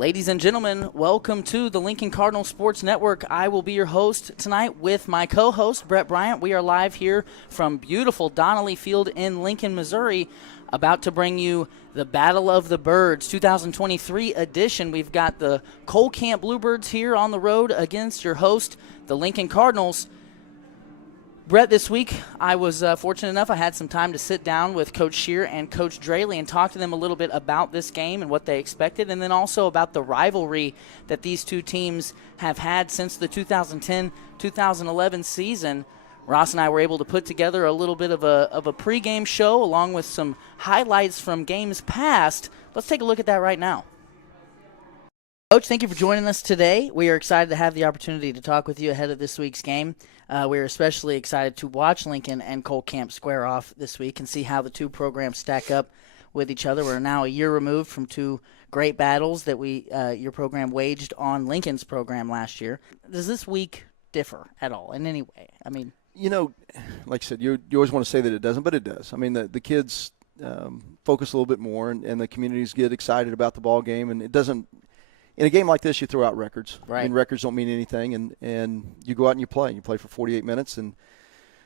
Ladies and gentlemen, welcome to the Lincoln Cardinal Sports Network. I will be your host tonight with my co-host, Brett Bryant. We are live here from beautiful Donnelly Field in Lincoln, Missouri, about to bring you the Battle of the Birds 2023 edition. We've got the Cole Camp Bluebirds here on the road against your host, the Lincoln Cardinals. Brett, this week I was fortunate enough I had some time to sit down with Coach Scheer and Coach Draley and talk to them a little bit about this game and what they expected, and then also about the rivalry that these two teams have had since the 2010-2011 season. Ross and I were able to put together a little bit of a pregame show along with some highlights from games past. Let's take a look at that right now. Coach, thank you for joining us today. We are excited to have the opportunity to talk with you ahead of this week's game. We're especially excited to watch Lincoln and Cole Camp square off this week and see how the two programs stack up with each other. We're now a year removed from two great battles that your program waged on Lincoln's program last year. Does this week differ at all in any way? I mean, like I said, you always want to say that it doesn't, but it does. I mean, the kids focus a little bit more, and the communities get excited about the ball game, and it doesn't. In a game like this, you throw out records. Right. I mean, records don't mean anything, and you go out and you play. You play for 48 minutes, and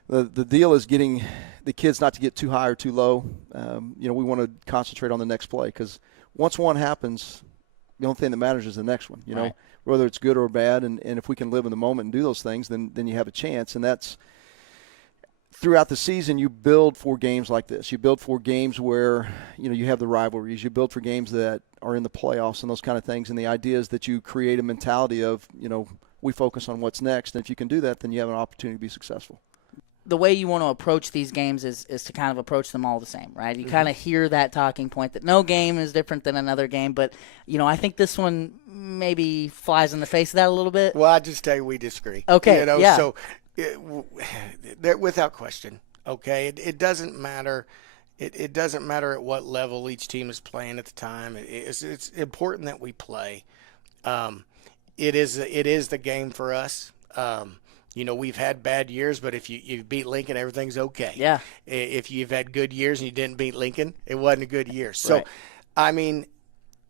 the deal is getting the kids not to get too high or too low. We want to concentrate on the next play because once one happens, the only thing that matters is the next one, right. Whether it's good or bad. And if we can live in the moment and do those things, then you have a chance. And that's throughout the season, you build for games like this. You build for games where, you have the rivalries. You build for games that are in the playoffs and those kind of things. And the idea is that you create a mentality of, we focus on what's next. And if you can do that, then you have an opportunity to be successful. The way you want to approach these games is to kind of approach them all the same, right? You kind of hear that talking point that no game is different than another game. But, I think this one maybe flies in the face of that a little bit. Well, I just tell you we disagree. Okay, yeah. So without question, okay, it doesn't matter. It doesn't matter at what level each team is playing at the time. It's important that we play. It is the game for us. We've had bad years, but if you beat Lincoln, everything's okay. Yeah. If you've had good years and you didn't beat Lincoln, it wasn't a good year. So, right. I mean,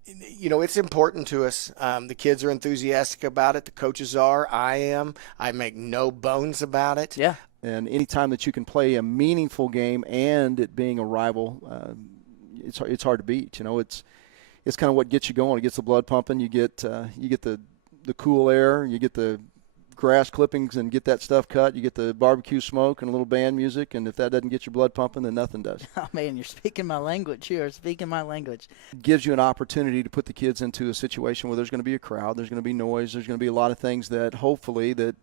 it's important to us. The kids are enthusiastic about it. The coaches are. I am. I make no bones about it. Yeah. And any time that you can play a meaningful game and it being a rival, it's hard to beat. It's kind of what gets you going. It gets the blood pumping. You get the cool air. You get the grass clippings and get that stuff cut. You get the barbecue smoke and a little band music, and if that doesn't get your blood pumping, then nothing does. Oh, man, you're speaking my language. You are speaking my language. It gives you an opportunity to put the kids into a situation where there's going to be a crowd, there's going to be noise, there's going to be a lot of things that hopefully that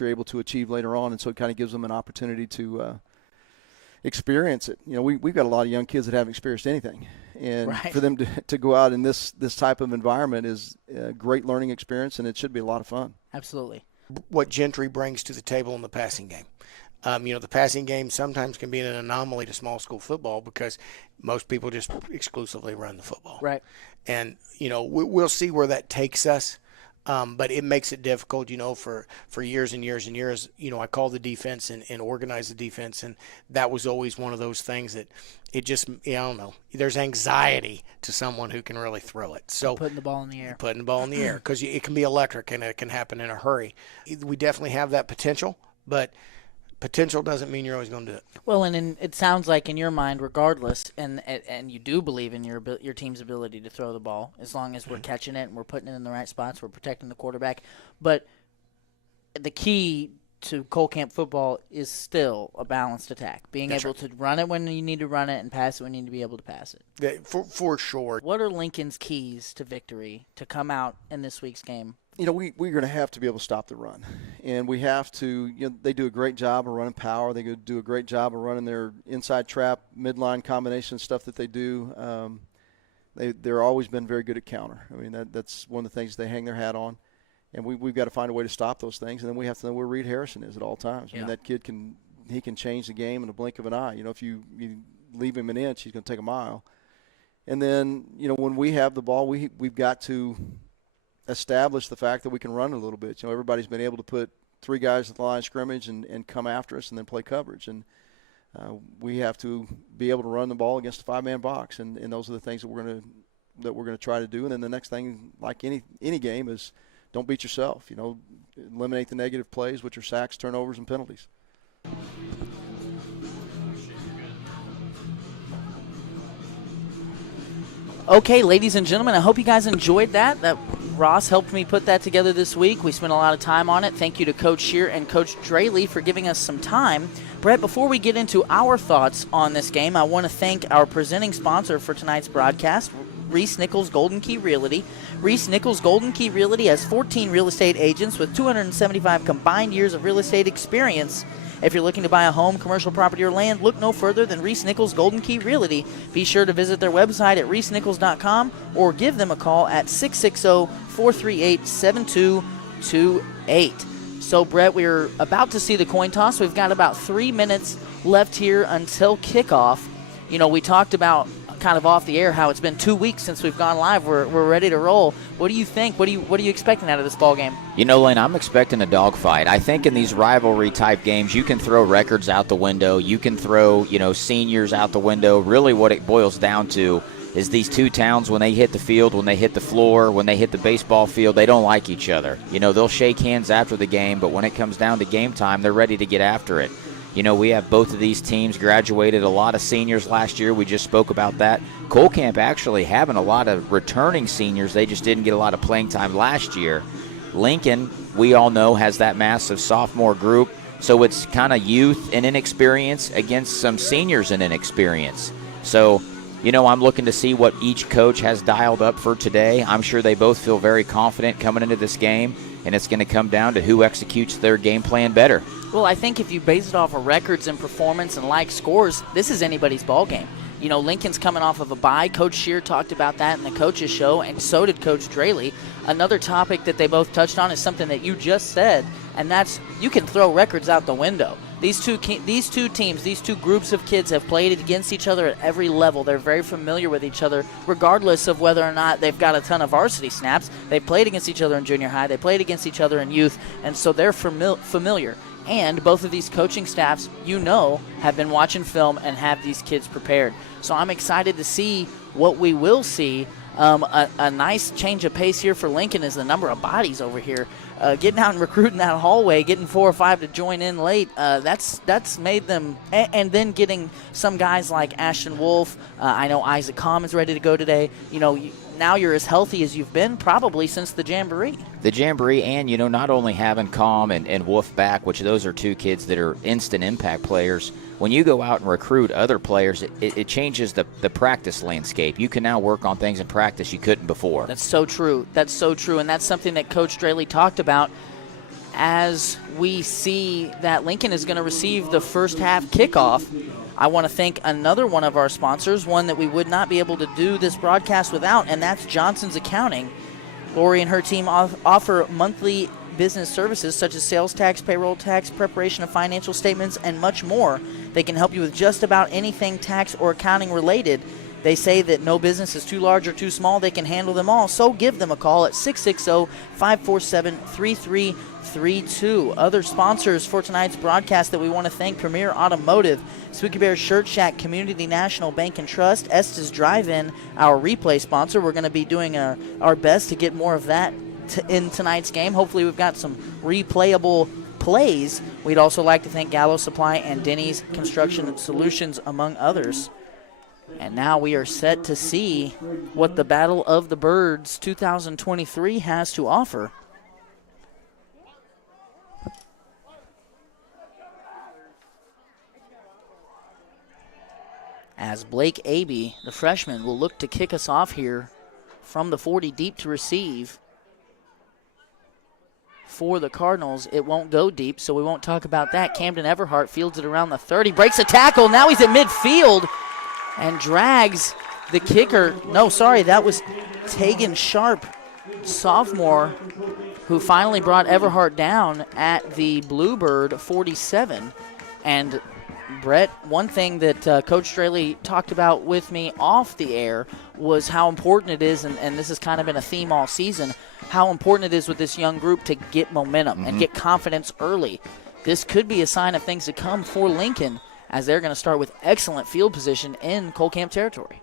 you're able to achieve later on, and so it kind of gives them an opportunity to experience it. We've got a lot of young kids that haven't experienced anything, and right. for them to go out in this type of environment is a great learning experience, and it should be a lot of fun. Absolutely. What Gentry brings to the table in the passing game. The passing game sometimes can be an anomaly to small school football because most people just exclusively run the football. Right. And, we'll see where that takes us. But it makes it difficult, for years and years and years. I called the defense and organized the defense, and that was always one of those things that it just, I don't know. There's anxiety to someone who can really throw it. So putting the ball in the air. Putting the ball in the air because it can be electric and it can happen in a hurry. We definitely have that potential, but potential doesn't mean you're always going to do it. Well, and it sounds like in your mind, regardless, and you do believe in your team's ability to throw the ball as long as we're catching it and we're putting it in the right spots, we're protecting the quarterback. But the key to Cole Camp football is still a balanced attack, being That's able right. to run it when you need to run it and pass it when you need to be able to pass it. For sure. What are Lincoln's keys to victory to come out in this week's game? We're going to have to be able to stop the run. And we have to, they do a great job of running power. They do a great job of running their inside trap, midline combination stuff that they do. They're always been very good at counter. I mean, that's one of the things they hang their hat on. And we've got to find a way to stop those things. And then we have to know where Reed Harrison is at all times. Yeah. I mean, that kid can change the game in a blink of an eye. If you leave him an inch, he's going to take a mile. And then, when we have the ball, we've got to establish the fact that we can run a little bit. Everybody's been able to put three guys at the line of scrimmage and come after us and then play coverage. And we have to be able to run the ball against a five-man box. And those are the things that we're going to that we're going to try to do. And then the next thing, like any game, is don't beat yourself. Eliminate the negative plays, which are sacks, turnovers, and penalties. Okay, ladies and gentlemen, I hope you guys enjoyed that. Ross helped me put that together this week. We spent a lot of time on it. Thank you to Coach Shear and Coach Draley for giving us some time. Brett, before we get into our thoughts on this game, I want to thank our presenting sponsor for tonight's broadcast, Reese Nichols Golden Key Realty. Reese Nichols Golden Key Realty has 14 real estate agents with 275 combined years of real estate experience. If you're looking to buy a home, commercial property, or land, look no further than Reese Nichols Golden Key Realty. Be sure to visit their website at reesenichols.com or give them a call at 660-438-7228. So, Brett, we're about to see the coin toss. We've got about 3 minutes left here until kickoff. We talked about kind of off the air how it's been 2 weeks since we've gone live. We're ready to roll. What do you think? What are you expecting out of this ball game? Lane, I'm expecting a dogfight. I think in these rivalry type games, you can throw records out the window. You can throw, seniors out the window. Really what it boils down to is these two towns, when they hit the field, when they hit the floor, when they hit the baseball field, they don't like each other. They'll shake hands after the game, but when it comes down to game time, they're ready to get after it. We have both of these teams graduated a lot of seniors last year. We just spoke about that. Cole Camp actually having a lot of returning seniors. They just didn't get a lot of playing time last year. Lincoln, we all know, has that massive sophomore group. So it's kind of youth and inexperience against some seniors and inexperience. So, I'm looking to see what each coach has dialed up for today. I'm sure they both feel very confident coming into this game, and it's going to come down to who executes their game plan better. Well, I think if you base it off of records and performance and like scores, this is anybody's ball game. Lincoln's coming off of a bye. Coach Shear talked about that in the coaches show, and so did Coach Draley. Another topic that they both touched on is something that you just said, and that's you can throw records out the window. These two teams, these two groups of kids have played against each other at every level. They're very familiar with each other, regardless of whether or not they've got a ton of varsity snaps. They played against each other in junior high. They played against each other in youth, and so they're familiar. And both of these coaching staffs, have been watching film and have these kids prepared. So I'm excited to see what we will see. A nice change of pace here for Lincoln is the number of bodies over here. Getting out and recruiting that hallway, getting 4 or 5 to join in late, that's made them, and then getting some guys like Ashton Wolf. I know Isaac Comm is ready to go today. Now you're as healthy as you've been probably since the Jamboree. The Jamboree, and, not only having Comm and Wolf back, which those are two kids that are instant impact players, when you go out and recruit other players, it changes the practice landscape. You can now work on things in practice you couldn't before. That's so true. And that's something that Coach Draley talked about as we see that Lincoln is going to receive the first half kickoff. I want to thank another one of our sponsors, one that we would not be able to do this broadcast without, and that's Johnson's Accounting. Lori and her team offer monthly business services such as sales tax, payroll tax, preparation of financial statements, and much more. They can help you with just about anything tax or accounting related. They say that no business is too large or too small. They can handle them all. So give them a call at 660-547-3332. Other sponsors for tonight's broadcast that we want to thank: Premier Automotive, Spooky Bear Shirt Shack, Community National Bank and Trust, Estes Drive-In, our replay sponsor. We're going to be doing our best to get more of that in tonight's game. Hopefully we've got some replayable plays. We'd also like to thank Gallo Supply and Denny's Construction Solutions, among others. And now we are set to see what the Battle of the Birds 2023 has to offer. As Blake Abey, the freshman, will look to kick us off here from the 40 deep to receive. For the Cardinals, it won't go deep, so we won't talk about that. Camden Everhart fields it around the 30, breaks a tackle. Now he's at midfield and drags the kicker. No, sorry, that was Tegan Sharp, sophomore, who finally brought Everhart down at the Bluebird 47. And Brett, one thing that Coach Straley talked about with me off the air was how important it is, and this has kind of been a theme all season, how important it is with this young group to get momentum and get confidence early. This could be a sign of things to come for Lincoln, as they're going to start with excellent field position in Cole Camp territory.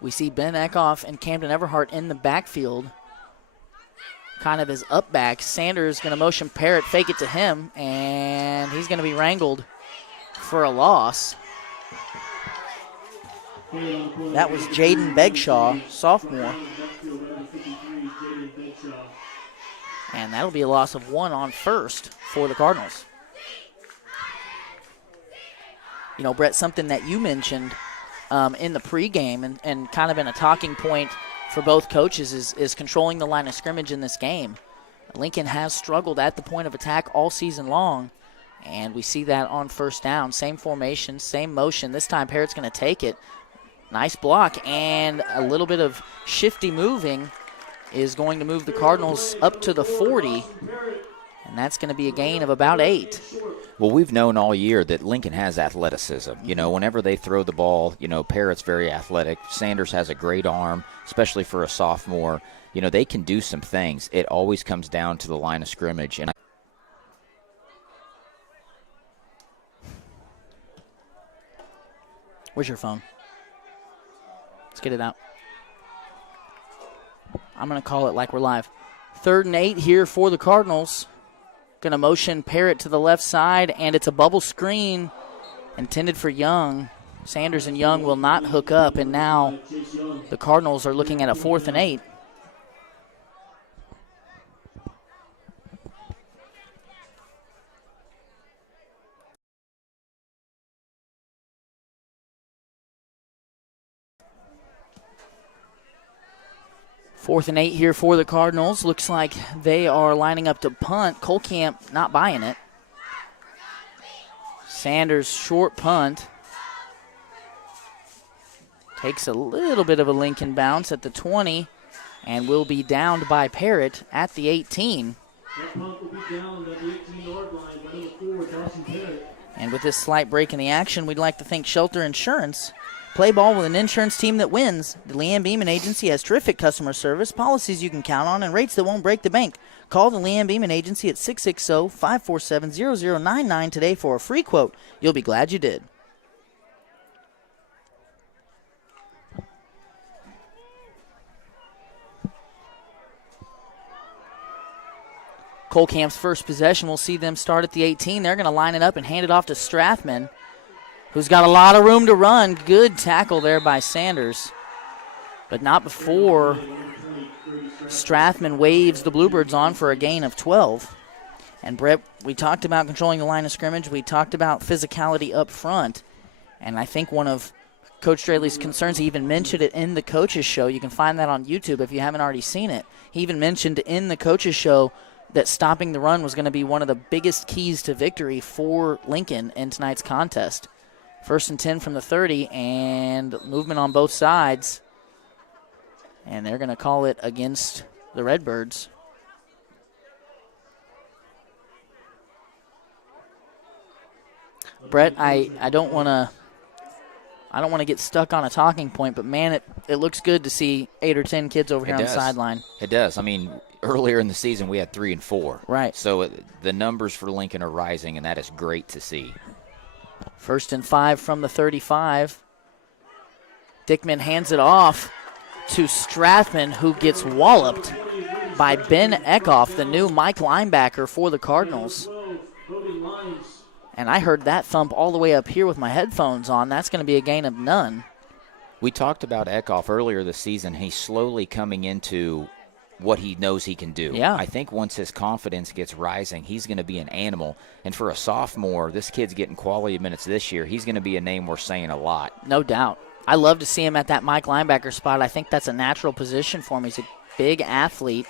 We see Ben Eckhoff and Camden Everhart in the backfield, kind of as up back. Sanders going to motion Parrott, fake it to him, and he's going to be wrangled for a loss. That was Jaden Begshaw, sophomore. And that'll be a loss of 1 on first for the Cardinals. You know, Brett, something that you mentioned in the pregame and kind of been a talking point for both coaches is controlling the line of scrimmage in this game. Lincoln has struggled at the point of attack all season long, and we see that on first down. Same formation, same motion. This time Parrott's going to take it. Nice block, and a little bit of shifty moving is going to move the Cardinals up to the 40, and that's going to be a gain of about 8. Well, we've known all year that Lincoln has athleticism. You know, whenever they throw the ball, you know, Parrott's very athletic. Sanders has a great arm, especially for a sophomore. You know, they can do some things. It always comes down to the line of scrimmage. And where's your phone? Let's get it out. I'm going to call it like we're live. 3rd and 8 here for the Cardinals. Going to motion Parrott to the left side, and it's a bubble screen intended for Young. Sanders and Young will not hook up, and now the Cardinals are looking at a 4th and 8. Fourth and 8 here for the Cardinals. Looks like they are lining up to punt. Cole Camp not buying it. Sanders short punt. Takes a little bit of a Lincoln bounce at the 20 and will be downed by Parrott at the 18. That punt will be down at the 18-yard line by number 4, Dawson Parrott. And with this slight break in the action, we'd like to thank Shelter Insurance. Play ball with an insurance team that wins. The Leanne Beeman Agency has terrific customer service, policies you can count on, and rates that won't break the bank. Call the Leanne Beeman Agency at 660-547-0099 today for a free quote. You'll be glad you did. Cole Camp's first possession, we'll see them start at the 18. They're going to line it up and hand it off to Strathman, who's got a lot of room to run. Good tackle there by Sanders, but not before Strathman waves the Bluebirds on for a gain of 12. And Brett, we talked about controlling the line of scrimmage. We talked about physicality up front. And I think one of Coach Straley's concerns, he even mentioned it in the coaches show. You can find that on YouTube if you haven't already seen it. He even mentioned in the coaches show that stopping the run was going to be one of the biggest keys to victory for Lincoln in tonight's contest. 1st and 10 from the 30, and movement on both sides. And they're going to call it against the Redbirds. Brett, I don't want to get stuck on a talking point, but man, it looks good to see 8 or 10 kids over here on the sideline. It does. I mean, earlier in the season we had 3 and 4. Right. So the numbers for Lincoln are rising, and that is great to see. 1st and 5 from the 35. Dickman hands it off to Strathman, who gets walloped by Ben Eckhoff, the new Mike linebacker for the Cardinals. And I heard that thump all the way up here with my headphones on. That's going to be a gain of none. We talked about Eckhoff earlier this season. He's slowly coming into what he knows he can do. Yeah. I think once his confidence gets rising, he's going to be an animal. And for a sophomore, this kid's getting quality minutes this year. He's going to be a name we're saying a lot. No doubt. I love to see him at that Mike linebacker spot. I think that's a natural position for him. He's a big athlete.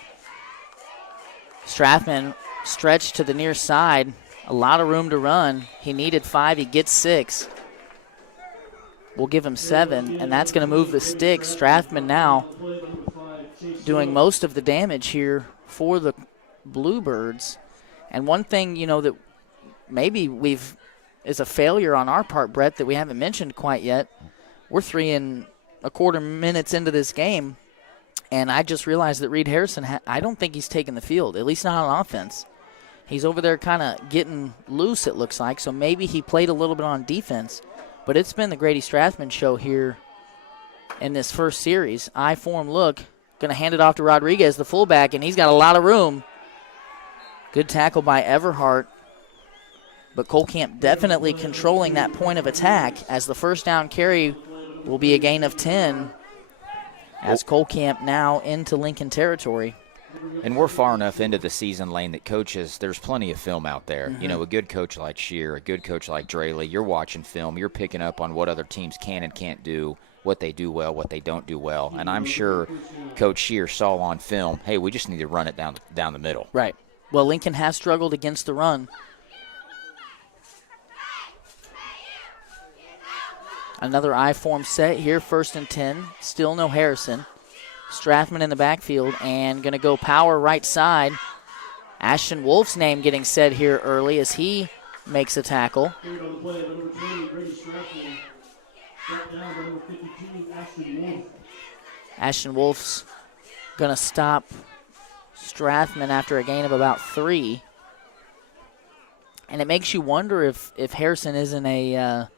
Strathman stretched to the near side. A lot of room to run. He needed 5. He gets 6. We'll give him 7, and that's going to move the sticks. Strathman now doing most of the damage here for the Bluebirds. And one thing, that maybe is a failure on our part, Brett, that we haven't mentioned quite yet. We're 3 1/4 minutes into this game, and I just realized that Reed Harrison, I don't think he's taking the field, at least not on offense. He's over there kind of getting loose, it looks like, so maybe he played a little bit on defense. But it's been the Grady Strathman show here in this first series. I-form look. Going to hand it off to Rodriguez, the fullback, and he's got a lot of room. Good tackle by Everhart. But Cole Camp definitely controlling that point of attack as the first down carry will be a gain of 10 as Cole Camp now into Lincoln territory. And we're far enough into the season, Lane, that coaches, there's plenty of film out there. Mm-hmm. You know, a good coach like Shear, a good coach like Draley, you're watching film, you're picking up on what other teams can and can't do, what they do well, what they don't do well. And I'm sure Coach Shear saw on film, hey, we just need to run it down the middle. Right. Well, Lincoln has struggled against the run. Another I-form set here, 1st and 10. Still no Harrison. Strathman in the backfield and going to go power right side. Ashton Wolf's name getting said here early as he makes a tackle. Carried on the play, number 20, Brady Strathman. Brought down by number 52, Ashton Wolf. Ashton Wolf's going to stop Strathman after a gain of about 3. And it makes you wonder if Harrison isn't a,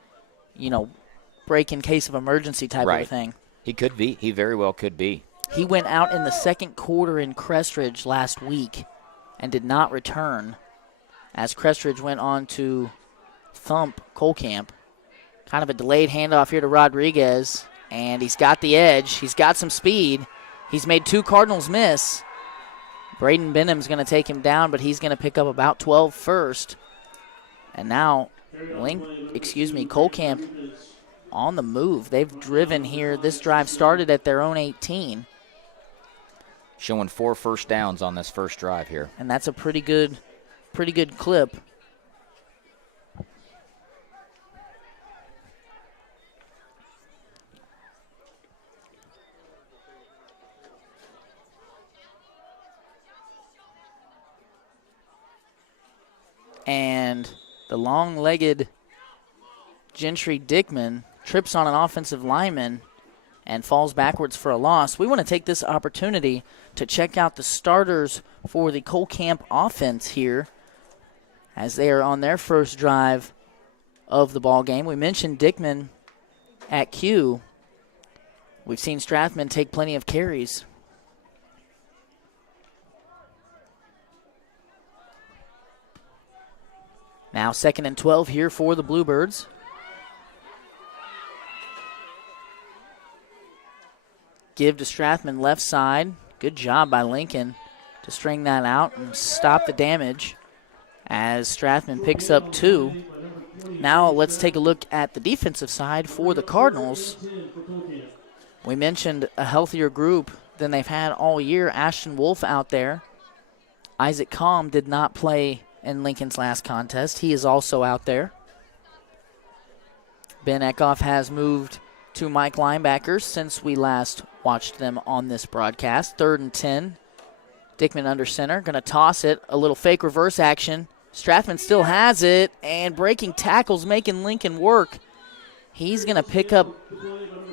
break in case of emergency type of a thing. He could be. He very well could be. He went out in the second quarter in Crestridge last week and did not return as Crestridge went on to thump Cole Camp. Kind of a delayed handoff here to Rodriguez, and he's got the edge. He's got some speed. He's made 2 Cardinals miss. Braden Benham's going to take him down, but he's going to pick up about 12 first. And now, Cole Camp on the move. They've driven here. This drive started at their own 18. Showing 4 first downs on this first drive here. And that's a pretty good clip. And the long-legged Gentry Dickman trips on an offensive lineman and falls backwards for a loss. We want to take this opportunity to check out the starters for the Cole Camp offense here as they are on their first drive of the ball game. We mentioned Dickman at Q. We've seen Strathman take plenty of carries. Now 2nd and 12 here for the Bluebirds. Give to Strathman left side. Good job by Lincoln to string that out and stop the damage as Strathman picks up 2. Now let's take a look at the defensive side for the Cardinals. We mentioned a healthier group than they've had all year. Ashton Wolf out there. Isaac Kalm did not play in Lincoln's last contest. He is also out there. Ben Eckhoff has moved to Mike linebackers since we last watched them on this broadcast. 3rd and 10. Dickman under center. Going to toss it. A little fake reverse action. Strathman still has it. And breaking tackles making Lincoln work. He's going to pick up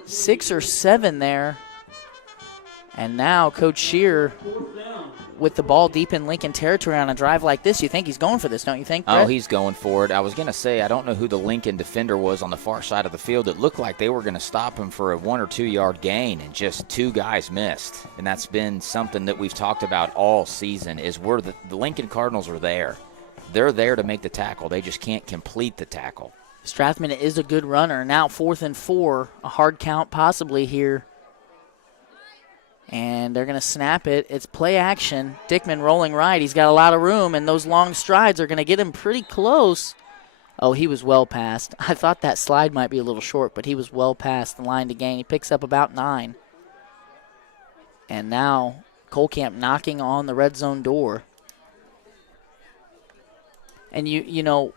6 or 7 there. And now Coach Shear with the ball deep in Lincoln territory on a drive like this. You think he's going for this, don't you think, Brett? Oh, he's going for it. I was going to say, I don't know who the Lincoln defender was on the far side of the field. It looked like they were going to stop him for a 1 or 2 yard gain, and just 2 guys missed. And that's been something that we've talked about all season, is where the Lincoln Cardinals are there. They're there to make the tackle. They just can't complete the tackle. Strathman is a good runner. Now 4th and 4, a hard count possibly here. And they're going to snap it. It's play action. Dickman rolling right. He's got a lot of room, and those long strides are going to get him pretty close. Oh, he was well past. I thought that slide might be a little short, but he was well past the line to gain. He picks up about 9. And now Cole Camp knocking on the red zone door. And, you know,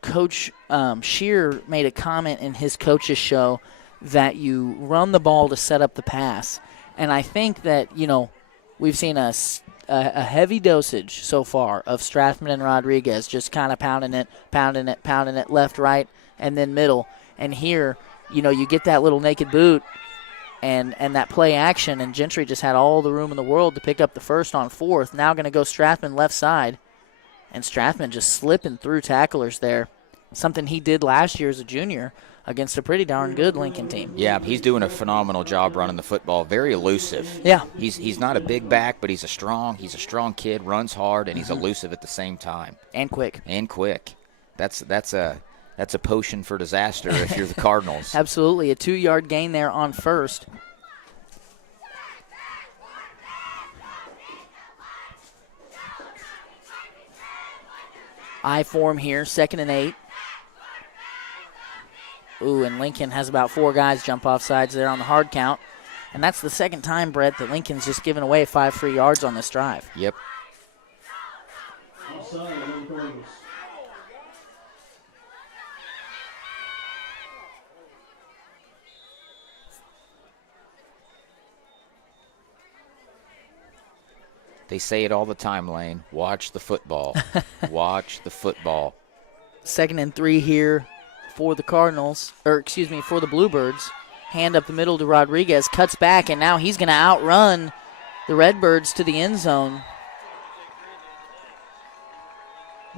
Coach Shear made a comment in his coach's show that you run the ball to set up the pass. And I think that, you know, we've seen a heavy dosage so far of Strathman and Rodriguez just kind of pounding it left, right, and then middle. And here, you know, you get that little naked boot and that play action, and Gentry just had all the room in the world to pick up the first on 4th. Now going to go Strathman left side. And Strathman just slipping through tacklers there. something he did last year as a junior against a pretty darn good Lincoln team. Yeah, he's doing a phenomenal job running the football. Very elusive. Yeah. He's not a big back, but he's a strong kid, runs hard, and he's elusive at the same time. And quick. That's a potion for disaster if you're the Cardinals. Absolutely. A 2-yard gain there on first. I form here, 2nd and 8. Ooh, and Lincoln has about 4 guys jump off sides there on the hard count. And that's the second time, Brett, that Lincoln's just given away 5 free yards on this drive. Yep. Offside, Lincoln Cardinals. They say it all the time, Lane. Watch the football. Watch the football. 2nd and 3 here for the Cardinals, for the Bluebirds. Hand up the middle to Rodriguez, cuts back, and now he's going to outrun the Redbirds to the end zone.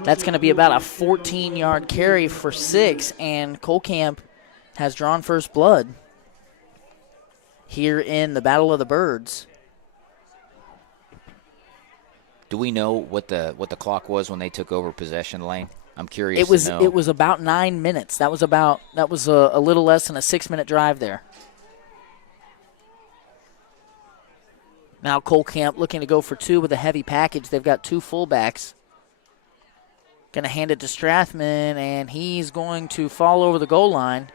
That's going to be about a 14-yard carry for 6, and Cole Camp has drawn first blood here in the Battle of the Birds. Do we know what the clock was when they took over possession, Lane? I'm curious to know. It was about 9 minutes. That was a little less than a 6-minute drive there. Now Cole Camp looking to go for 2 with a heavy package. They've got 2 fullbacks. Going to hand it to Strathman, and he's going to fall over the goal line.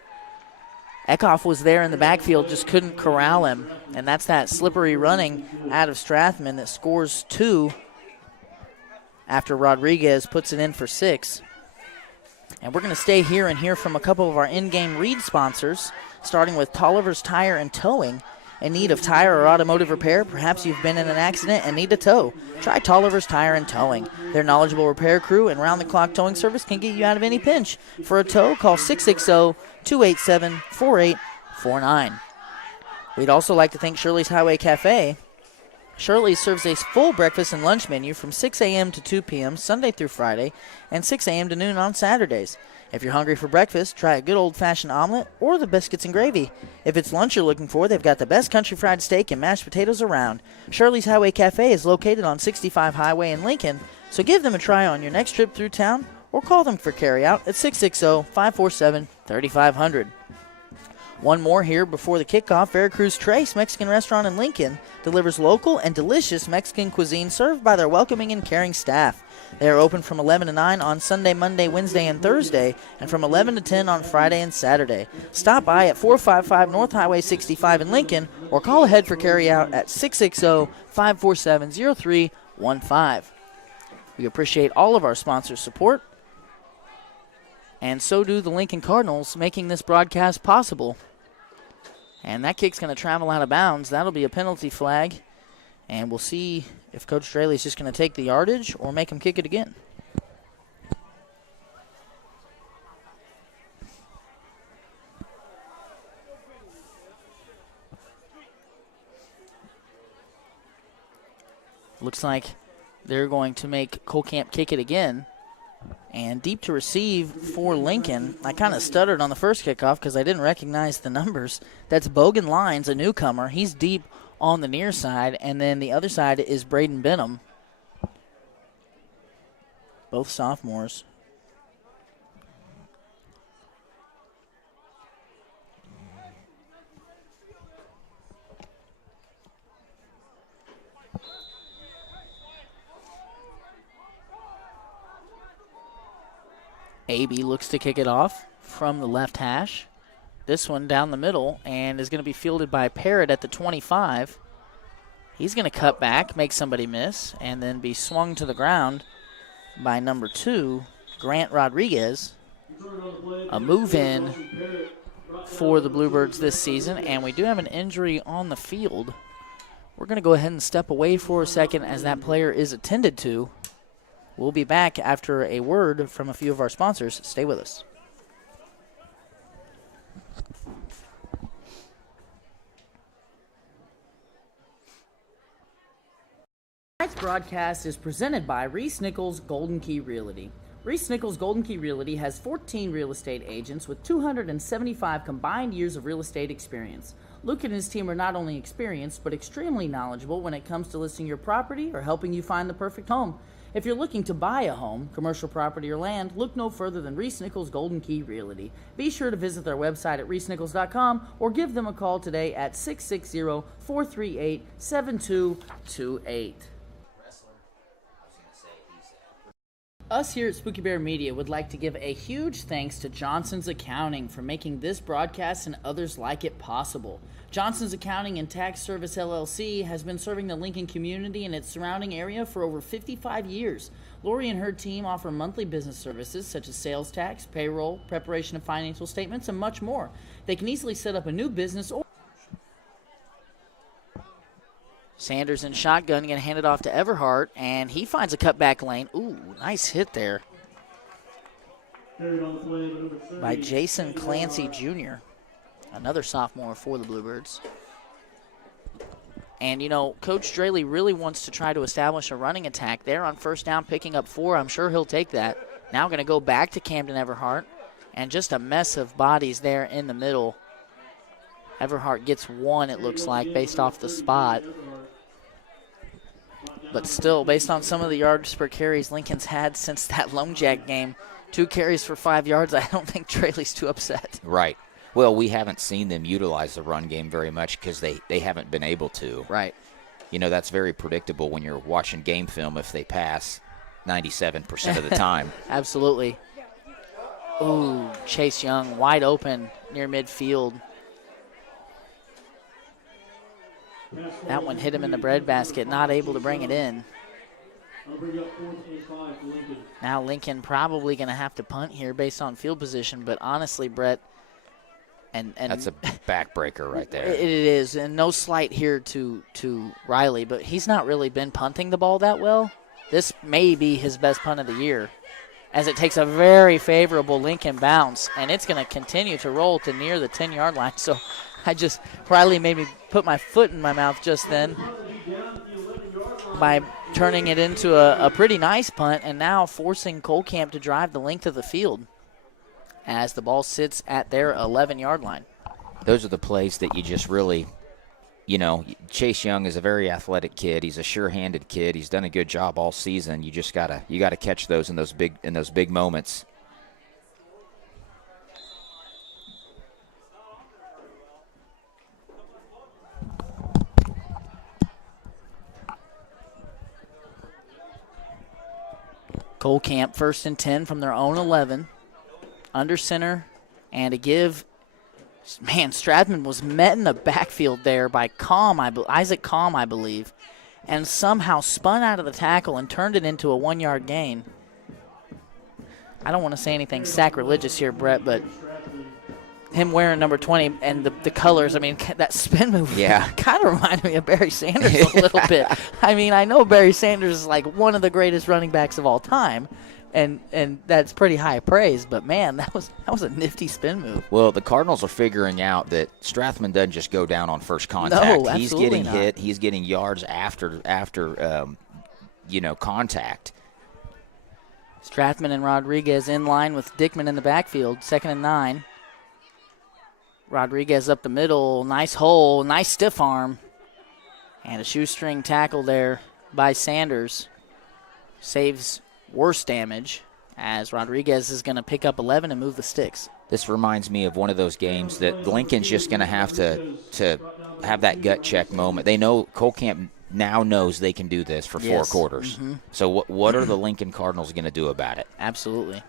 Eckhoff was there in the backfield, just couldn't corral him. And that's that slippery running out of Strathman that scores 2 after Rodriguez puts it in for 6. And we're going to stay here and hear from a couple of our in-game read sponsors, starting with Tolliver's Tire and Towing. In need of tire or automotive repair? Perhaps you've been in an accident and need a tow. Try Tolliver's Tire and Towing. Their knowledgeable repair crew and round-the-clock towing service can get you out of any pinch. For a tow, call 660-287-4849. We'd also like to thank Shirley's Highway Cafe. Shirley's serves a full breakfast and lunch menu from 6 a.m. to 2 p.m. Sunday through Friday and 6 a.m. to noon on Saturdays. If you're hungry for breakfast, try a good old-fashioned omelet or the biscuits and gravy. If it's lunch you're looking for, they've got the best country fried steak and mashed potatoes around. Shirley's Highway Cafe is located on 65 Highway in Lincoln, so give them a try on your next trip through town or call them for carryout at 660-547-3500. One more here before the kickoff. Veracruz Trace Mexican Restaurant in Lincoln delivers local and delicious Mexican cuisine served by their welcoming and caring staff. They are open from 11 to 9 on Sunday, Monday, Wednesday, and Thursday, and from 11 to 10 on Friday and Saturday. Stop by at 455 North Highway 65 in Lincoln or call ahead for carryout at 660-547-0315. We appreciate all of our sponsors' support, and so do the Lincoln Cardinals, making this broadcast possible. And that kick's going to travel out of bounds. That'll be a penalty flag. And we'll see if Coach Straley's just going to take the yardage or make him kick it again. Looks like they're going to make Cole Camp kick it again. And deep to receive for Lincoln. I kind of stuttered on the first kickoff because I didn't recognize the numbers. That's Bogan Lyons, a newcomer. He's deep on the near side, and then the other side is Braden Benham. Both sophomores. AB looks to kick it off from the left hash. This one down the middle and is going to be fielded by Parrott at the 25. He's going to cut back, make somebody miss, and then be swung to the ground by number 2, Grant Rodriguez. A move in for the Bluebirds this season, and we do have an injury on the field. We're going to go ahead and step away for a second as that player is attended to. We'll be back after a word from a few of our sponsors. Stay with us. Tonight's broadcast is presented by Reese Nichols Golden Key Realty. Reese Nichols Golden Key Realty has 14 real estate agents with 275 combined years of real estate experience. Luke and his team are not only experienced, but extremely knowledgeable when it comes to listing your property or helping you find the perfect home. If you're looking to buy a home, commercial property, or land, look no further than Reese Nichols Golden Key Realty. Be sure to visit their website at reesenichols.com or give them a call today at 660-438-7228. Us here at Spooky Bear Media would like to give a huge thanks to Johnson's Accounting for making this broadcast and others like it possible. Johnson's Accounting and Tax Service LLC has been serving the Lincoln community and its surrounding area for over 55 years. Lori and her team offer monthly business services such as sales tax, payroll, preparation of financial statements, and much more. They can easily set up a new business or Sanders in shotgun, going to hand it off to Everhart, and he finds a cutback lane. Ooh, nice hit there Carried on the play by number 30. by Jason Clancy Jr., another sophomore for the Bluebirds. And, you know, Coach Straley really wants to try to establish a running attack there on first down, picking up 4. I'm sure he'll take that. Now going to go back to Camden Everhart, and just a mess of bodies there in the middle. Everhart gets 1, it looks like, based off the spot. But still, based on some of the yards per carries Lincoln's had since that Lone Jack game, 2 carries for 5 yards, I don't think Straley's too upset. Right. Well, we haven't seen them utilize the run game very much because they haven't been able to. Right. You know, that's very predictable when you're watching game film if they pass 97% of the time. Absolutely. Ooh, Chase Young wide open near midfield. That one hit him in the breadbasket, not able to bring it in. I'll bring up 4th and 5 for Lincoln. Now Lincoln probably going to have to punt here based on field position, but honestly, Brett, and That's a backbreaker right there. It is, and no slight here to Riley, but he's not really been punting the ball that well. This may be his best punt of the year, as it takes a very favorable Lincoln bounce, and it's going to continue to roll to near the 10-yard line. So Riley made me put my foot in my mouth just then by turning it into a pretty nice punt and now forcing Cole Camp to drive the length of the field as the ball sits at their 11-yard line. Those are the plays that you just really, you know, Chase Young is a very athletic kid. He's a sure-handed kid. He's done a good job all season. You just gotta catch those in those big moments. Cole Camp 1st and 10 from their own 11. Under center, and to give, man, Stradman was met in the backfield there by Isaac Calm, I believe, and somehow spun out of the tackle and turned it into a 1-yard gain. I don't want to say anything sacrilegious here, Brett, but him wearing number 20 and the colors, I mean, that spin move kind of reminded me of Barry Sanders a little bit. I mean, I know Barry Sanders is like one of the greatest running backs of all time, and that's pretty high praise, but, man, that was a nifty spin move. Well, the Cardinals are figuring out that Strathman doesn't just go down on first contact. No, he's getting not. hit. He's getting yards after contact. Strathman and Rodriguez in line with Dickman in the backfield, 2nd and 9. Rodriguez up the middle, nice hole, nice stiff arm. And a shoestring tackle there by Sanders. Saves worse damage as Rodriguez is going to pick up 11 and move the sticks. This reminds me of one of those games that Lincoln's just going to have to have that gut check moment. They know Cole Camp now knows they can do this for 4 quarters. Mm-hmm. So what are the Lincoln Cardinals going to do about it? Absolutely.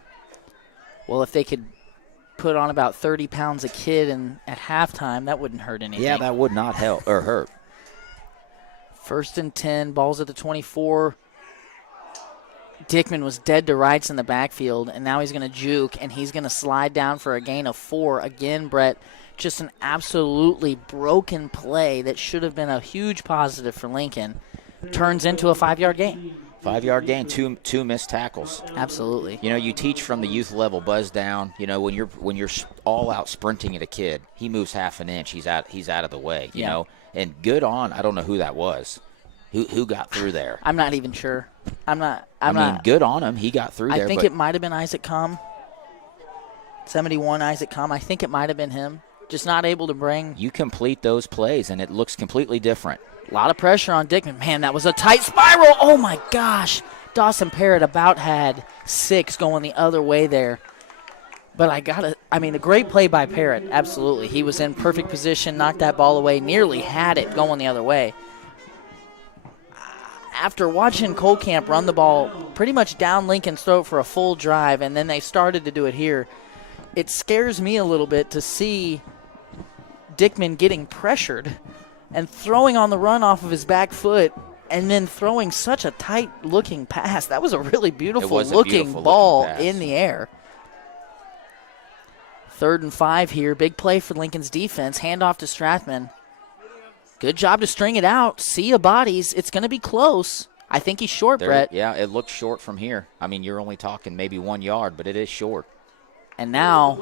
Well, if they could put on about 30 pounds a kid at halftime, that wouldn't hurt anything. Yeah, that would not help or hurt. 1st and 10, balls at the 24. Dickman was dead to rights in the backfield, and now he's going to juke, and he's going to slide down for a gain of 4. Again, Brett, just an absolutely broken play that should have been a huge positive for Lincoln. Turns into a 5-yard gain. 5-yard gain, two missed tackles. Absolutely. You know, you teach from the youth level, buzz down. You know, when you're all out sprinting at a kid, he moves half an inch, he's out of the way. You know, and good on. I don't know who that was. Who got through there? I'm not even sure. I mean, good on him. He got through there. I think but it might have been Isaac Com. 71 Isaac Com. I think it might have been him. Just not able to bring. You complete those plays, and it looks completely different. A lot of pressure on Dickman. Man, that was a tight spiral. Oh, my gosh. Dawson Parrott about had 6 going the other way there. But a great play by Parrott, absolutely. He was in perfect position, knocked that ball away, nearly had it going the other way. After watching Cole Camp run the ball pretty much down Lincoln's throat for a full drive, and then they started to do it here, it scares me a little bit to see Dickman getting pressured and throwing on the run off of his back foot and then throwing such a tight-looking pass. That was a really beautiful-looking ball in the air. 3rd and 5 here. Big play for Lincoln's defense. Handoff to Strathman. Good job to string it out. Sea of bodies. It's going to be close. I think he's short, Brett. Yeah, it looks short from here. I mean, you're only talking maybe 1 yard, but it is short. And now,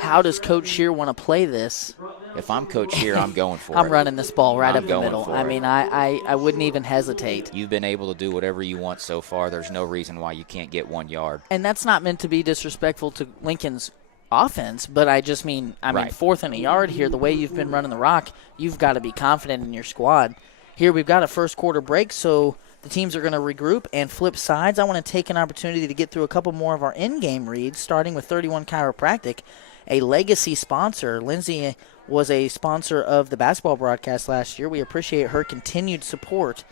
how does Coach Shear want to play this? If I'm Coach Shear, I'm going for it. I'm running this ball right up the going middle. for I it. mean, I wouldn't even hesitate. You've been able to do whatever you want so far. There's no reason why you can't get 1 yard. And that's not meant to be disrespectful to Lincoln's offense, but I mean, 4th and a yard here, the way you've been running the rock, you've got to be confident in your squad. Here we've got a first quarter break, so the teams are going to regroup and flip sides. I want to take an opportunity to get through a couple more of our in-game reads, starting with 31 Chiropractic, a legacy sponsor. Lindsay was a sponsor of the basketball broadcast last year. We appreciate her continued support.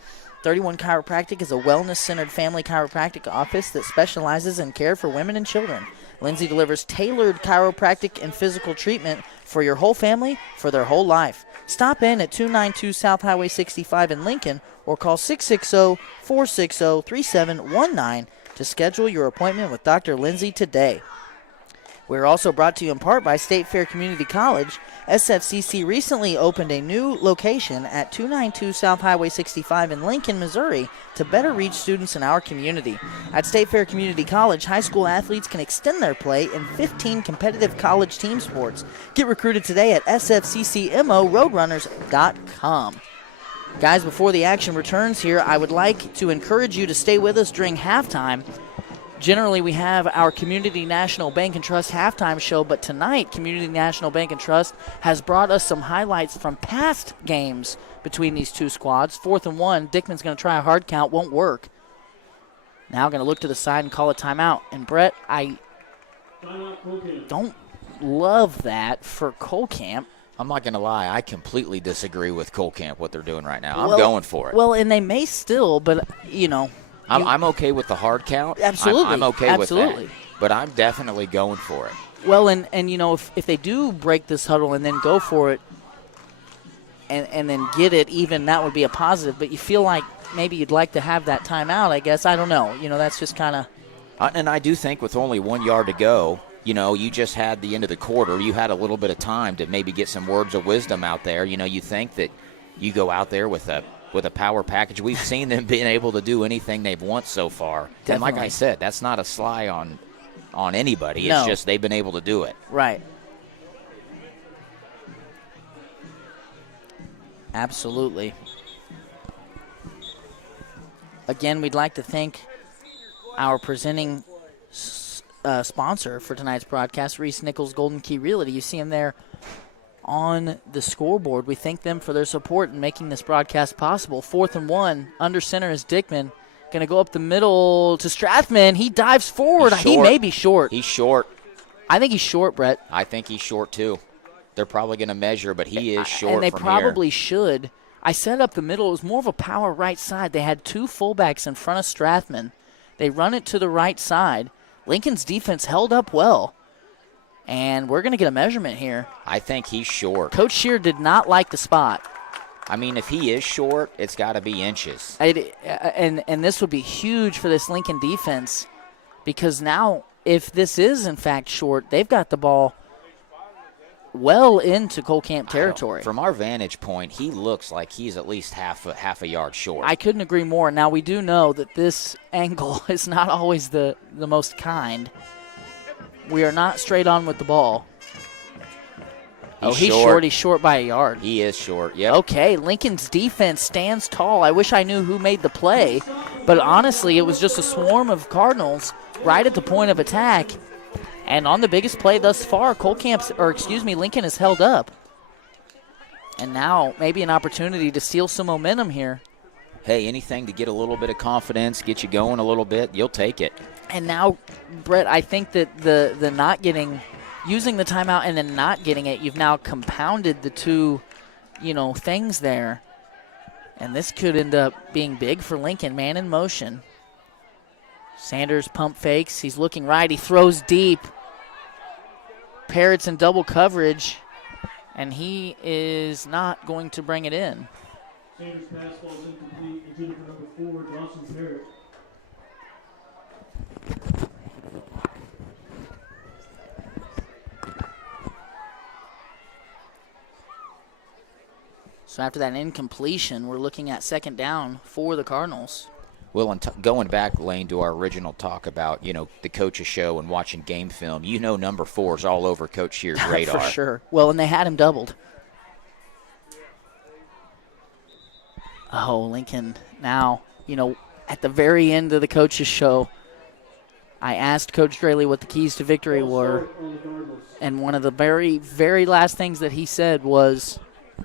31 Chiropractic is a wellness-centered family chiropractic office that specializes in care for women and children. Lindsay delivers tailored chiropractic and physical treatment for your whole family for their whole life. Stop in at 292 South Highway 65 in Lincoln or call 660-460-3719 to schedule your appointment with Dr. Lindsay today. We're also brought to you in part by State Fair Community College. SFCC recently opened a new location at 292 South Highway 65 in Lincoln, Missouri, to better reach students in our community. At State Fair Community College, high school athletes can extend their play in 15 competitive college team sports. Get recruited today at sfccmoroadrunners.com. Guys, before the action returns here, I would like to encourage you to stay with us during halftime. Generally, we have our Community National Bank and Trust halftime show, but tonight, Community National Bank and Trust has brought us some highlights from past games between these two squads. 4th and 1, Dickman's going to try a hard count, won't work. Now going to look to the side and call a timeout. And, Brett, I don't love that for Cole Camp. I'm not going to lie. I completely disagree with Cole Camp, what they're doing right now. I'm going for it. Well, and they may still, but, I'm okay with the hard count. Absolutely. I'm okay with Absolutely. that. But I'm definitely going for it. Well, and if they do break this huddle and then go for it and then get it even, that would be a positive. But you feel like maybe you'd like to have that timeout, I guess. I don't know. That's just kind of. And I do think with only 1 yard to go, you just had the end of the quarter. You had a little bit of time to maybe get some words of wisdom out there. You think that you go out there with a power package. We've seen them being able to do anything they've want so far. Definitely. And like I said, that's not a sly on anybody. No. It's just they've been able to do it. Right. Absolutely. Again, we'd like to thank our presenting sponsor for tonight's broadcast, Reese Nichols Golden Key Realty. You see him there on the scoreboard. We thank them for their support in making this broadcast possible. 4th and 1, under center is Dickman. Going to go up the middle to Strathman. He dives forward. He may be short. He's short. I think he's short, Brett. I think he's short, too. They're probably going to measure, but he is short and they from probably here. should. I set up the middle. It was more of a power right side. They had 2 fullbacks in front of Strathman. They run it to the right side. Lincoln's defense held up well. And we're going to get a measurement here. I think he's short. Coach Shear did not like the spot. I mean, if he is short, it's got to be inches. And this would be huge for this Lincoln defense, because now if this is in fact short, they've got the ball well into Cole Camp territory. From our vantage point, he looks like he's at least half a yard short. I couldn't agree more. Now, we do know that this angle is not always the most kind. We are not straight on with the ball. He's short. He's short by a yard. He is short, yep. Okay, Lincoln's defense stands tall. I wish I knew who made the play, But honestly, it was just a swarm of Cardinals right at the point of attack. And on the biggest play thus far, Lincoln is held up. And now maybe an opportunity to steal some momentum here. Hey, anything to get a little bit of confidence, get you going a little bit, you'll take it. And now, Brett, I think that the not getting, using the timeout and then not getting it, you've now compounded the two, things there. And this could end up being big for Lincoln, man in motion. Sanders pump fakes. He's looking right. He throws deep. Parrott's in double coverage, and he is not going to bring it in. Sanders' pass falls incomplete. Intended for number 4, Dawson Parrott. So after that incompletion, we're looking at second down for the Cardinals. Well, and going back, Lane, to our original talk about, the coach's show and watching game film, number 4 is all over Coach Shear's radar. For sure. Well, and they had him doubled. Oh, Lincoln. Now, at the very end of the coach's show, I asked Coach Draley what the keys to victory were, and one of the very, very last things that he said was,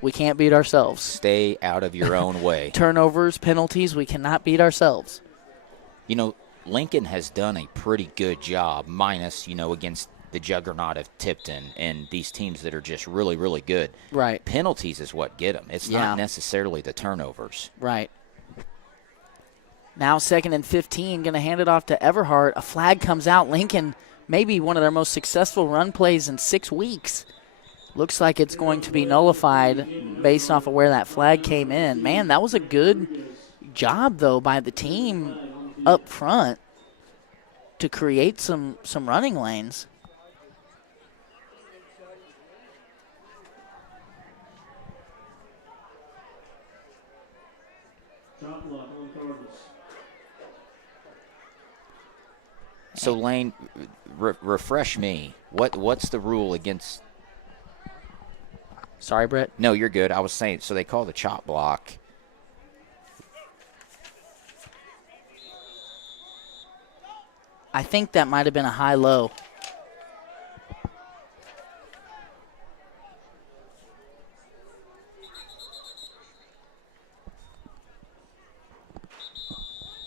we can't beat ourselves. Stay out of your own way. Turnovers, penalties, we cannot beat ourselves. Lincoln has done a pretty good job, minus, against the juggernaut of Tipton and these teams that are just really, really good. Right. Penalties is what get them. It's not necessarily the turnovers. Right. Now 2nd and 15, going to hand it off to Everhart. A flag comes out. Lincoln, maybe one of their most successful run plays in 6 weeks. Looks like it's going to be nullified based off of where that flag came in. Man, that was a good job, though, by the team up front to create some running lanes. Shot block on Cardinals. So, Lane, refresh me. What's the rule against? Sorry, Brett. No, you're good. I was saying, so they call the chop block. I think that might have been a high-low.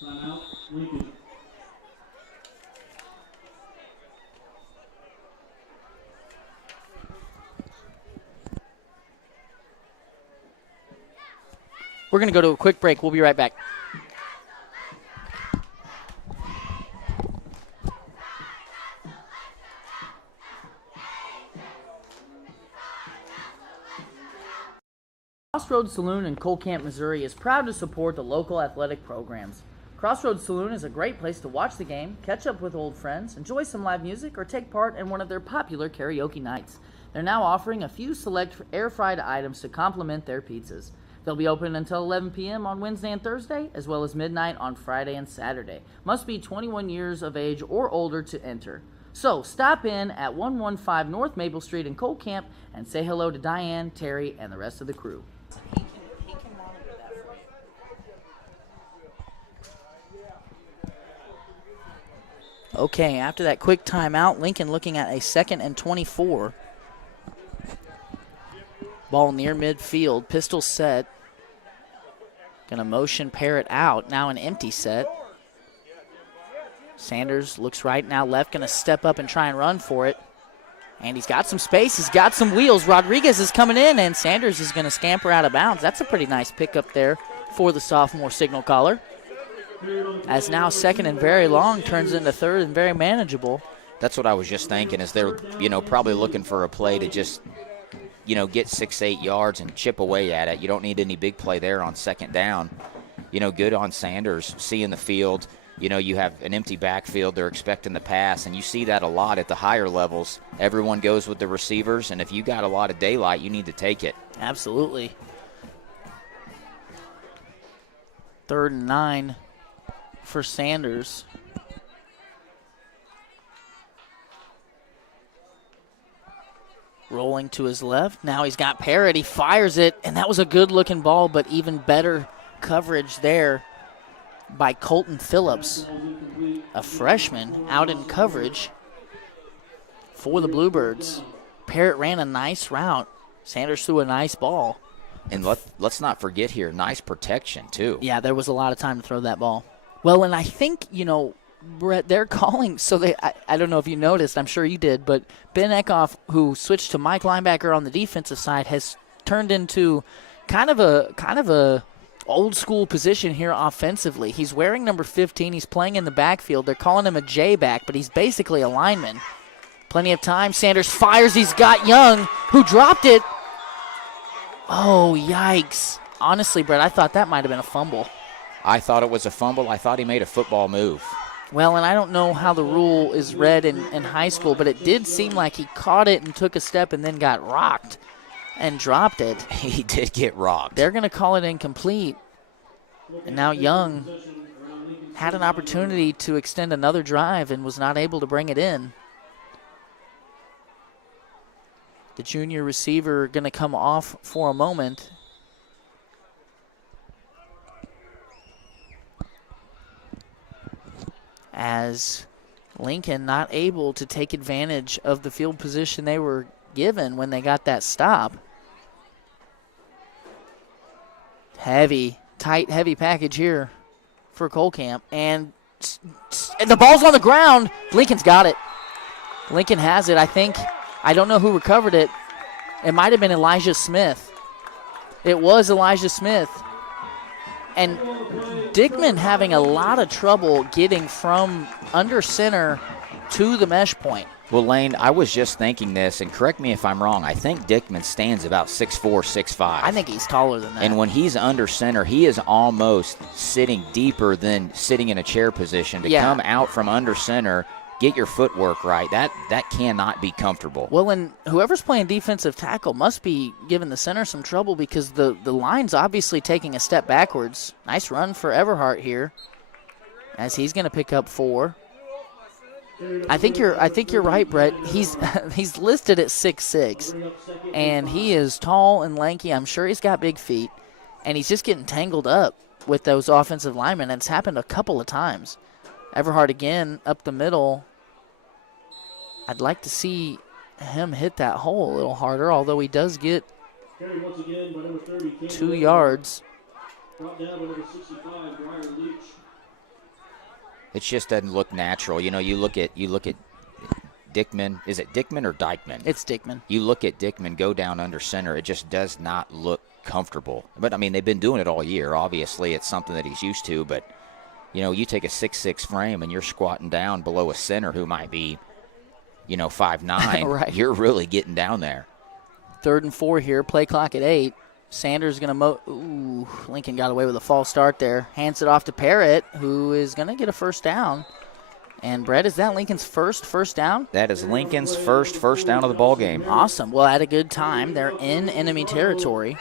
Timeout, Lincoln. We're going to go to a quick break. We'll be right back. Crossroads Saloon in Cole Camp, Missouri is proud to support the local athletic programs. Crossroads Saloon is a great place to watch the game, catch up with old friends, enjoy some live music, or take part in one of their popular karaoke nights. They're now offering a few select air-fried items to complement their pizzas. They'll be open until 11 p.m. on Wednesday and Thursday, as well as midnight on Friday and Saturday. Must be 21 years of age or older to enter. So stop in at 115 North Maple Street in Cole Camp and say hello to Diane, Terry, and the rest of the crew. Okay, after that quick timeout, Lincoln looking at a 2nd and 24. Ball near midfield, pistol set. Gonna motion Parrott out, now an empty set. Sanders looks right, now left, gonna step up and try and run for it. And he's got some space, he's got some wheels. Rodriguez is coming in, and Sanders is gonna scamper out of bounds. That's a pretty nice pickup there for the sophomore signal caller. As now 2nd and very long turns into 3rd and very manageable. That's what I was just thinking, is they're, probably looking for a play to just, get 6-8 yards and chip away at it. You don't need any big play there on 2nd down. Good on Sanders, seeing the field. You have an empty backfield. They're expecting the pass, and you see that a lot at the higher levels. Everyone goes with the receivers, and if you got a lot of daylight, you need to take it. Absolutely. 3rd and 9 for Sanders. Rolling to his left. Now he's got Parrott. He fires it, and that was a good-looking ball, but even better coverage there by Colton Phillips, a freshman out in coverage for the Bluebirds. Parrott ran a nice route. Sanders threw a nice ball. And let's not forget here, nice protection, too. Yeah, there was a lot of time to throw that ball. Well, and I think, Brett, they're calling, I don't know if you noticed, I'm sure you did, but Ben Eckhoff, who switched to Mike linebacker on the defensive side, has turned into kind of a old school position here offensively. He's wearing number 15. He's playing in the backfield. They're calling him a J-back, but he's basically a lineman. Plenty of time. Sanders fires. He's got Young, who dropped it. Oh, yikes. Honestly, Brett, I thought that might have been a fumble. I thought it was a fumble. I thought he made a football move. Well, and I don't know how the rule is read in high school, but it did seem like he caught it and took a step and then got rocked and dropped it. He did get rocked. They're going to call it incomplete. And now Young had an opportunity to extend another drive and was not able to bring it in. The junior receiver going to come off for a moment. As Lincoln not able to take advantage of the field position they were given when they got that stop. Heavy package here for Cole Camp. And the ball's on the ground. Lincoln's got it. Lincoln has it, I think. I don't know who recovered it. It might have been Elijah Smith. It was Elijah Smith. And Dickman having a lot of trouble getting from under center to the mesh point. Well, Lane, I was just thinking this, and correct me if I'm wrong. I think Dickman stands about 6'4", 6'5". I think he's taller than that. And when he's under center, he is almost sitting deeper than sitting in a chair position. To come out from under center, get your footwork right, that cannot be comfortable. Well, and whoever's playing defensive tackle must be giving the center some trouble because the line's obviously taking a step backwards. Nice run for Everhart here as he's going to pick up 4. I think you're right, Brett. He's listed at 6'6", and he is tall and lanky. I'm sure he's got big feet, and he's just getting tangled up with those offensive linemen, and it's happened a couple of times. Everhart again up the middle. I'd like to see him hit that hole a little harder, although he does get 2 yards. It just doesn't look natural. You look at Dickman. Is it Dickman or Dykeman? It's Dickman. You look at Dickman go down under center. It just does not look comfortable. But, I mean, they've been doing it all year. Obviously, it's something that he's used to. But, you take a 6'6" frame and you're squatting down below a center who might be, 5'9". Right. You're really getting down there. 3rd and 4 here. Play clock at 8. Sanders going to Lincoln got away with a false start there. Hands it off to Parrott, who is going to get a first down. And, Brett, is that Lincoln's first down? That is Lincoln's first down of the ball game. Awesome. Well, at a good time. They're in enemy territory.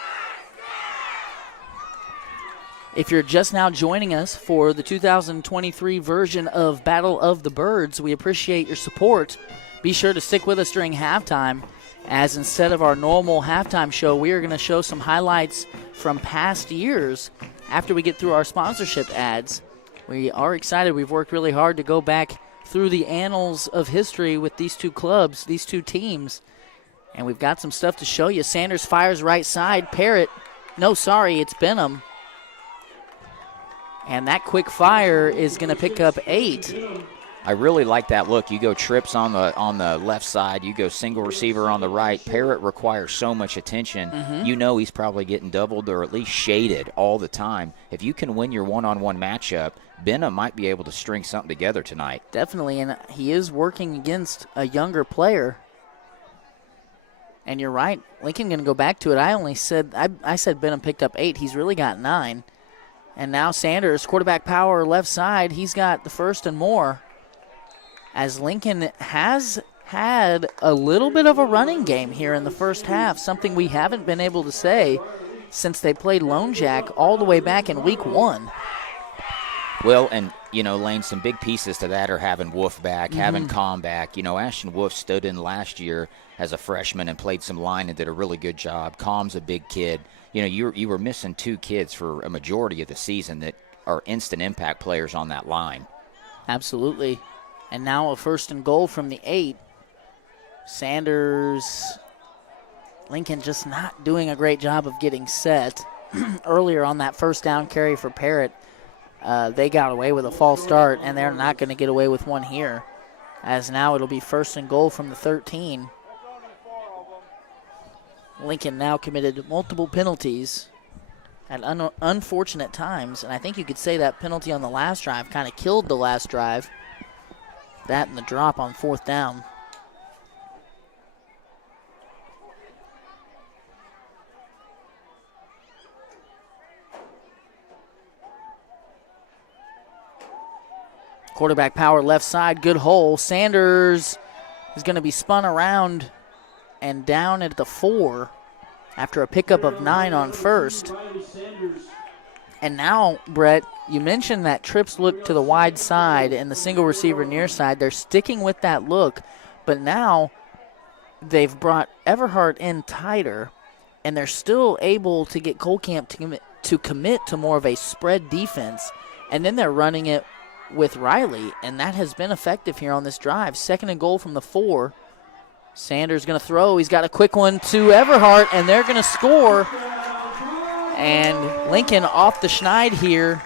If you're just now joining us for the 2023 version of Battle of the Birds, we appreciate your support. Be sure to stick with us during halftime, as instead of our normal halftime show, we are going to show some highlights from past years after we get through our sponsorship ads. We are excited. We've worked really hard to go back through the annals of history with these two clubs, these two teams, and we've got some stuff to show you. Sanders fires right side. It's Benham. And that quick fire is going to pick up 8. I really like that look. You go trips on the left side. You go single receiver on the right. Parrott requires so much attention. Mm-hmm. He's probably getting doubled or at least shaded all the time. If you can win your one-on-one matchup, Benham might be able to string something together tonight. Definitely, and he is working against a younger player. And you're right. Lincoln going to go back to it. I said Benham picked up 8. He's really got 9. And now Sanders, quarterback power left side. He's got the first and more. As Lincoln has had a little bit of a running game here in the first half, something we haven't been able to say since they played Lone Jack all the way back in week 1. Well, and, Lane, some big pieces to that are having Wolf back, having Com back. Ashton Wolf stood in last year as a freshman and played some line and did a really good job. Com's a big kid. You were missing 2 kids for a majority of the season that are instant impact players on that line. Absolutely. And now a 1st and goal from the 8. Sanders, Lincoln just not doing a great job of getting set. Earlier on that 1st down carry for Parrott, they got away with a false start, and they're not going to get away with one here, as now it'll be 1st and goal from the 13. Lincoln now committed multiple penalties at unfortunate times, and I think you could say that penalty on the last drive kind of killed the last drive. That and the drop on 4th down. Quarterback power left side, good hole. Sanders is going to be spun around and down at the 4 after a pickup of 9 on 1st. And now, Brett, you mentioned that trips look to the wide side and the single receiver near side. They're sticking with that look, but now they've brought Everhart in tighter, and they're still able to get Cole Camp to commit to more of a spread defense, and then they're running it with Riley, and that has been effective here on this drive. 2nd and goal from the 4. Sanders going to throw. He's got a quick one to Everhart, and they're going to score. And Lincoln off the schneid here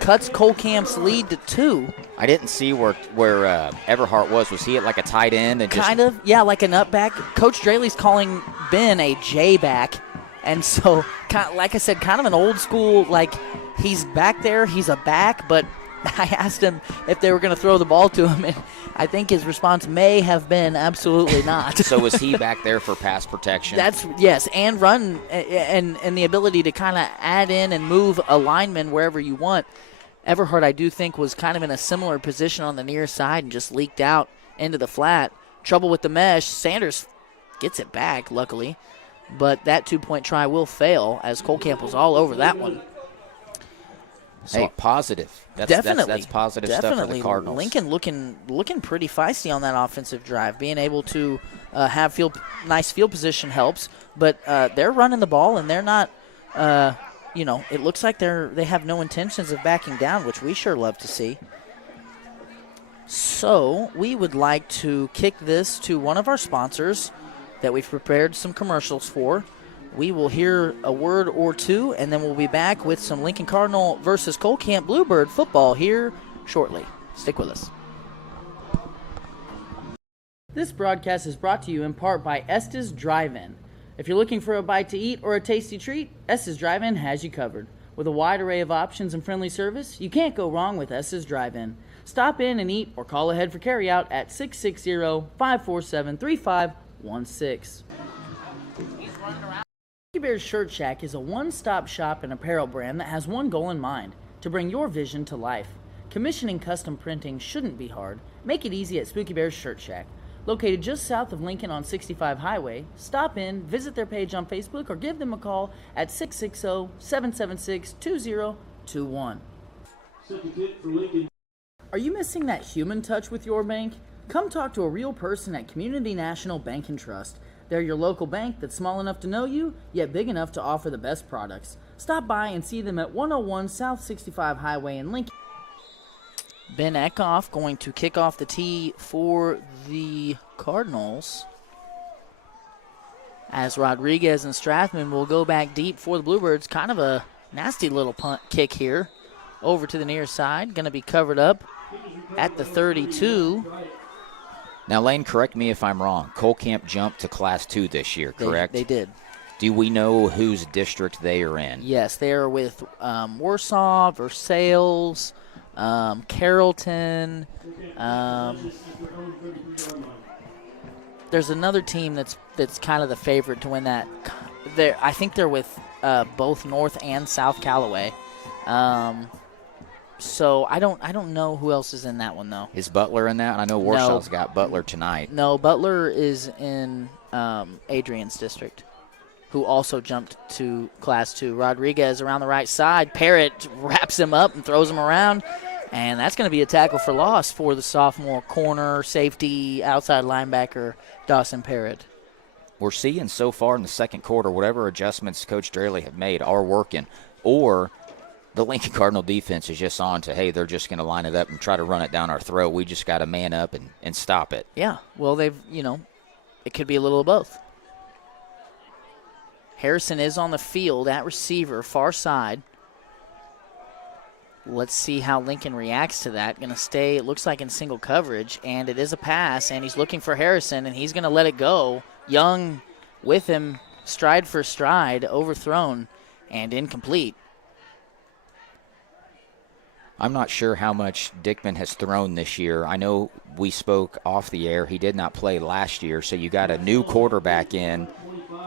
cuts Cole Camp's lead to 2. I didn't see where Everhart was. Was he at like a tight end? And kind of, yeah, like a nutback. Coach Draley's calling Ben a J-back. And so, like I said, kind of an old school, like he's back there, he's a back, but I asked him if they were going to throw the ball to him, and I think his response may have been absolutely not. So was he back there for pass protection? Yes, and run and the ability to kind of add in and move a lineman wherever you want. Everhart, I do think, was kind of in a similar position on the near side and just leaked out into the flat. Trouble with the mesh. Sanders gets it back, luckily, but that 2-point try will fail as Cole Camp was all over that one. Hey, positive. That's positive stuff for the Cardinals. Lincoln looking pretty feisty on that offensive drive. Being able to have nice field position helps, but they're running the ball and they're not. It looks like they have no intentions of backing down, which we sure love to see. So we would like to kick this to one of our sponsors that we've prepared some commercials for. We will hear a word or two, and then we'll be back with some Lincoln Cardinal versus Cole Camp Bluebird football here shortly. Stick with us. This broadcast is brought to you in part by Estes Drive-In. If you're looking for a bite to eat or a tasty treat, Estes Drive-In has you covered. With a wide array of options and friendly service, you can't go wrong with Estes Drive-In. Stop in and eat or call ahead for carryout at 660-547-3516. Spooky Bear's Shirt Shack is a one-stop shop and apparel brand that has one goal in mind: to bring your vision to life. Commissioning custom printing shouldn't be hard. Make it easy at Spooky Bear's Shirt Shack. Located just south of Lincoln on 65 Highway, stop in, visit their page on Facebook, or give them a call at 660-776-2021. Are you missing that human touch with your bank? Come talk to a real person at Community National Bank and Trust. They're your local bank that's small enough to know you, yet big enough to offer the best products. Stop by and see them at 101 South 65 Highway in Lincoln. Ben Eckhoff going to kick off the tee for the Cardinals, as Rodriguez and Strathman will go back deep for the Bluebirds. Kind of a nasty little punt kick here over to the near side. Going to be covered up at the 32. Now, Lane, correct me if I'm wrong. Cole Camp jumped to Class 2 this year, correct? They did. Do we know whose district they are in? Yes, they are with Warsaw, Versailles, Carrollton. There's another team that's kind of the favorite to win that. I think they're with both North and South Callaway. So I don't know who else is in that one, though. Is Butler in that? I know Warsaw's got Butler tonight. No, Butler is in Adrian's district, who also jumped to Class 2. Rodriguez around the right side. Parrott wraps him up and throws him around, and that's going to be a tackle for loss for the sophomore corner, safety, outside linebacker, Dawson Parrott. We're seeing so far in the second quarter, whatever adjustments Coach Draley have made are working, or the Lincoln Cardinal defense is just on to, hey, they're just going to line it up and try to run it down our throat. We just got to man up and stop it. Yeah, well, it could be a little of both. Harrison is on the field at receiver, far side. Let's see how Lincoln reacts to that. Going to stay, it looks like, in single coverage, and it is a pass, and he's looking for Harrison, and he's going to let it go. Young with him, stride for stride, overthrown and incomplete. I'm not sure how much Dickman has thrown this year. I know we spoke off the air. He did not play last year, so you got a new quarterback in.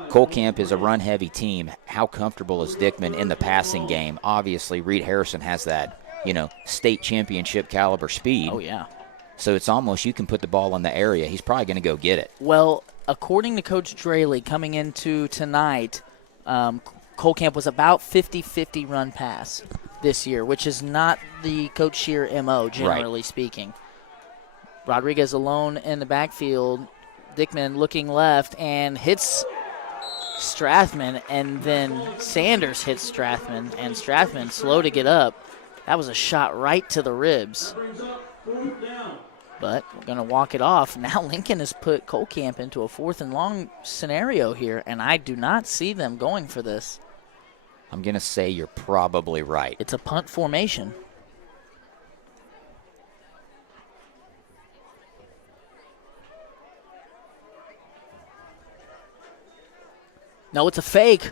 Cole Camp is a run-heavy team. How comfortable is Dickman in the passing game? Obviously, Reed Harrison has that, state championship caliber speed. Oh, yeah. So it's almost you can put the ball in the area. He's probably going to go get it. Well, according to Coach Draley, coming into tonight, Cole Camp was about 50-50 run pass this year, which is not the Coach Shear MO, generally speaking. Rodriguez alone in the backfield. Dickman looking left and hits Strathman, and then Sanders hits Strathman, and Strathman slow to get up. That was a shot right to the ribs. But we're going to walk it off. Now Lincoln has put Cole Camp into a 4th and long scenario here, and I do not see them going for this. I'm going to say you're probably right. It's a punt formation. No, it's a fake.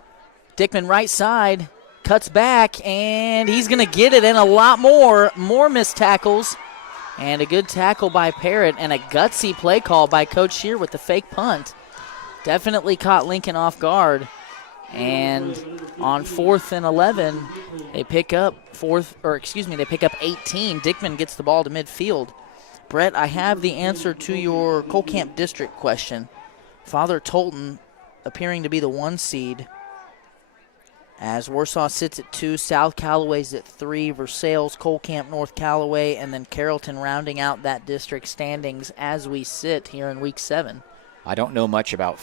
Dickman right side, cuts back, and he's going to get it, and a lot more missed tackles. And a good tackle by Parrott, and a gutsy play call by Coach Shear with the fake punt. Definitely caught Lincoln off guard. And on 4th and 11, they pick up 18. Dickman gets the ball to midfield. Brett, I have the answer to your Cole Camp district question. Father Tolton appearing to be the 1 seed, as Warsaw sits at 2, South Callaway's at 3, Versailles, Cole Camp, North Callaway, and then Carrollton rounding out that district standings as we sit here in Week 7. I don't know much about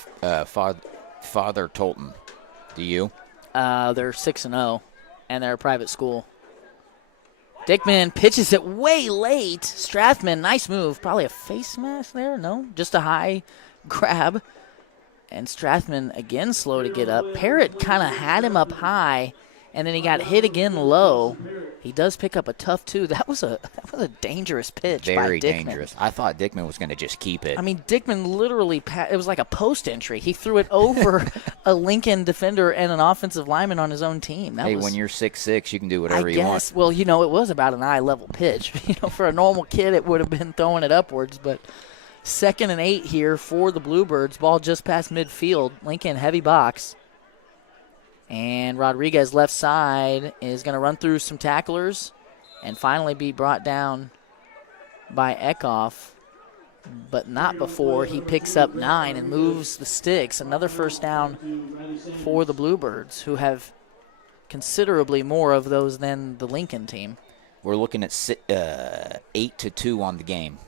Father Tolton. Do you? They're 6-0, and they're a private school. Dickman pitches it way late. Strathman, nice move. Probably a face mask there? No, just a high grab. And Strathman again slow to get up. Parrott kind of had him up high, and then he got hit again low. He does pick up a tough 2. That was a dangerous pitch by Dickman. Very dangerous. I thought Dickman was going to just keep it. I mean, Dickman literally, it was like a post entry. He threw it over a Lincoln defender and an offensive lineman on his own team. When you're 6'6", you can do whatever you want. Well, it was about an eye-level pitch. For a normal kid, it would have been throwing it upwards, but 2nd and 8 here for the Bluebirds. Ball just past midfield. Lincoln heavy box. And Rodriguez left side is going to run through some tacklers and finally be brought down by Eckhoff, but not before he picks up 9 and moves the sticks. Another first down for the Bluebirds, who have considerably more of those than the Lincoln team. We're looking at 8-2 on the game.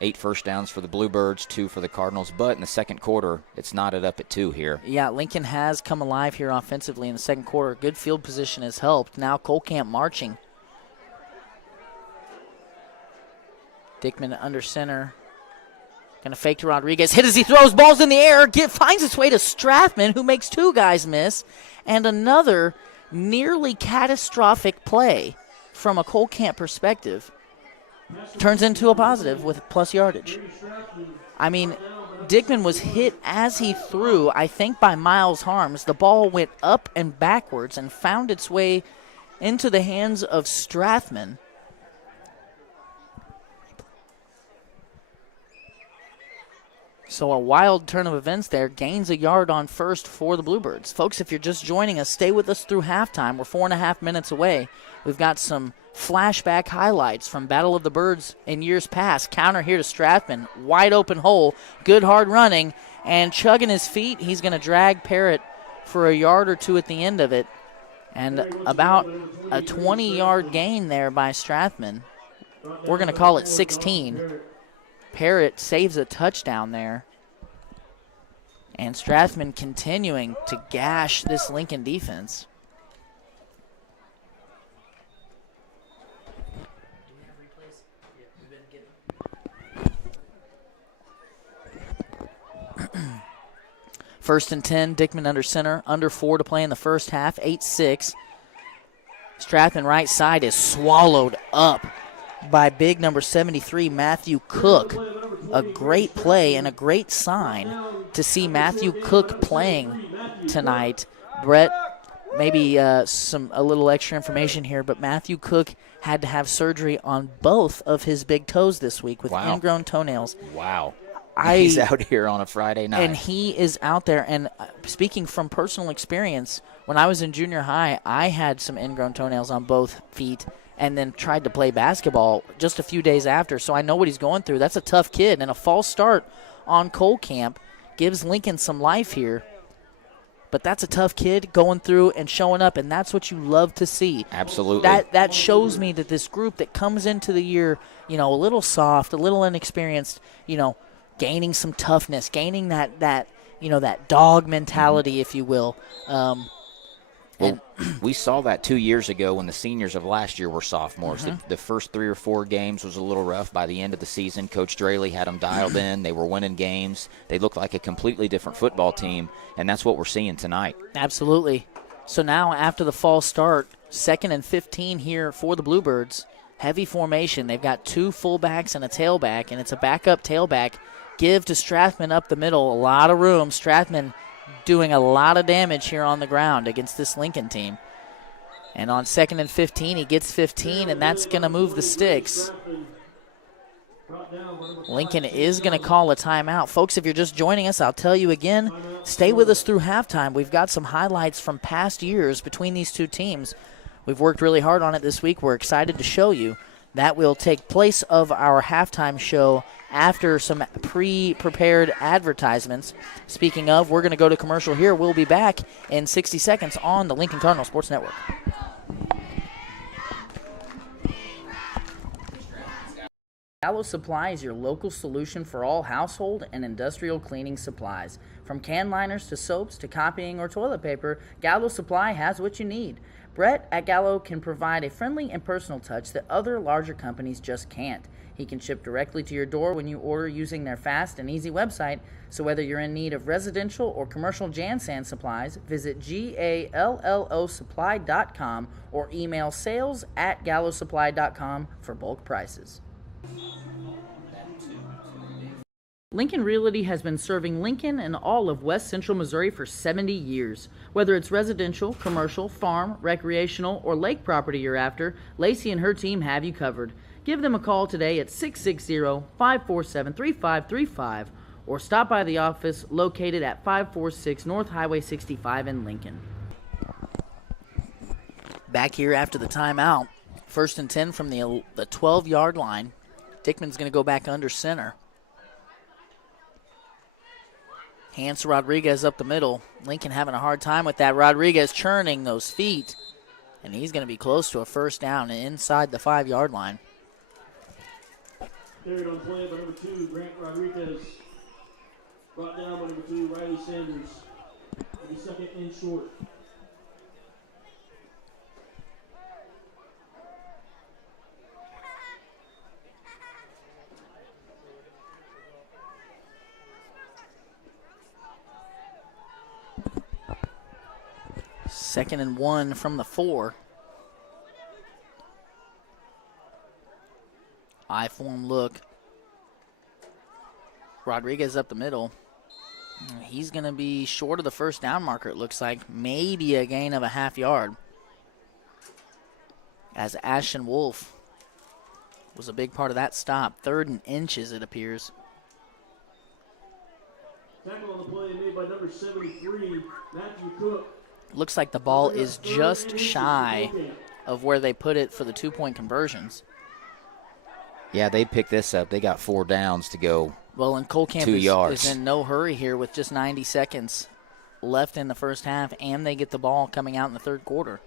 8 first downs for the Bluebirds, 2 for the Cardinals. But in the second quarter, it's knotted up at 2 here. Yeah, Lincoln has come alive here offensively in the second quarter. Good field position has helped. Now Cole Camp marching. Dickman under center. Going to fake to Rodriguez. Hit as he throws. Balls in the air. Finds its way to Strathman, who makes 2 guys miss. And another nearly catastrophic play from a Cole Camp perspective turns into a positive with plus yardage. I mean, Dickman was hit as he threw, I think by Miles Harms. The ball went up and backwards and found its way into the hands of Strathman. So a wild turn of events there. Gains a yard on first for the Bluebirds. Folks, if you're just joining us, stay with us through halftime. We're 4.5 minutes away. We've got some flashback highlights from Battle of the Birds in years past. Counter here to Strathman. Wide open hole. Good hard running. And chugging his feet, he's going to drag Parrott for a yard or 2 at the end of it. And about a 20-yard gain there by Strathman. We're going to call it 16. Parrott saves a touchdown there. And Strathman continuing to gash this Lincoln defense. First and 10, Dickman under center, under 4 to play in the first half, 8-6. Strathman right side is swallowed up by big number 73, Matthew Cook. A great play and a great sign to see Matthew Cook playing tonight. Brett, maybe a little extra information here, but Matthew Cook had to have surgery on both of his big toes this week with ingrown toenails. Wow. He's out here on a Friday night. And he is out there. And speaking from personal experience, when I was in junior high, I had some ingrown toenails on both feet and then tried to play basketball just a few days after. So I know what he's going through. That's a tough kid. And a false start on Cole Camp gives Lincoln some life here. But that's a tough kid going through and showing up, and that's what you love to see. Absolutely. That shows me that this group that comes into the year, a little soft, a little inexperienced, gaining some toughness, gaining that dog mentality, if you will. We saw that 2 years ago when the seniors of last year were sophomores. The first 3 or 4 games was a little rough. By the end of the season, Coach Draley had them dialed in. They were winning games. They looked like a completely different football team, and that's what we're seeing tonight. Absolutely. So now after the false start, 2nd and 15 here for the Bluebirds. Heavy formation. They've got 2 fullbacks and a tailback, and it's a backup tailback. Give to Strathman up the middle. A lot of room. Strathman doing a lot of damage here on the ground against this Lincoln team. And on 2nd and 15, he gets 15, and that's going to move the sticks. Lincoln is going to call a timeout. Folks, if you're just joining us, I'll tell you again, stay with us through halftime. We've got some highlights from past years between these two teams. We've worked really hard on it this week. We're excited to show you. That will take place of our halftime show after some pre-prepared advertisements. Speaking of, we're going to go to commercial here. We'll be back in 60 seconds on the Lincoln Cardinal Sports Network. Gallo Supply is your local solution for all household and industrial cleaning supplies. From can liners to soaps to copying or toilet paper, Gallo Supply has what you need. Brett at Gallo can provide a friendly and personal touch that other larger companies just can't. He can ship directly to your door when you order using their fast and easy website. So whether you're in need of residential or commercial Jan Sand supplies, visit GALLOsupply.com or email sales@gallosupply.com for bulk prices. Lincoln Realty has been serving Lincoln and all of West Central Missouri for 70 years. Whether it's residential, commercial, farm, recreational, or lake property you're after, Lacey and her team have you covered. Give them a call today at 660-547-3535 or stop by the office located at 546 North Highway 65 in Lincoln. Back here after the timeout, 1st and 10 from the 12-yard line. Dickman's going to go back under center. Hands to Rodriguez up the middle. Lincoln having a hard time with that. Rodriguez churning those feet. And he's going to be close to a first down inside the 5-yard line. Carried on play by number 2, Grant Rodriguez. Brought down by number 2, Riley Sanders. The 2nd and short. Second and 1 from the 4. I-form look. Rodriguez up the middle. He's going to be short of the first down marker, it looks like. Maybe a gain of a half yard. As Ashton Wolf was a big part of that stop. 3rd and inches, it appears. Tackle on the play made by number 73, Matthew Cook. Looks like the ball is just shy of where they put it for the 2-point conversions. Yeah, they picked this up. They got 4 downs to go. Well, and Cole Camp 2 yards. is in no hurry here with just 90 seconds left in the first half, and they get the ball coming out in the 3rd quarter.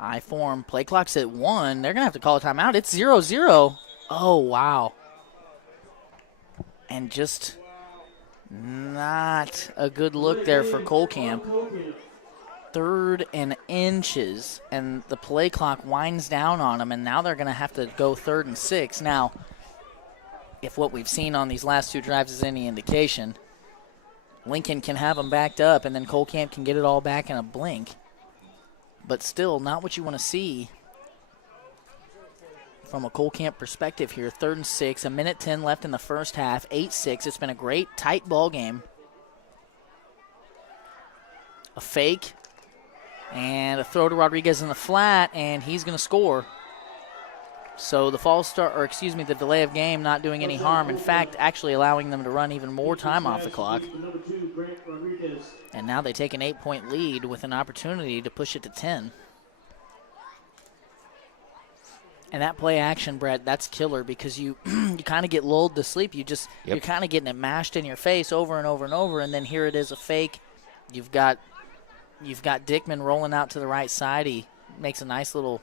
I-form. Play clock's at 1. They're going to have to call a timeout. It's 0-0. Oh, wow. And just not a good look there for Cole Camp. 3rd and inches, and the play clock winds down on them, and now they're going to have to go 3rd and 6. Now, if what we've seen on these last 2 drives is any indication, Lincoln can have them backed up, and then Cole Camp can get it all back in a blink. But still, not what you want to see from a Cole Camp perspective here. 3rd and 6, a minute 10 left in the first half, 8-6. It's been a great, tight ball game. A fake and a throw to Rodriguez in the flat, and he's going to score. So the the delay of game not doing any harm. In fact, actually allowing them to run even more time off the clock. And now they take an 8-point lead with an opportunity to push it to 10. And that play action, Brett, that's killer because you you kind of get lulled to sleep. You're kind of getting it mashed in your face over and over and over, and then here it is, a fake. You've got Dickman rolling out to the right side. He makes a nice little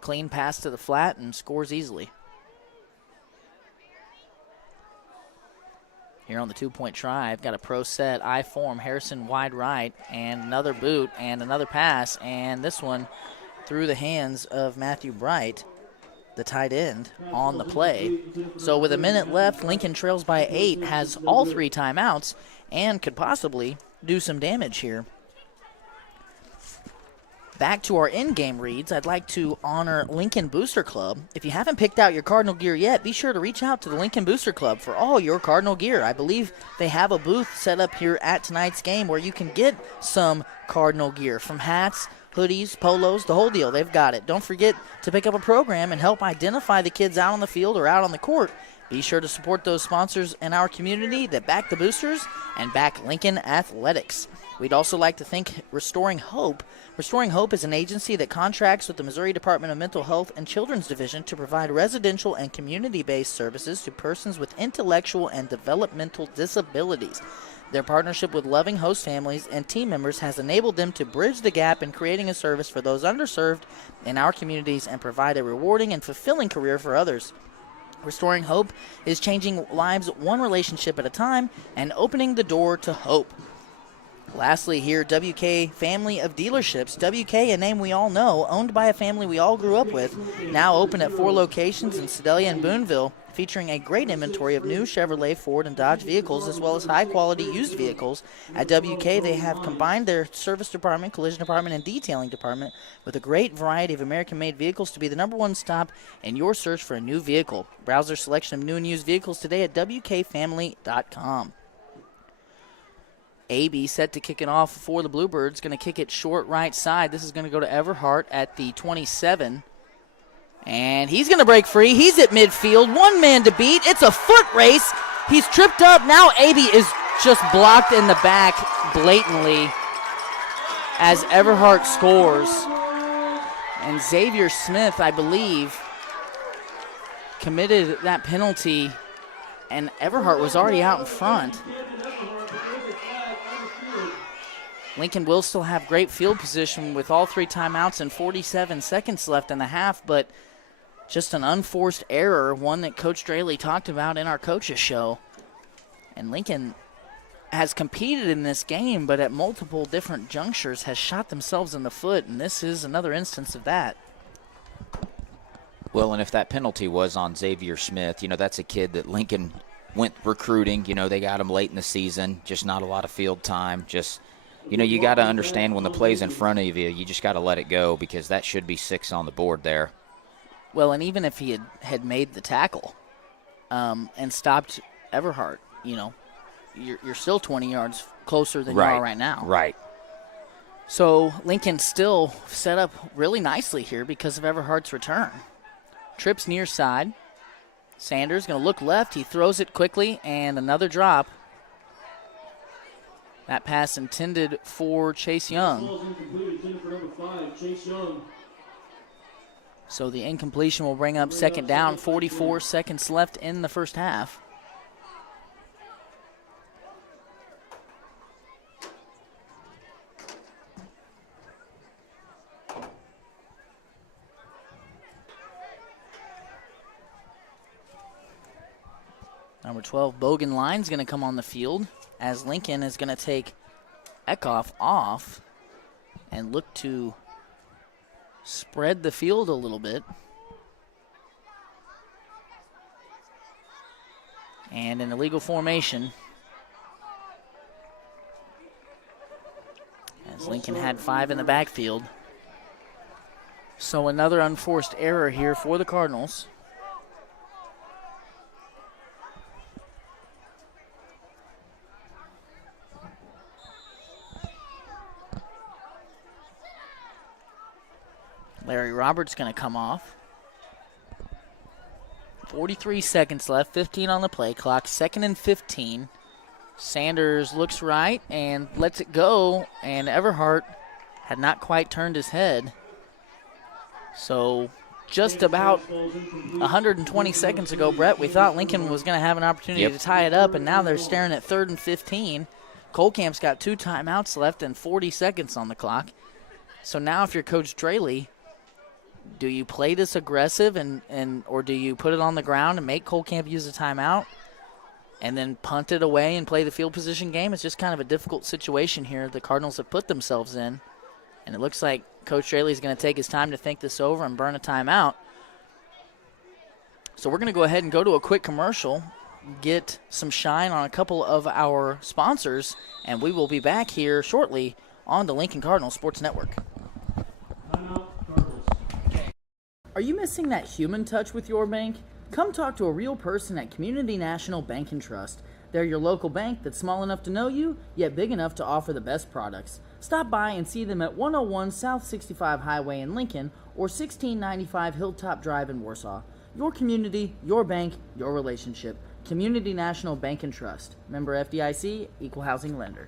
clean pass to the flat and scores easily. Here on the 2-point try, I've got a pro set, I form, Harrison wide right, and another boot and another pass, and this one through the hands of Matthew Bright, the tight end, on the play. So with a minute left, Lincoln trails by 8, has all 3 timeouts, and could possibly do some damage here. Back to our in-game reads, I'd like to honor Lincoln Booster Club. If you haven't picked out your Cardinal gear yet, be sure to reach out to the Lincoln Booster Club for all your Cardinal gear. I believe they have a booth set up here at tonight's game where you can get some Cardinal gear, from hats, hoodies, polos, the whole deal. They've got it. Don't forget to pick up a program and help identify the kids out on the field or out on the court. Be sure to support those sponsors in our community that back the Boosters and back Lincoln Athletics. We'd also like to thank Restoring Hope. Restoring Hope is an agency that contracts with the Missouri Department of Mental Health and Children's Division to provide residential and community-based services to persons with intellectual and developmental disabilities. Their partnership with loving host families and team members has enabled them to bridge the gap in creating a service for those underserved in our communities and provide a rewarding and fulfilling career for others. Restoring Hope is changing lives one relationship at a time and opening the door to hope. Lastly here, WK Family of Dealerships. WK, a name we all know, owned by a family we all grew up with, now open at 4 locations in Sedalia and Boonville, featuring a great inventory of new Chevrolet, Ford, and Dodge vehicles, as well as high-quality used vehicles. At WK, they have combined their service department, collision department, and detailing department with a great variety of American-made vehicles to be the #1 stop in your search for a new vehicle. Browse their selection of new and used vehicles today at WKFamily.com. AB set to kick it off for the Bluebirds. Going to kick it short right side. This is going to go to Everhart at the 27. And he's going to break free. He's at midfield. 1 man to beat. It's a foot race. He's tripped up. Now AB is just blocked in the back blatantly as Everhart scores. And Xavier Smith, I believe, committed that penalty, and Everhart was already out in front. Lincoln will still have great field position with all 3 timeouts and 47 seconds left in the half, but just an unforced error, one that Coach Straley talked about in our coaches show. And Lincoln has competed in this game, but at multiple different junctures has shot themselves in the foot, and this is another instance of that. Well, and if that penalty was on Xavier Smith, that's a kid that Lincoln went recruiting. They got him late in the season, just not a lot of field time, just – you got to understand when the play's in front of you, you just got to let it go because that should be 6 on the board there. Well, and even if he had made the tackle and stopped Everhart, you're still 20 yards closer than you are right now. Right. So Lincoln still set up really nicely here because of Everhart's return. Trips near side. Sanders going to look left. He throws it quickly, and another drop. That pass intended for Chase Young. So the incompletion will bring up second down, 44 seconds left in the first half. Number 12, Bogan Line's going to come on the field, as Lincoln is going to take Eckhoff off and look to spread the field a little bit. And an illegal formation, as Lincoln had 5 in the backfield. So another unforced error here for the Cardinals. Larry Roberts going to come off. 43 seconds left, 15 on the play clock, 2nd and 15. Sanders looks right and lets it go, and Everhart had not quite turned his head. So just about 120 seconds ago, Brett, we thought Lincoln was going to have an opportunity to tie it up, and now they're staring at 3rd and 15. Cole Camp's got 2 timeouts left and 40 seconds on the clock. So now if you're Coach Draley, do you play this aggressive or do you put it on the ground and make Cole Camp use a timeout and then punt it away and play the field position game? It's just kind of a difficult situation here the Cardinals have put themselves in. And it looks like Coach Draley is going to take his time to think this over and burn a timeout. So we're going to go ahead and go to a quick commercial, get some shine on a couple of our sponsors, and we will be back here shortly on the Lincoln Cardinals Sports Network. Are you missing that human touch with your bank? Come talk to a real person at Community National Bank and Trust. They're your local bank that's small enough to know you, yet big enough to offer the best products. Stop by and see them at 101 South 65 Highway in Lincoln or 1695 Hilltop Drive in Warsaw. Your community, your bank, your relationship. Community National Bank and Trust. Member FDIC, Equal Housing Lender.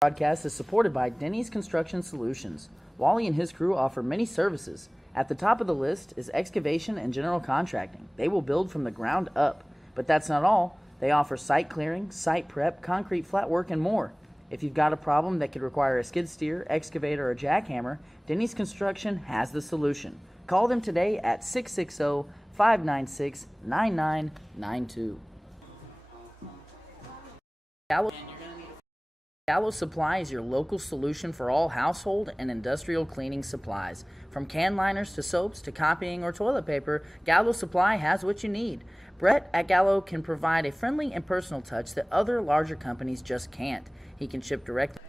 Broadcast is supported by Denny's Construction Solutions. Wally and his crew offer many services. At the top of the list is excavation and general contracting. They will build from the ground up. But that's not all. They offer site clearing, site prep, concrete flat work, and more. If you've got a problem that could require a skid steer, excavator, or jackhammer, Denny's Construction has the solution. Call them today at 660-596-9992. Gallo Supply is your local solution for all household and industrial cleaning supplies. From can liners to soaps to copying or toilet paper, Gallo Supply has what you need. Brett at Gallo can provide a friendly and personal touch that other larger companies just can't. He can ship directly.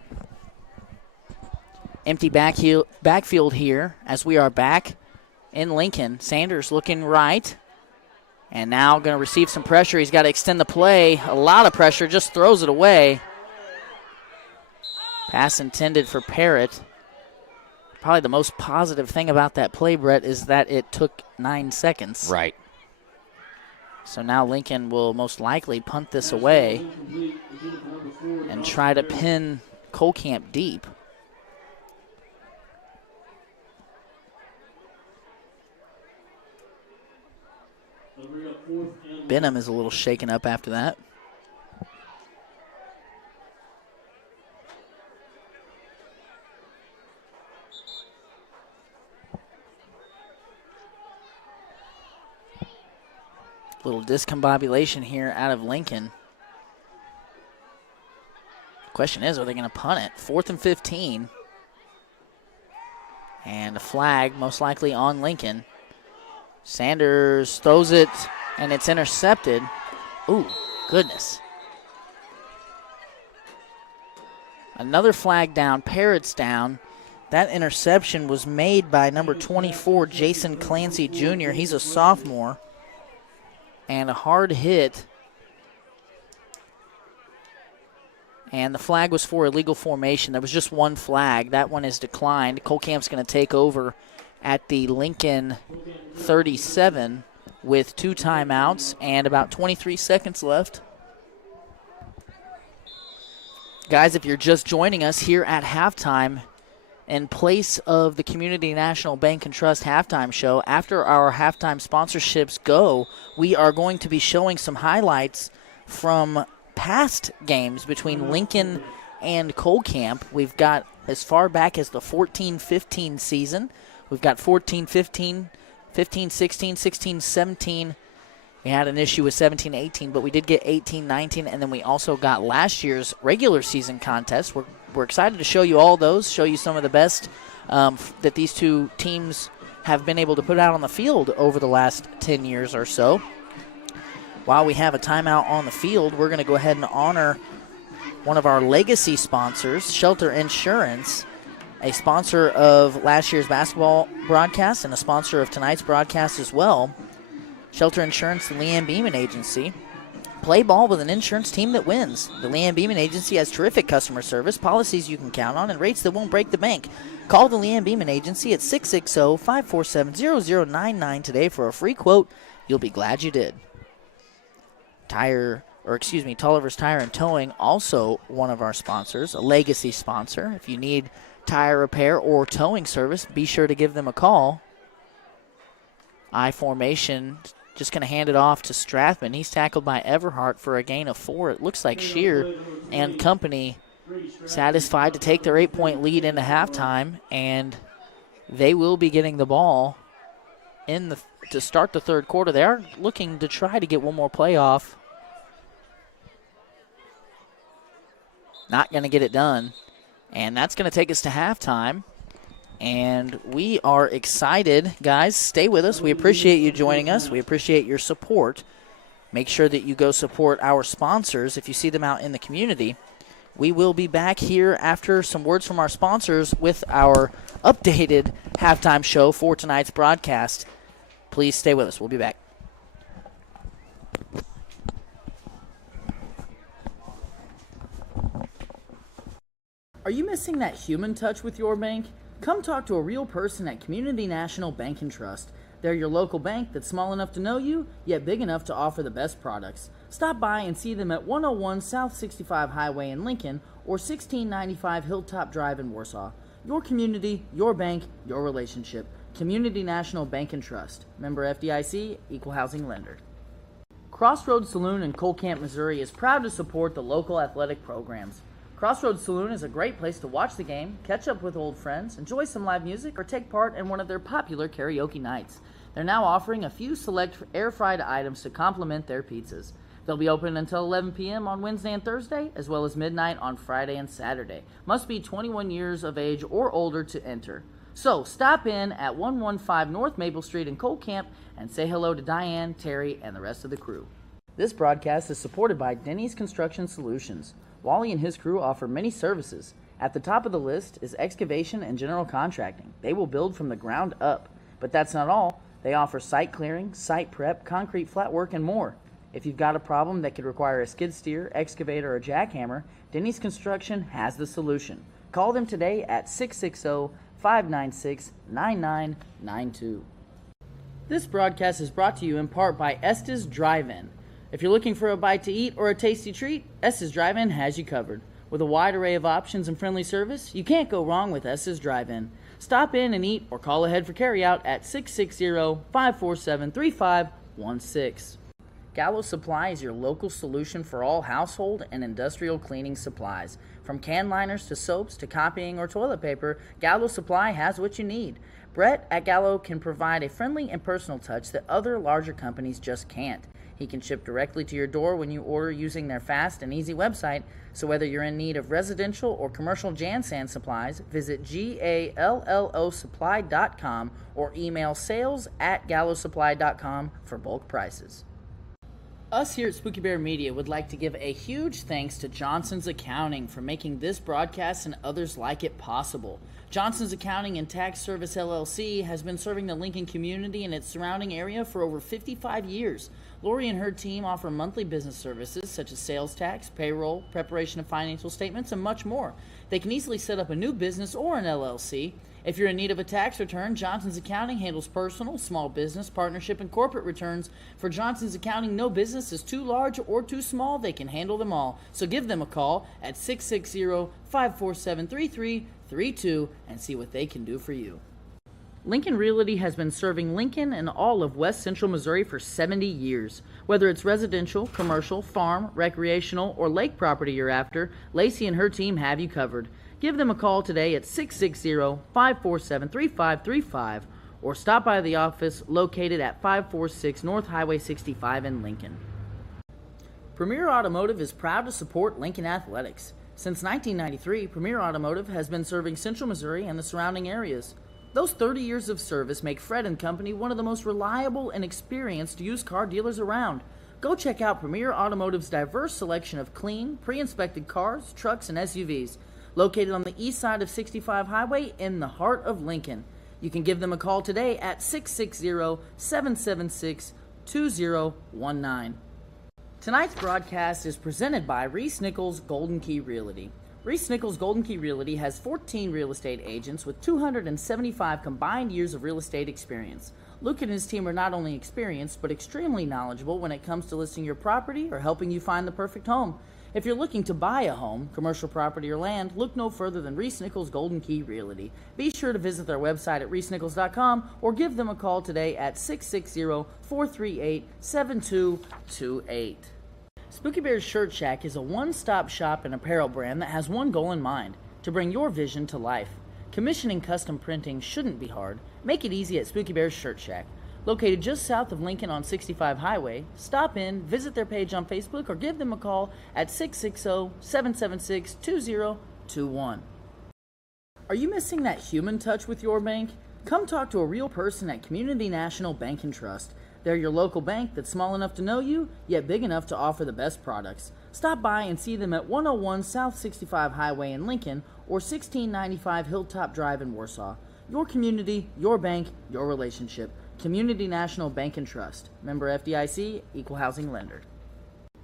Empty backfield here as we are back in Lincoln. Sanders looking right. And now going to receive some pressure. He's got to extend the play. A lot of pressure, just throws it away. Pass intended for Parrott. Probably the most positive thing about that play, Brett, is that it took 9 seconds. Right. So now Lincoln will most likely punt this away and try to pin Cole Camp deep. Benham is a little shaken up after that. Little discombobulation here out of Lincoln. Question is, are they going to punt it? 4th and 15. And a flag, most likely on Lincoln. Sanders throws it, and it's intercepted. Ooh, goodness. Another flag down. Parrott's down. That interception was made by number 24, Jason Clancy Jr. He's a sophomore. And a hard hit. And the flag was for illegal formation. There was just one flag. That one is declined. Cole Camp's going to take over at the Lincoln 37 with 2 timeouts and about 23 seconds left. Guys, if you're just joining us here at halftime, in place of the Community National Bank and Trust halftime show, after our halftime sponsorships go, we are going to be showing some highlights from past games between Lincoln and Cole Camp. We've got as far back as the 14-15 season. We've got 14-15, 15-16, 16-17. We had an issue with 17-18, but we did get 18-19, and then we also got last year's regular season contest. We're excited to show you all those, show you some of the best that these two teams have been able to put out on the field over the last 10 years or so. while we have a timeout on the field, we're going to go ahead and honor one of our legacy sponsors, Shelter Insurance, a sponsor of last year's basketball broadcast and a sponsor of tonight's broadcast as well. Shelter Insurance, the Leanne Beeman Agency. Play ball with an insurance team that wins. The Leanne Beeman Agency has terrific customer service, policies you can count on, and rates that won't break the bank. Call the Leanne Beeman Agency at 660-547-0099 today for a free quote. You'll be glad you did. Tulliver's Tire and Towing, also one of our sponsors, a legacy sponsor. If you need tire repair or towing service, be sure to give them a call. I formation, just going to hand it off to Strathman. He's tackled by Everhart for a gain of 4. It looks like Shear and company satisfied to take their 8-point lead into halftime, and they will be getting the ball to start the third quarter. They are looking to try to get one more play off. Not going to get it done. And that's going to take us to halftime. And we are excited. Guys, stay with us. We appreciate you joining us. We appreciate your support. Make sure that you go support our sponsors if you see them out in the community. We will be back here after some words from our sponsors with our updated halftime show for tonight's broadcast. Please stay with us. We'll be back. Are you missing that human touch with your bank? Come talk to a real person at Community National Bank and Trust. They're your local bank that's small enough to know you, yet big enough to offer the best products. Stop by and see them at 101 South 65 Highway in Lincoln or 1695 Hilltop Drive in Warsaw. Your community, your bank, your relationship. Community National Bank and Trust. Member FDIC, Equal Housing Lender. Crossroads Saloon in Cole Camp, Missouri is proud to support the local athletic programs. Crossroads Saloon is a great place to watch the game, catch up with old friends, enjoy some live music, or take part in one of their popular karaoke nights. They're now offering a few select air-fried items to complement their pizzas. They'll be open until 11 p.m. on Wednesday and Thursday, as well as midnight on Friday and Saturday. Must be 21 years of age or older to enter. So stop in at 115 North Maple Street in Cole Camp and say hello to Diane, Terry, and the rest of the crew. This broadcast is supported by Denny's Construction Solutions. Wally and his crew offer many services. At the top of the list is excavation and general contracting. They will build from the ground up. But that's not all. They offer site clearing, site prep, concrete flat work, and more. If you've got a problem that could require a skid steer, excavator, or jackhammer, Denny's Construction has the solution. Call them today at 660-596-9992. This broadcast is brought to you in part by Estes Drive-In. If you're looking for a bite to eat or a tasty treat, Estes Drive-In has you covered. With a wide array of options and friendly service, you can't go wrong with Estes Drive-In. Stop in and eat or call ahead for carryout at 660-547-3516. Gallo Supply is your local solution for all household and industrial cleaning supplies. From can liners to soaps to copying or toilet paper, Gallo Supply has what you need. Brett at Gallo can provide a friendly and personal touch that other larger companies just can't. He can ship directly to your door when you order using their fast and easy website, so whether you're in need of residential or commercial Jansan supplies, visit GALLOsupply.com or email sales@gallosupply.com for bulk prices. Us here at Spooky Bear Media would like to give a huge thanks to Johnson's Accounting for making this broadcast and others like it possible. Johnson's Accounting and Tax Service LLC has been serving the Lincoln community and its surrounding area for over 55 years. Lori and her team offer monthly business services such as sales tax, payroll, preparation of financial statements, and much more. They can easily set up a new business or an LLC. If you're in need of a tax return, Johnson's Accounting handles personal, small business, partnership, and corporate returns. For Johnson's Accounting, no business is too large or too small. They can handle them all. So give them a call at 660-547-3332 and see what they can do for you. Lincoln Realty has been serving Lincoln and all of West Central Missouri for 70 years. Whether it's residential, commercial, farm, recreational, or lake property you're after, Lacey and her team have you covered. Give them a call today at 660-547-3535 or stop by the office located at 546 North Highway 65 in Lincoln. Premier Automotive is proud to support Lincoln Athletics. Since 1993, Premier Automotive has been serving Central Missouri and the surrounding areas. Those 30 years of service make Fred & Company one of the most reliable and experienced used car dealers around. Go check out Premier Automotive's diverse selection of clean, pre-inspected cars, trucks, and SUVs, located on the east side of 65 Highway in the heart of Lincoln. You can give them a call today at 660-776-2019. Tonight's broadcast is presented by Reese Nichols Golden Key Realty. Reese Nichols Golden Key Realty has 14 real estate agents with 275 combined years of real estate experience. Luke and his team are not only experienced, but extremely knowledgeable when it comes to listing your property or helping you find the perfect home. If you're looking to buy a home, commercial property, or land, look no further than Reese Nichols Golden Key Realty. Be sure to visit their website at reesenichols.com or give them a call today at 660-438-7228. Spooky Bear's Shirt Shack is a one-stop shop and apparel brand that has one goal in mind: to bring your vision to life. Commissioning custom printing shouldn't be hard. Make it easy at Spooky Bear's Shirt Shack. Located just south of Lincoln on 65 Highway, stop in, visit their page on Facebook, or give them a call at 660-776-2021. Are you missing that human touch with your bank? Come talk to a real person at Community National Bank and Trust. They're your local bank that's small enough to know you, yet big enough to offer the best products. Stop by and see them at 101 South 65 Highway in Lincoln or 1695 Hilltop Drive in Warsaw. Your community, your bank, your relationship. Community National Bank and Trust. Member FDIC, Equal Housing Lender.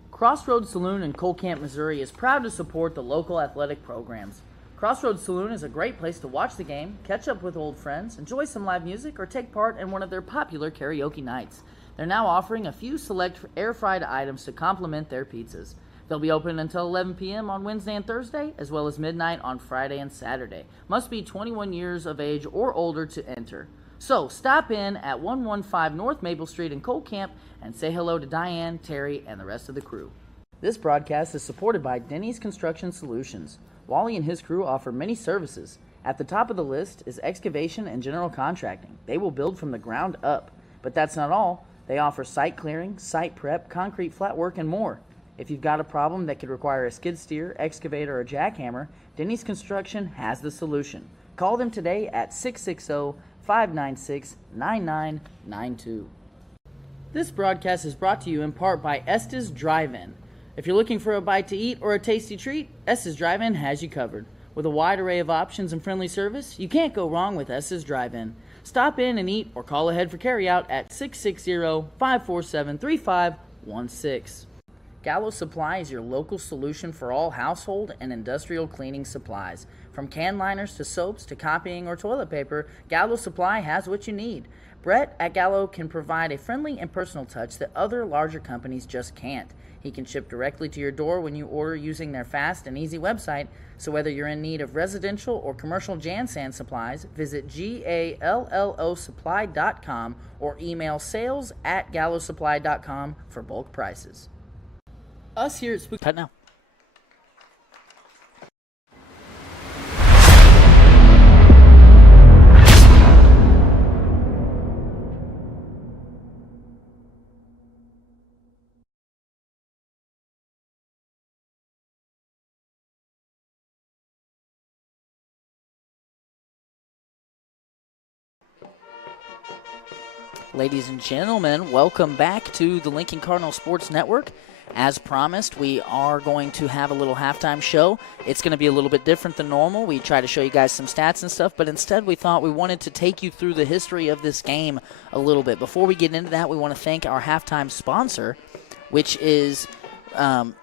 Crossroads Saloon in Cole Camp, Missouri is proud to support the local athletic programs. Crossroads Saloon is a great place to watch the game, catch up with old friends, enjoy some live music, or take part in one of their popular karaoke nights. They're now offering a few select air-fried items to complement their pizzas. They'll be open until 11 p.m. on Wednesday and Thursday, as well as midnight on Friday and Saturday. Must be 21 years of age or older to enter. So stop in at 115 North Maple Street in Cole Camp and say hello to Diane, Terry, and the rest of the crew. This broadcast is supported by Denny's Construction Solutions. Wally and his crew offer many services. At the top of the list is excavation and general contracting. They will build from the ground up. But that's not all. They offer site clearing, site prep, concrete flat work, and more. If you've got a problem that could require a skid steer, excavator, or jackhammer, Denny's Construction has the solution. Call them today at 660-596-9992. This broadcast is brought to you in part by Estes Drive-In. If you're looking for a bite to eat or a tasty treat, Estes Drive-In has you covered. With a wide array of options and friendly service, you can't go wrong with Estes Drive-In. Stop in and eat or call ahead for carryout at 660-547-3516. Gallo Supply is your local solution for all household and industrial cleaning supplies. From can liners to soaps to copying or toilet paper, Gallo Supply has what you need. Brett at Gallo can provide a friendly and personal touch that other larger companies just can't. He can ship directly to your door when you order using their fast and easy website, so whether you're in need of residential or commercial Jan Sand supplies, visit GALLOsupply.com or email sales@gallosupply.com for bulk prices. Us here at Spook... Cut now. Ladies and gentlemen, welcome back to the Lincoln Cardinal Sports Network. As promised, we are going to have a little halftime show. It's going to be a little bit different than normal. We try to show you guys some stats and stuff, but instead we thought we wanted to take you through the history of this game a little bit. Before we get into that, we want to thank our halftime sponsor, which is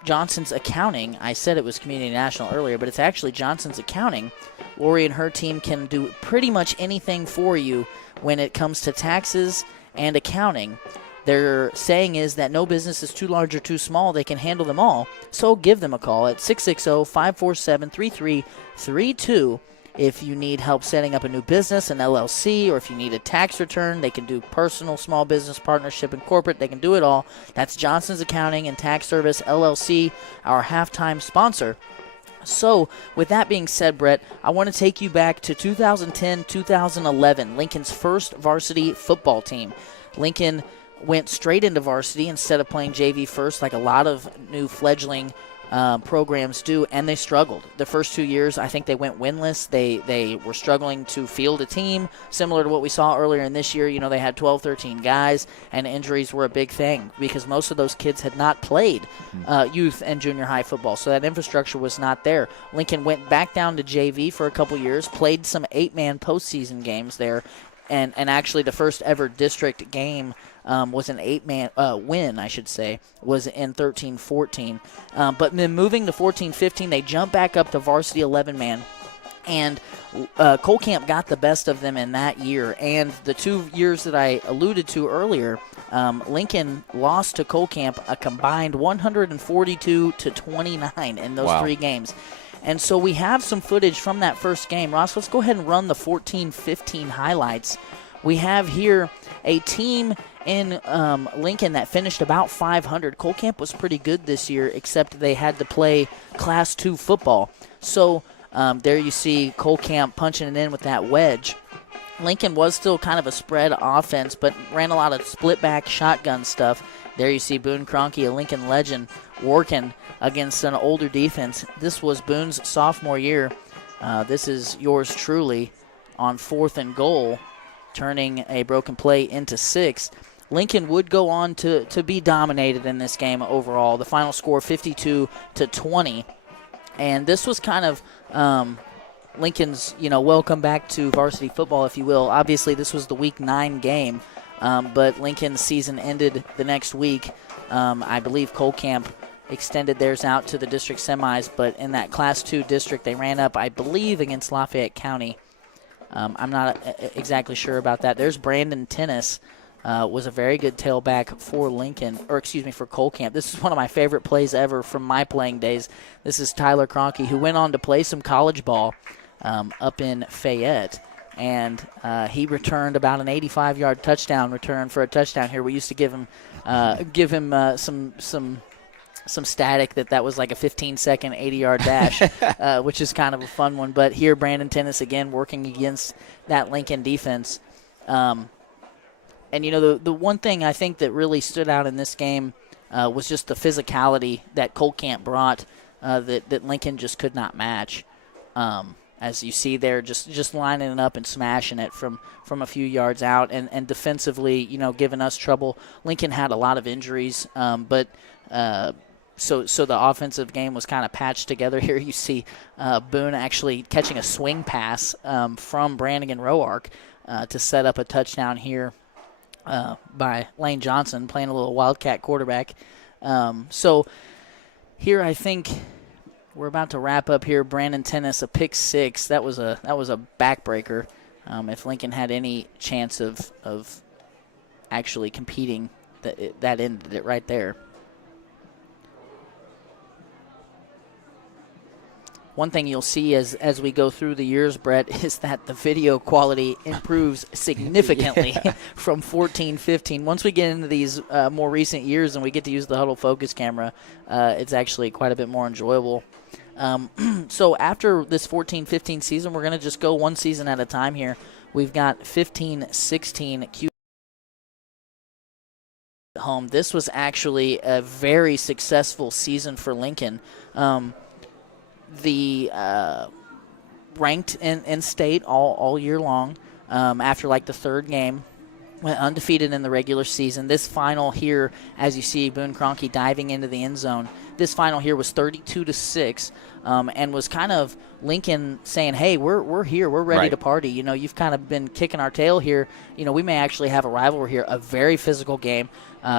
Johnson's Accounting. I said it was Community National earlier, but it's actually Johnson's Accounting. Lori and her team can do pretty much anything for you when it comes to taxes and accounting. Their saying is that no business is too large or too small. They can handle them all. So give them a call at 660-547-3332 if you need help setting up a new business, an LLC, or if you need a tax return. They can do personal, small business, partnership, and corporate. They can do it all. That's Johnson's Accounting and Tax Service, LLC, our halftime sponsor. So, with that being said, Brett, I want to take you back to 2010-2011, Lincoln's first varsity football team. Lincoln went straight into varsity instead of playing JV first like a lot of new fledgling programs do, and they struggled. The first 2 years, I think they went winless. They were struggling to field a team, similar to what we saw earlier in this year. They had 12, 13 guys, and injuries were a big thing because most of those kids had not played youth and junior high football, so that infrastructure was not there. Lincoln went back down to JV for a couple years, played some 8-man postseason games there, and actually the first ever district game was an 8-man win, I should say, was in 13-14. But then moving to 14-15, they jump back up to varsity 11-man. And Cole Camp got the best of them in that year. And the 2 years that I alluded to earlier, Lincoln lost to Cole Camp a combined 142-29 in those 3 games. And so we have some footage from that first game. Ross, let's go ahead and run the 14-15 highlights. We have here a team in Lincoln that finished about 500. Cole Camp was pretty good this year, except they had to play Class 2 football. So there you see Cole Camp punching it in with that wedge. Lincoln was still kind of a spread offense, but ran a lot of split-back shotgun stuff. There you see Boone Kroenke, a Lincoln legend, working against an older defense. This was Boone's sophomore year. This is yours truly on 4th and goal, turning a broken play into 6. Lincoln would go on to be dominated in this game overall. The final score 52-20. And this was kind of Lincoln's, welcome back to varsity football, if you will. Obviously, this was the Week 9 game, but Lincoln's season ended the next week. I believe Cole Camp extended theirs out to the district semis, but in that Class 2 district, they ran up, I believe, against Lafayette County. I'm not exactly sure about that. There's Brandon Tennis, was a very good tailback for for Cole Camp. This is one of my favorite plays ever from my playing days. This is Tyler Kroenke, who went on to play some college ball up in Fayette, and he returned about an 85-yard touchdown return for a touchdown here. We used to give him some static that was like a 15-second 80-yard dash, which is kind of a fun one. But here, Brandon Tennis again working against that Lincoln defense. And, the one thing I think that really stood out in this game was just the physicality that Cole Camp brought that Lincoln just could not match. As you see there, just lining it up and smashing it from a few yards out. And defensively, giving us trouble. Lincoln had a lot of injuries, but so the offensive game was kind of patched together. Here you see Boone actually catching a swing pass from Brannigan Roark to set up a touchdown here by Lane Johnson, playing a little Wildcat quarterback. So here I think we're about to wrap up here. Brandon Tennis, a pick 6. That was a backbreaker. If Lincoln had any chance of actually competing, that ended it right there. One thing you'll see as we go through the years, Brett, is that the video quality improves significantly from 14-15. Once we get into these more recent years and we get to use the Huddle Focus camera, it's actually quite a bit more enjoyable. So after this 14-15 season, we're going to just go one season at a time here. We've got 15-16 Q at home. This was actually a very successful season for Lincoln. The ranked in state all year long. After like the third game, went undefeated in the regular season. This final here, as you see, Boone Kroenke diving into the end zone. This final here was 32-6, and was kind of Lincoln saying, "Hey, we're here, we're ready to party. You've kind of been kicking our tail here. We may actually have a rivalry here." A very physical game.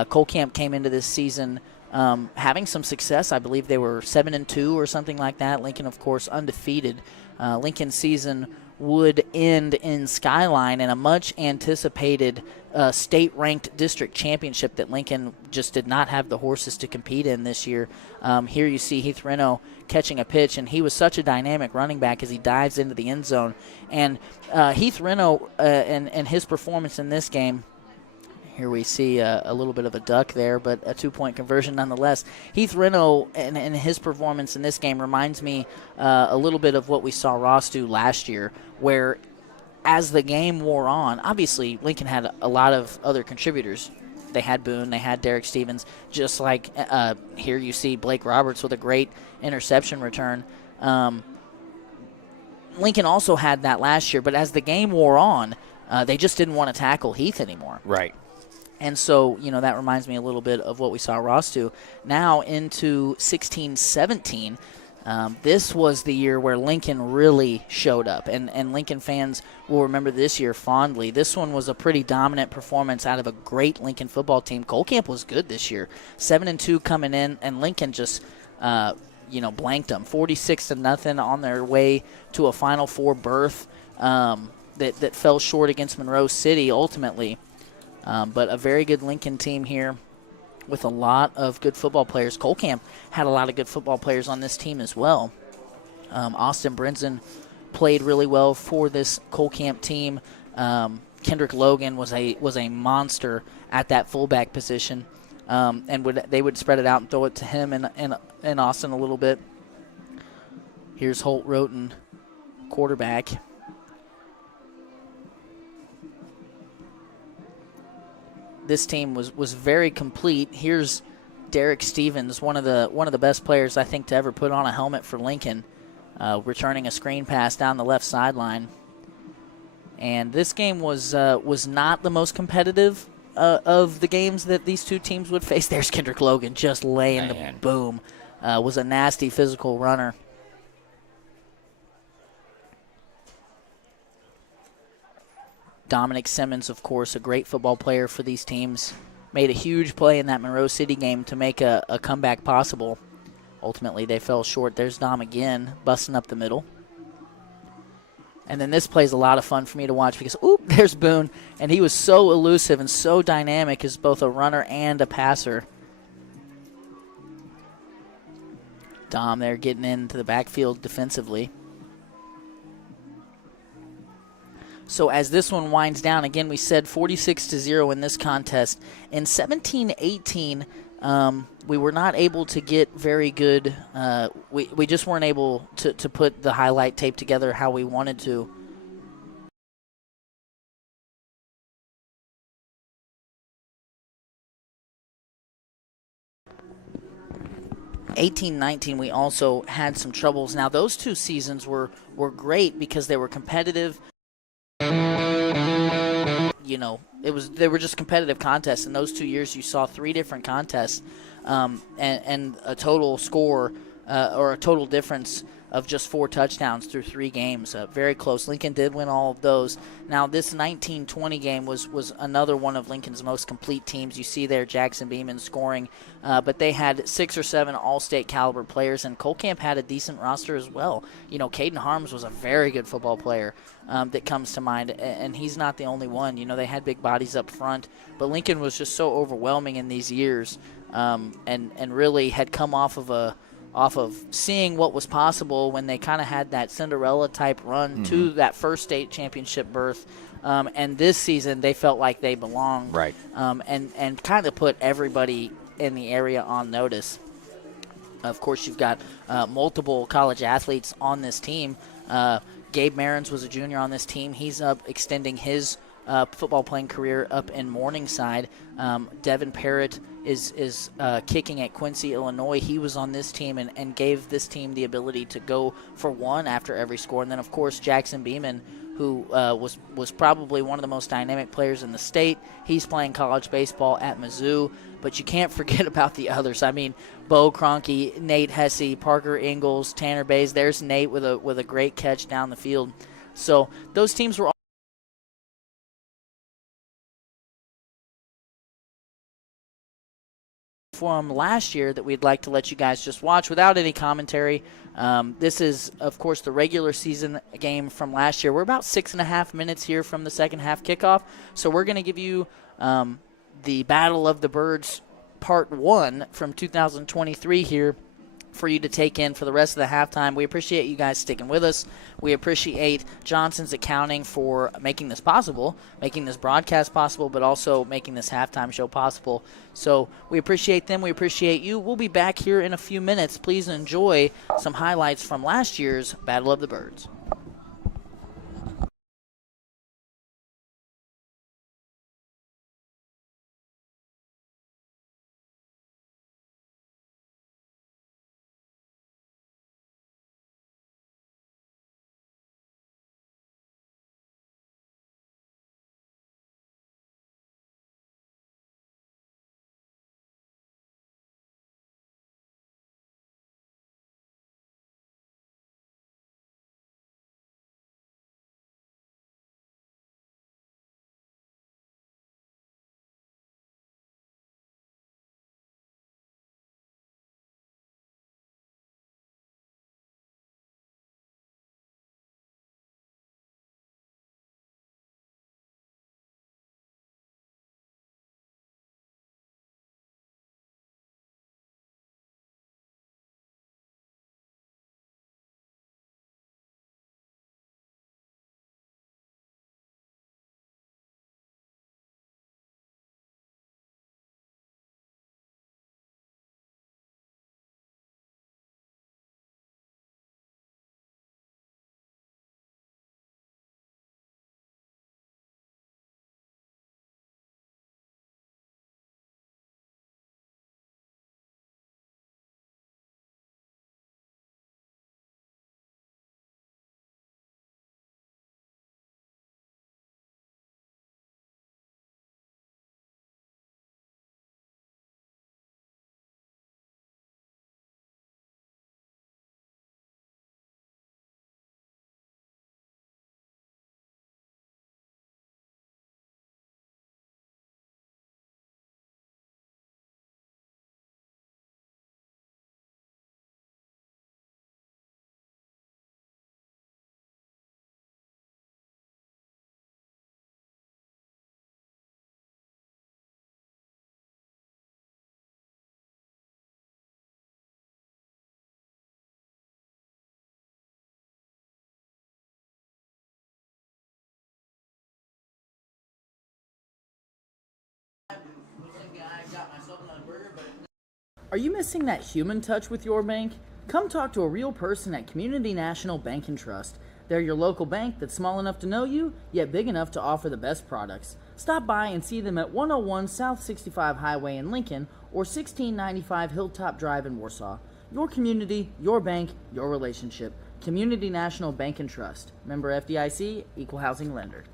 Cole Camp came into this season having some success. I believe they were 7-2 or something like that. Lincoln, of course, undefeated. Lincoln's season would end in Skyline in a much-anticipated state-ranked district championship that Lincoln just did not have the horses to compete in this year. Here you see Heath Reno catching a pitch, and he was such a dynamic running back as he dives into the end zone. And Heath Reno and his performance in this game, here we see a little bit of a duck there, but a 2-point conversion nonetheless. Heath Reno and his performance in this game reminds me a little bit of what we saw Ross do last year, where as the game wore on, obviously Lincoln had a lot of other contributors. They had Boone. They had Derek Stevens. Just like here you see Blake Roberts with a great interception return. Lincoln also had that last year, but as the game wore on, they just didn't want to tackle Heath anymore. Right. And so, that reminds me a little bit of what we saw Ross do. Now into 16-17, this was the year where Lincoln really showed up, and Lincoln fans will remember this year fondly. This one was a pretty dominant performance out of a great Lincoln football team. Cole Camp was good this year, 7-2 coming in, and Lincoln just blanked them, 46-0 on their way to a Final Four berth that fell short against Monroe City ultimately. But a very good Lincoln team here with a lot of good football players. Cole Camp had a lot of good football players on this team as well. Austin Brinson played really well for this Cole Camp team. Kendrick Logan was a monster at that fullback position, and they would spread it out and throw it to him and Austin a little bit. Here's Holt Roten, quarterback. This team was very complete. Here's Derek Stevens, one of the best players I think to ever put on a helmet for Lincoln, returning a screen pass down the left sideline. And this game was not the most competitive of the games that these two teams would face. There's Kendrick Logan just laying the boom. Was a nasty physical runner. Dominic Simmons, of course, a great football player for these teams. Made a huge play in that Monroe City game to make a comeback possible. Ultimately, they fell short. There's Dom again, busting up the middle. And then this play's a lot of fun for me to watch because, there's Boone. And he was so elusive and so dynamic as both a runner and a passer. Dom there getting into the backfield defensively. So as this one winds down, again, we said 46-0 in this contest. In 17-18, we were not able to get very good. We just weren't able to put the highlight tape together how we wanted to. '18-19, we also had some troubles. Now, those two seasons were great because they were competitive. They were just competitive contests. In those 2 years, you saw 3 different contests and a total score or a total difference of just 4 touchdowns through 3 games. Very close. Lincoln did win all of those. Now, this 19-20 game was another one of Lincoln's most complete teams. You see there Jackson Beeman scoring, but they had 6 or 7 all-state caliber players, and Cole Camp had a decent roster as well. Caden Harms was a very good football player that comes to mind, and he's not the only one. They had big bodies up front, but Lincoln was just so overwhelming in these years and really had come off of seeing what was possible when they kind of had that Cinderella-type run to that first state championship berth. And this season, they felt like they belonged. Right. And kind of put everybody in the area on notice. Of course, you've got multiple college athletes on this team. Gabe Marins was a junior on this team. He's up extending his football playing career up in Morningside. Devin Parrott is kicking at Quincy, Illinois. He was on this team and gave this team the ability to go for 1 after every score. And then, of course, Jackson Beeman, who was probably one of the most dynamic players in the state. He's playing college baseball at Mizzou. But you can't forget about the others. I mean, Bo Cronky, Nate Hesse, Parker Ingalls, Tanner Bays. There's Nate with a great catch down the field. So those teams were all from last year that we'd like to let you guys just watch without any commentary. This is, of course, the regular season game from last year. We're about 6.5 minutes here from the second half kickoff, so we're going to give you the Battle of the Birds Part 1 from 2023 here for you to take in for the rest of the halftime. We appreciate you guys sticking with us. We appreciate Johnson's Accounting for making this possible, making this broadcast possible, but also making this halftime show possible. So we appreciate them. We appreciate you. We'll be back here in a few minutes. Please enjoy some highlights from last year's Battle of the Birds. Are you missing that human touch with your bank? Come talk to a real person at Community National Bank and Trust. They're your local bank that's small enough to know you, yet big enough to offer the best products. Stop by and see them at 101 South 65 Highway in Lincoln or 1695 Hilltop Drive in Warsaw. Your community, your bank, your relationship. Community National Bank and Trust. Member FDIC, Equal Housing Lender.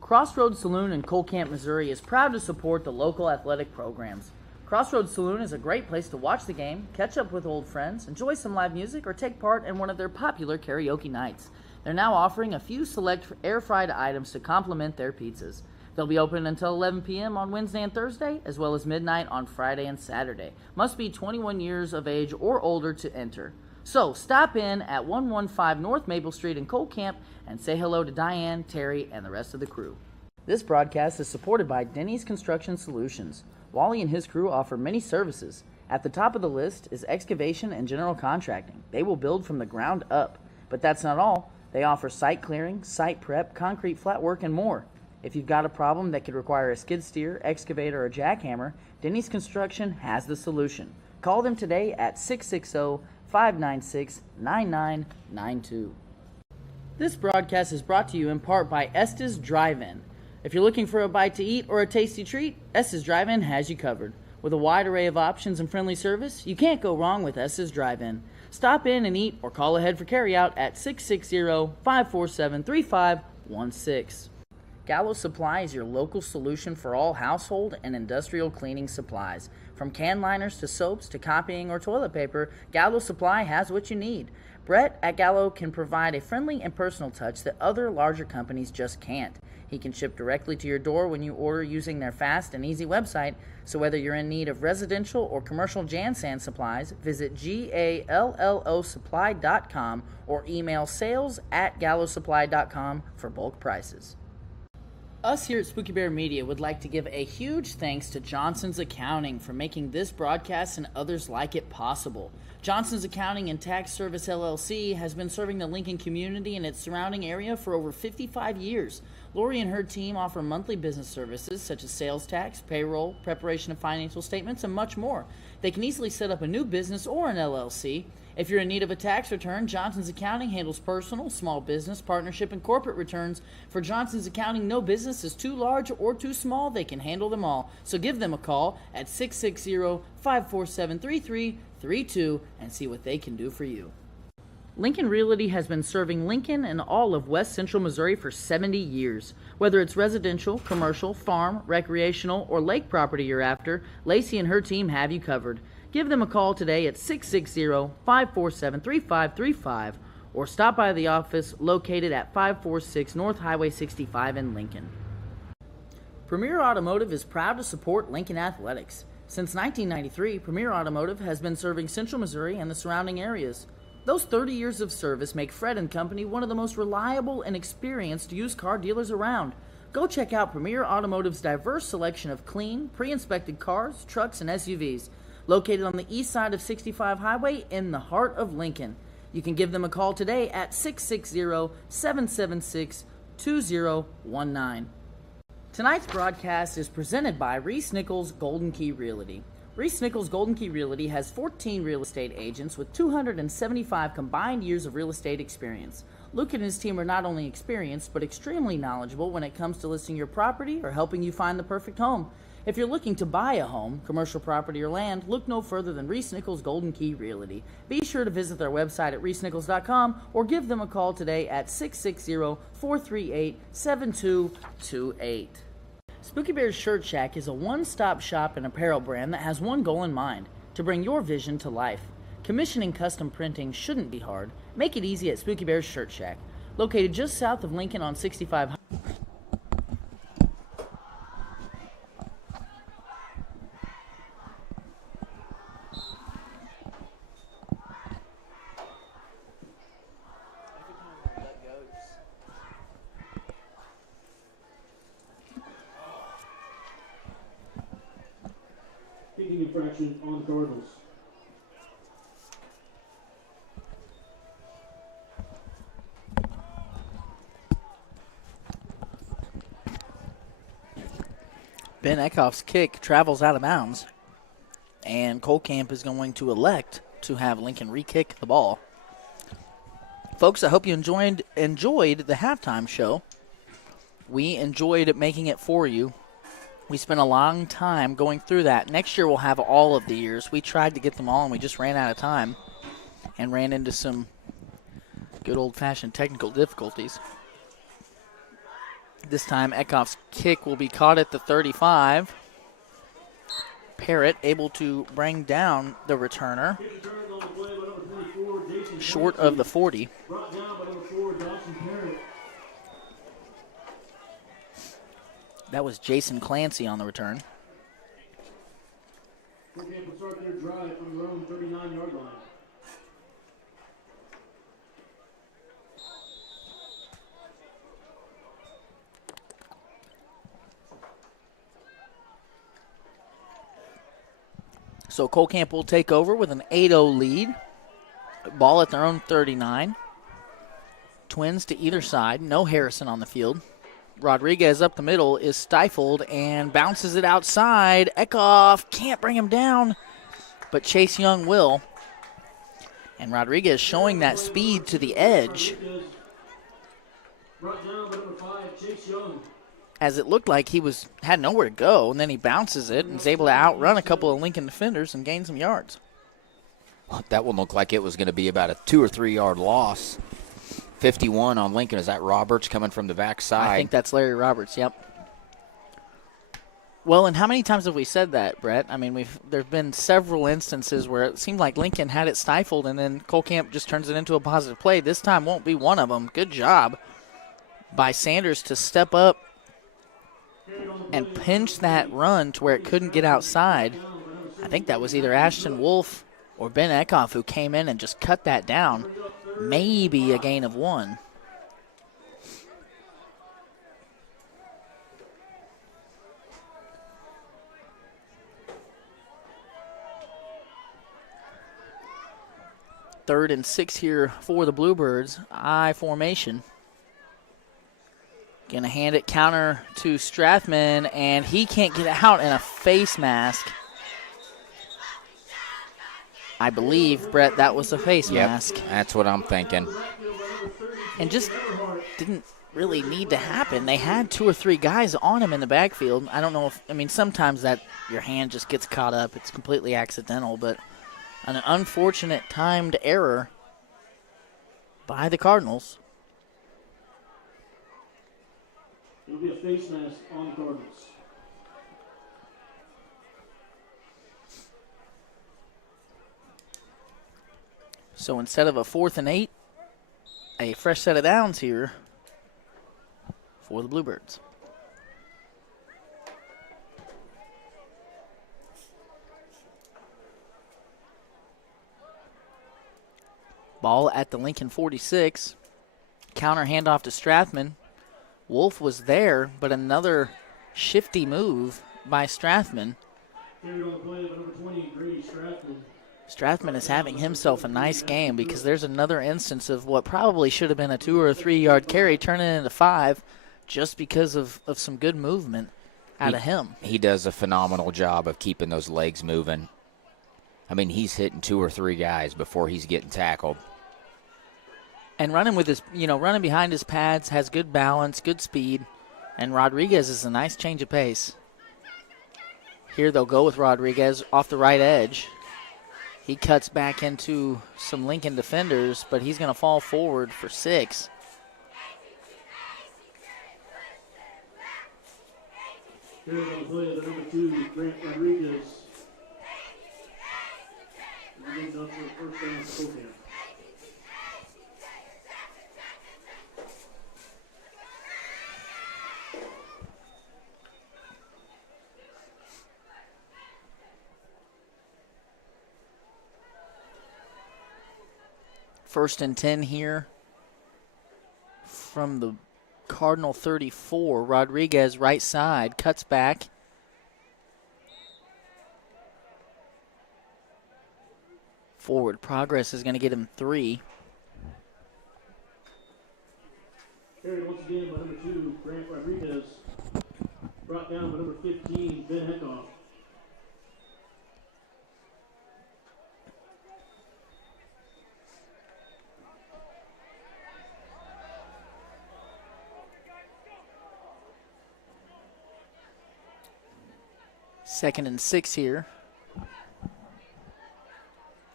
Crossroads Saloon in Cole Camp, Missouri is proud to support the local athletic programs. Crossroads Saloon is a great place to watch the game, catch up with old friends, enjoy some live music, or take part in one of their popular karaoke nights. They're now offering a few select air-fried items to complement their pizzas. They'll be open until 11 p.m. on Wednesday and Thursday, as well as midnight on Friday and Saturday. Must be 21 years of age or older to enter. So stop in at 115 North Maple Street in Cole Camp and say hello to Diane, Terry, and the rest of the crew. This broadcast is supported by Denny's Construction Solutions. Wally and his crew offer many services. At the top of the list is excavation and general contracting. They will build from the ground up. But that's not all. They offer site clearing, site prep, concrete flat work, and more. If you've got a problem that could require a skid steer, excavator, or jackhammer, Denny's Construction has the solution. Call them today at 660-596-9992. This broadcast is brought to you in part by Estes Drive-In. If you're looking for a bite to eat or a tasty treat, Estes Drive-In has you covered. With a wide array of options and friendly service, you can't go wrong with Estes Drive-In. Stop in and eat or call ahead for carryout at 660-547-3516. Gallo Supply is your local solution for all household and industrial cleaning supplies. From can liners to soaps to copying or toilet paper, Gallo Supply has what you need. Brett at Gallo can provide a friendly and personal touch that other larger companies just can't. He can ship directly to your door when you order using their fast and easy website, so whether you're in need of residential or commercial Jan-San supplies, visit GALLOsupply.com or email sales@gallosupply.com for bulk prices. Us here at Spooky Bear Media would like to give a huge thanks to Johnson's Accounting for making this broadcast and others like it possible. Johnson's Accounting and Tax Service LLC has been serving the Lincoln community and its surrounding area for over 55 years. Lori and her team offer monthly business services such as sales tax, payroll, preparation of financial statements, and much more. They can easily set up a new business or an LLC. If you're in need of a tax return, Johnson's Accounting handles personal, small business, partnership, and corporate returns. For Johnson's Accounting, no business is too large or too small. They can handle them all. So give them a call at 660-547-3332 and see what they can do for you. Lincoln Realty has been serving Lincoln and all of West Central Missouri for 70 years. Whether it's residential, commercial, farm, recreational, or lake property you're after, Lacey and her team have you covered. Give them a call today at 660-547-3535 or stop by the office located at 546 North Highway 65 in Lincoln. Premier Automotive is proud to support Lincoln Athletics. Since 1993, Premier Automotive has been serving Central Missouri and the surrounding areas. Those 30 years of service make Fred & Company one of the most reliable and experienced used car dealers around. Go check out Premier Automotive's diverse selection of clean, pre-inspected cars, trucks, and SUVs. Located on the east side of 65 Highway in the heart of Lincoln. You can give them a call today at 660-776-2019. Tonight's broadcast is presented by Reese Nichols Golden Key Realty. Reese Nichols Golden Key Realty has 14 real estate agents with 275 combined years of real estate experience. Luke and his team are not only experienced, but extremely knowledgeable when it comes to listing your property or helping you find the perfect home. If you're looking to buy a home, commercial property, or land, look no further than Reese Nichols Golden Key Realty. Be sure to visit their website at reesenichols.com or give them a call today at 660-438-7228. Spooky Bear's Shirt Shack is a one-stop shop and apparel brand that has one goal in mind, to bring your vision to life. Commissioning custom printing shouldn't be hard. Make it easy at Spooky Bear's Shirt Shack, located just south of Lincoln on 65. Kicking infraction on the Cardinals. Ben Eckhoff's kick travels out of bounds. And Cole Camp is going to elect to have Lincoln re-kick the ball. Folks, I hope you enjoyed the halftime show. We enjoyed making it for you. We spent a long time going through that. Next year we'll have all of the years. We tried to get them all, and we just ran out of time and ran into some good old-fashioned technical difficulties. This time Eckhoff's kick will be caught at the 35. Parrott able to bring down the returner short of the 40. Brought down by number 4, Dawson Parrott. That was Jason Clancy on the return. Cole Camp will start their drive from their own 39-yard line. So Cole Camp will take over with an 8-0 lead. Ball at their own 39. Twins to either side. No Harrison on the field. Rodriguez up the middle is stifled and bounces it outside. Eckhoff can't bring him down, but Chase Young will. And Rodriguez showing that speed to the edge. Brought down by number 5, Chase Young. As it looked like he had nowhere to go, and then he bounces it and is able to outrun a couple of Lincoln defenders and gain some yards. That one looked like it was going to be about a 2 or 3 yard loss. 51 on Lincoln. Is that Roberts coming from the backside? I think that's Larry Roberts, yep. Well, and how many times have we said that, Brett? I mean, there have been several instances where it seemed like Lincoln had it stifled, and then Cole Camp just turns it into a positive play. This time won't be one of them. Good job by Sanders to step up and pinch that run to where it couldn't get outside. I think that was either Ashton Wolf or Ben Eckhoff who came in and just cut that down. Maybe a gain of 1. Third and 6 here for the Bluebirds. I formation. Gonna hand it counter to Strathman, and he can't get out in a face mask. I believe, Brett, that was a face mask. That's what I'm thinking. And just didn't really need to happen. They had 2 or 3 guys on him in the backfield. I don't know if, I mean, sometimes that your hand just gets caught up. It's completely accidental, but an unfortunate timed error by the Cardinals. It'll be a face mask on the Cardinals. So instead of a 4th and 8, a fresh set of downs here for the Bluebirds. Ball at the Lincoln 46. Counter handoff to Strathman. Wolf was there, but another shifty move by Strathman. Carried on the play by number 20, Grady Strathman. Strathman is having himself a nice game because there's another instance of what probably should have been a 2 or 3 yard carry turning into 5 just because of some good movement out of him. He does a phenomenal job of keeping those legs moving. I mean, he's hitting 2 or 3 guys before he's getting tackled. And running with his, running behind his pads, has good balance, good speed. And Rodriguez is a nice change of pace. Here they'll go with Rodriguez off the right edge. He cuts back into some Lincoln defenders, but he's going to fall forward for 6. Carried on the play by number 2, Grant Rodriguez. He's up for the first down for Cole Camp. First and 10 here from the Cardinal 34. Rodriguez right side, cuts back. Forward progress is going to get him 3. Carried once again by number 2, Grant Rodriguez. Brought down by number 15, Ben Eckhoff. 2nd and 6 here.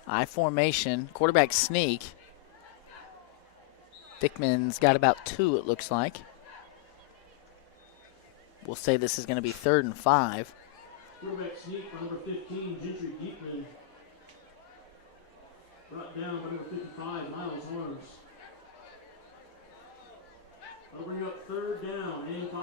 I formation, quarterback sneak. Dickman's got about 2, it looks like. We'll say this is going to be 3rd and 5. Quarterback sneak by number 15, Gentry Diekman. Brought down by number 55, Miles Arms. That'll bring up 3rd down and 5.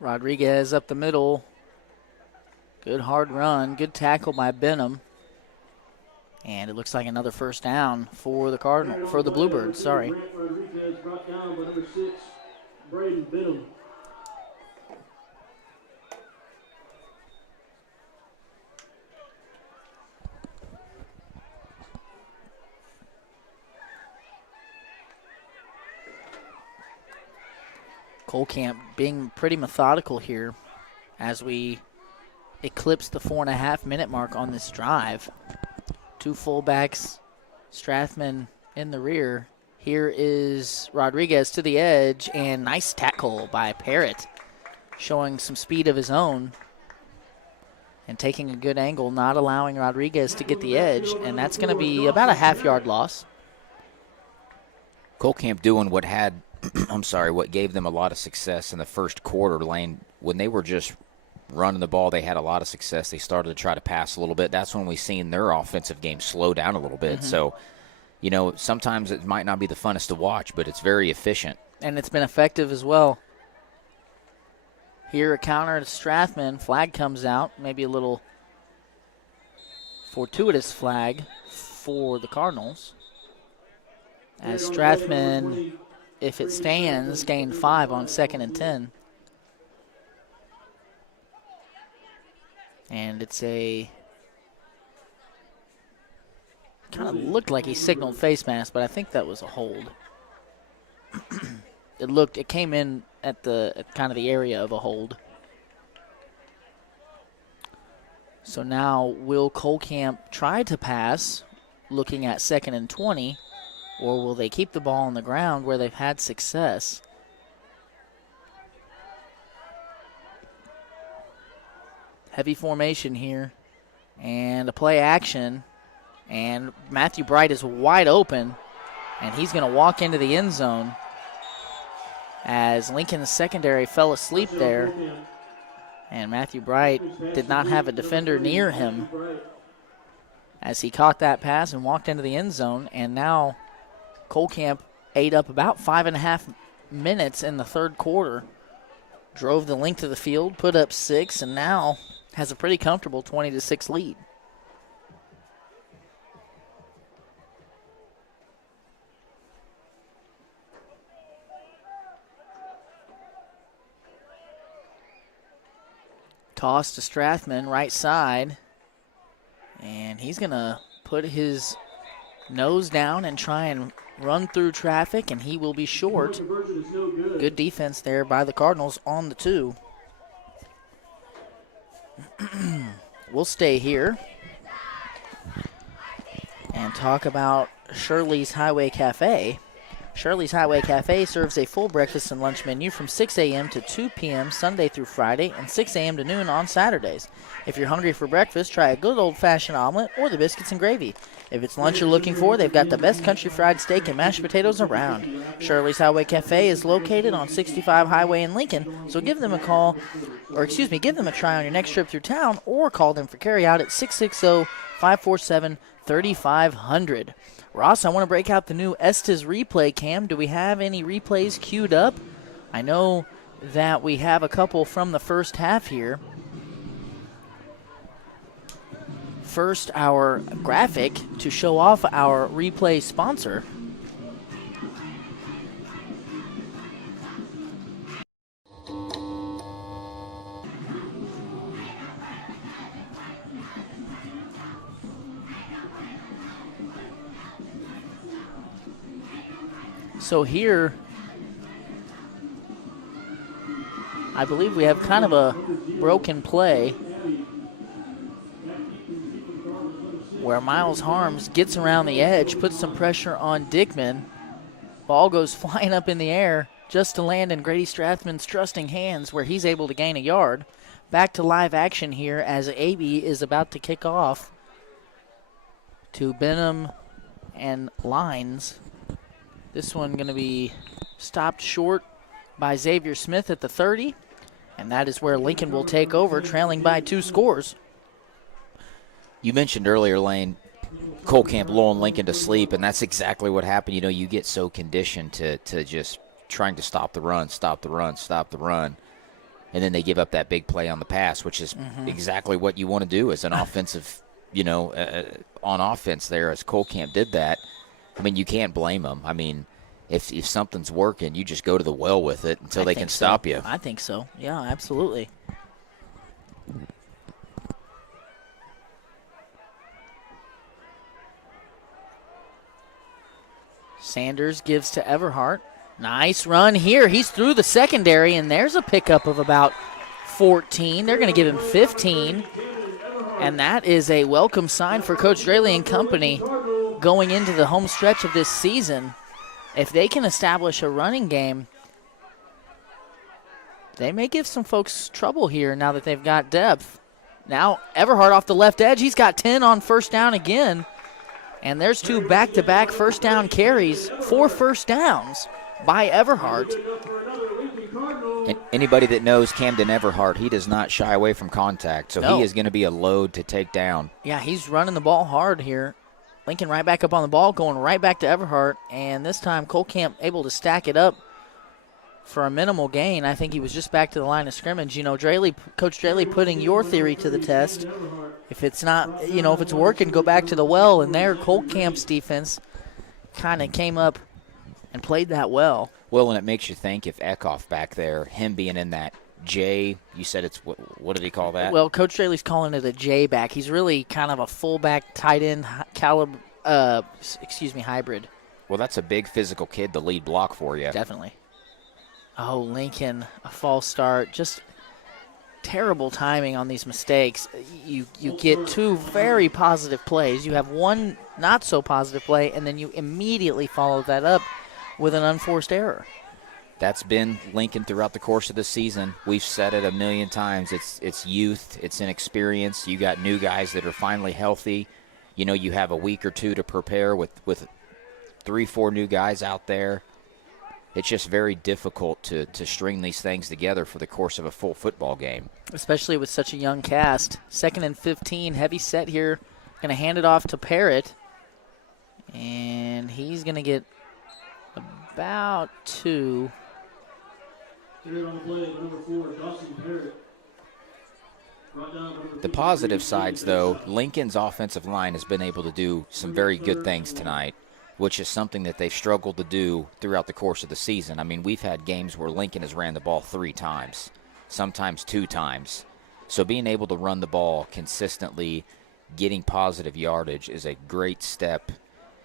Rodriguez up the middle. Good hard run. Good tackle by Benham. And it looks like another 1st down for the Bluebirds. Sorry. Rodriguez brought down by number 6, Braden Benham. Cole Camp being pretty methodical here as we eclipse the 4.5-minute mark on this drive. 2 fullbacks, Strathman in the rear. Here is Rodriguez to the edge, and nice tackle by Parrott, showing some speed of his own and taking a good angle, not allowing Rodriguez to get the edge, and that's going to be about a half-yard loss. Cole Camp doing what gave them a lot of success in the first quarter, Lane. When they were just running the ball, they had a lot of success. They started to try to pass a little bit. That's when we seen their offensive game slow down a little bit. So, sometimes it might not be the funnest to watch, but it's very efficient. And it's been effective as well. Here a counter to Strathman. Flag comes out. Maybe a little fortuitous flag for the Cardinals. As Strathman, if it stands, gained 5 on 2nd and 10. And it's kind of looked like he signaled face mask, but I think that was a hold. It came in at kind of the area of a hold. So now will Cole Camp try to pass, looking at 2nd and 20, or will they keep the ball on the ground where they've had success? Heavy formation here, and a play action, and Matthew Bright is wide open, and he's going to walk into the end zone as Lincoln's secondary fell asleep there, and Matthew Bright did not have a defender near him as he caught that pass and walked into the end zone, and now Cole Camp ate up about 5.5 minutes in the 3rd quarter, drove the length of the field, put up 6, and now has a pretty comfortable 20-6 lead. Toss to Strathman, right side, and he's going to put his nose down and try and run through traffic, and he will be short. Good defense there by the Cardinals on the 2. We'll stay here and talk about Shirley's Highway Cafe. Shirley's Highway Cafe serves a full breakfast and lunch menu from 6 a.m. to 2 p.m. Sunday through Friday and 6 a.m. to noon on Saturdays. If you're hungry for breakfast, try a good old-fashioned omelet or the biscuits and gravy. If it's lunch you're looking for, they've got the best country fried steak and mashed potatoes around. Shirley's Highway Cafe is located on 65 Highway in Lincoln, so give them a try on your next trip through town or call them for carryout at 660-547-3500. Ross, I want to break out the new Estes replay cam. Do we have any replays queued up? I know that we have a couple from the first half here. First, our graphic to show off our replay sponsor. So here I believe we have kind of a broken play where Miles Harms gets around the edge, puts some pressure on Dickman. Ball goes flying up in the air just to land in Grady Strathman's trusting hands where he's able to gain a yard. Back to live action here as AB is about to kick off to Benham and Lines. This one going to be stopped short by Xavier Smith at the 30, and that is where Lincoln will take over, trailing by 2 scores. You mentioned earlier, Lane, Cole Camp lulling Lincoln to sleep, and that's exactly what happened. You know, you get so conditioned to just trying to stop the run, and then they give up that big play on the pass, which is exactly what you want to do as an offensive, on offense there, as Cole Camp did that. I mean, you can't blame them. I mean, if something's working, you just go to the well with it until they can stop you. I think so. Yeah, absolutely. Sanders gives to Everhart. Nice run here. He's through the secondary, and there's a pickup of about 14. They're going to give him 15. And that is a welcome sign for Coach Draley and company going into the home stretch of this season. If they can establish a running game, they may give some folks trouble here now that they've got depth. Now Everhart off the left edge. He's got 10 on first down again. And there's 2 back-to-back first down carries, 4 first downs by Everhart. And anybody that knows Camden Everhart, he does not shy away from contact, so he is going to be a load to take down. Yeah, he's running the ball hard here. Lincoln right back up on the ball, going right back to Everhart, and this time Cole Camp able to stack it up for a minimal gain. I think he was just back to the line of scrimmage. You know, Coach Draley putting your theory to the test. If it's not, if it's working, go back to the well, and there Cole Camp's defense kind of came up and played that well. Well, and it makes you think if Eckhoff back there, him being in that J, you said it's, what did he call that? Well, Coach Draley's calling it a J back. He's really kind of a fullback, tight end hybrid. Well, that's a big physical kid to lead block for you. Definitely. Oh, Lincoln, a false start. Just terrible timing on these mistakes. You get 2 very positive plays. You have 1 not so positive play, and then you immediately follow that up with an unforced error. That's been Lincoln throughout the course of the season. We've said it a million times. It's youth. It's inexperience. You got new guys that are finally healthy. You know, you have a week or 2 to prepare with 3-4 new guys out there. It's just very difficult to string these things together for the course of a full football game. Especially with such a young cast. 2nd and 15, heavy set here. Going to hand it off to Parrott. And he's going to get about 2. The positive sides, though, Lincoln's offensive line has been able to do some very good things tonight, which is something that they've struggled to do throughout the course of the season. I mean, we've had games where Lincoln has ran the ball 3 times, sometimes 2 times. So being able to run the ball consistently, getting positive yardage is a great step,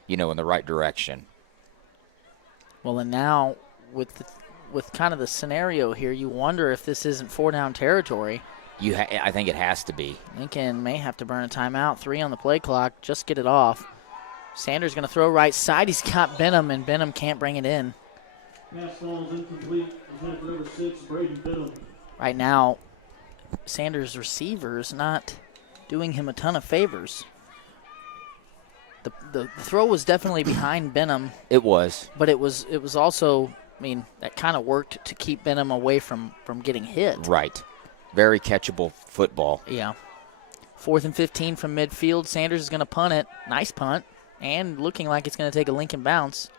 in the right direction. Well, and now with kind of the scenario here, you wonder if this isn't 4-down territory. I think it has to be. Lincoln may have to burn a timeout. 3 on the play clock. Just get it off. Sanders going to throw right side. He's got Benham, and Benham can't bring it in. Pass falls incomplete. Number 6, Braden Benham. Right now, Sanders' receivers not doing him a ton of favors. The throw was definitely behind Benham. It was. But it was also, that kind of worked to keep Benham away from getting hit. Right. Very catchable football. Yeah. 4th and 15 from midfield. Sanders is going to punt it. Nice punt. And looking like it's going to take a Lincoln bounce.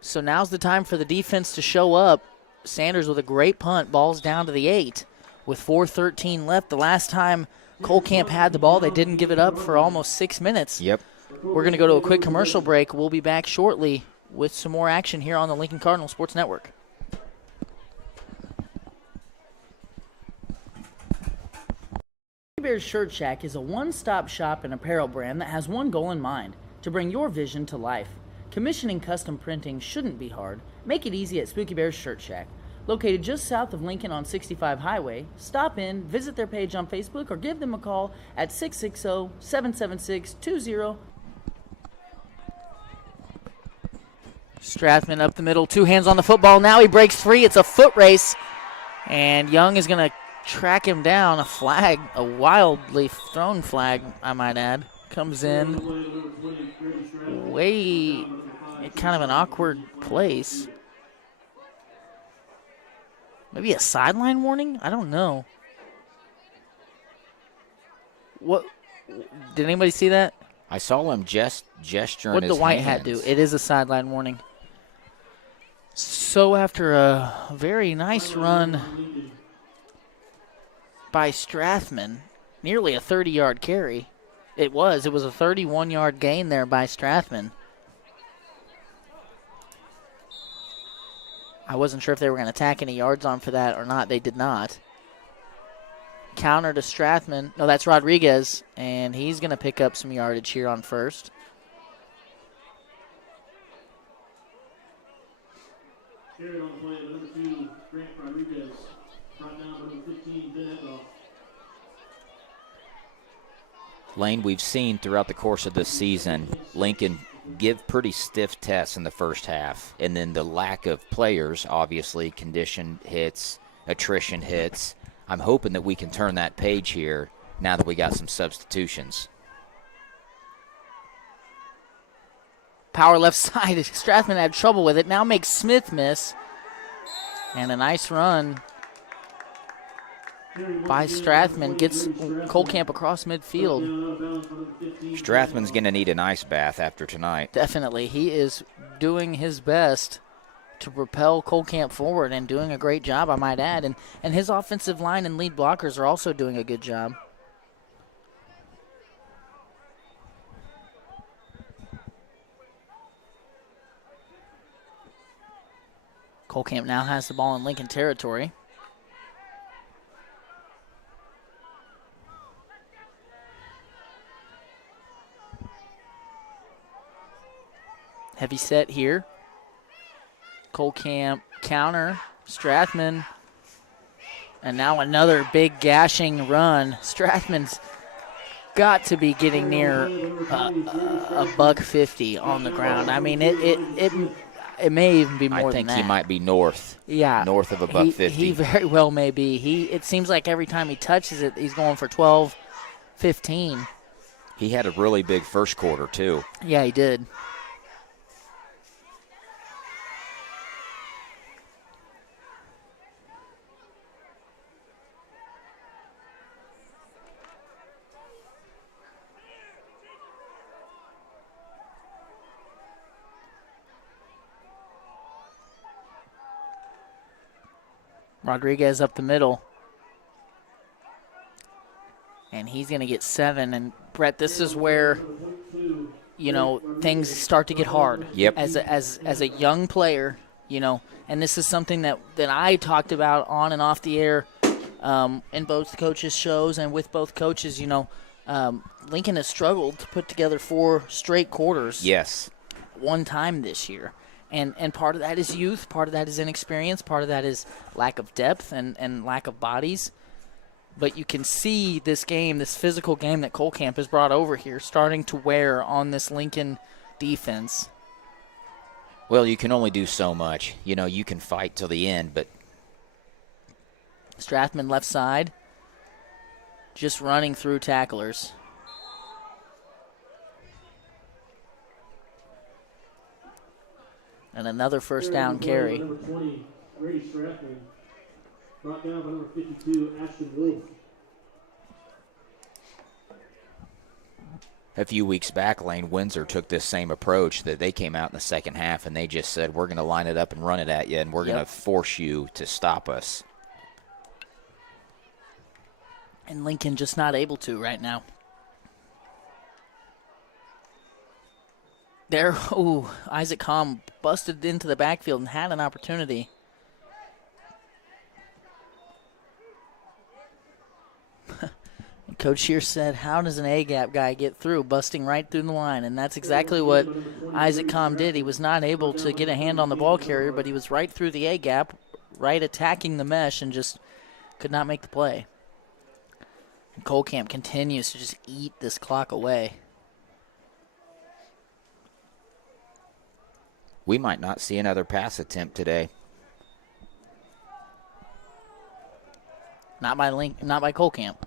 So now's the time for the defense to show up. Sanders with a great punt. Ball's down to the 8 with 4:13 left. The last time Cole Camp had the ball, they didn't give it up for almost 6 minutes. Yep. We're going to go to a quick commercial break. We'll be back shortly with some more action here on the Lincoln Cardinal Sports Network. Bears Shirt Shack is a one-stop shop and apparel brand that has one goal in mind: to bring your vision to life. Commissioning custom printing shouldn't be hard. Make it easy at Spooky Bear's Shirt Shack. located just south of Lincoln on 65 Highway. Stop in, visit their page on Facebook, or give them a call at 660-776-20. Strathman up the middle, 2 hands on the football. Now he breaks free. It's a foot race, and Young is going to track him down. A flag, a wildly thrown flag, I might add, comes in way kind of an awkward place. Maybe a sideline warning? I don't know. What? Did anybody see that? I saw him gesturing What did his the white hands. hat do? It is a sideline warning. So after a very nice run by Strathman, nearly a 30-yard carry. It was a 31-yard gain there by Strathman. I wasn't sure if they were going to tack any yards on for that or not. They did not. Counter to Strathman. No, that's Rodriguez, and he's going to pick up some yardage here on first. Carried on the play, number 2, Grant Rodriguez. Brought down by number 15, Ben Eckhoff. Lane, we've seen throughout the course of this season, Lincoln give pretty stiff tests in the first half, and then the lack of players, obviously, condition hits, attrition hits. I'm hoping that we can turn that page here now that we got some substitutions. Power left side. Strathman had trouble with it. Now makes Smith miss. And a nice run by Strathman gets Cole Camp across midfield. Strathman's going to need an ice bath after tonight. Definitely. He is doing his best to propel Cole Camp forward and doing a great job, I might add. And his offensive line and lead blockers are also doing a good job. Cole Camp now has the ball in Lincoln territory. Heavy set here. Cole Camp counter. Strathman. And now another big gashing run. Strathman's got to be getting near a $150 on the ground. I mean, it may even be more than that. I think he might be north. Yeah. North of a $150. He very well may be. It seems like every time he touches it, he's going for 12, 15. He had a really big first quarter, too. Yeah, he did. Rodriguez up the middle. And he's going to get 7. And, Brett, this is where, things start to get hard. Yep. As a young player, and this is something that I talked about on and off the air in both coaches' shows and with both coaches. Lincoln has struggled to put together 4 straight quarters. Yes. One time this year. And part of that is youth, part of that is inexperience, part of that is lack of depth and lack of bodies. But you can see this game, this physical game that Cole Camp has brought over here, starting to wear on this Lincoln defense. Well, you can only do so much. You can fight till the end, but... Strathman left side, just running through tacklers. And another first down carry. Number 20, Grady Strathman. Brought down by number 52, Ashton Wolf. A few weeks back, Lane, Windsor took this same approach that they came out in the second half and they just said, we're going to line it up and run it at you, and we're going to force you to stop us. And Lincoln just not able to right now. There, Isaac Comm busted into the backfield and had an opportunity. Coach Shear said, how does an A-gap guy get through, busting right through the line? And that's exactly what Isaac Comm did. He was not able to get a hand on the ball carrier, but he was right through the A-gap, right attacking the mesh and just could not make the play. And Cole Camp continues to just eat this clock away. We might not see another pass attempt today. Not by Cole Camp.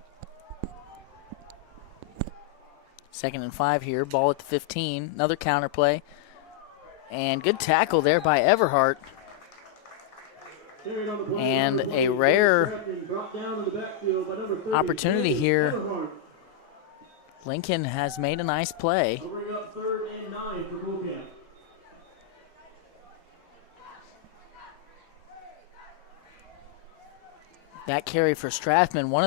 2nd and 5 here. Ball at the 15. Another counter play. And good tackle there by Everhart. And a rare opportunity here. Lincoln has made a nice play. That carry for Strathman, one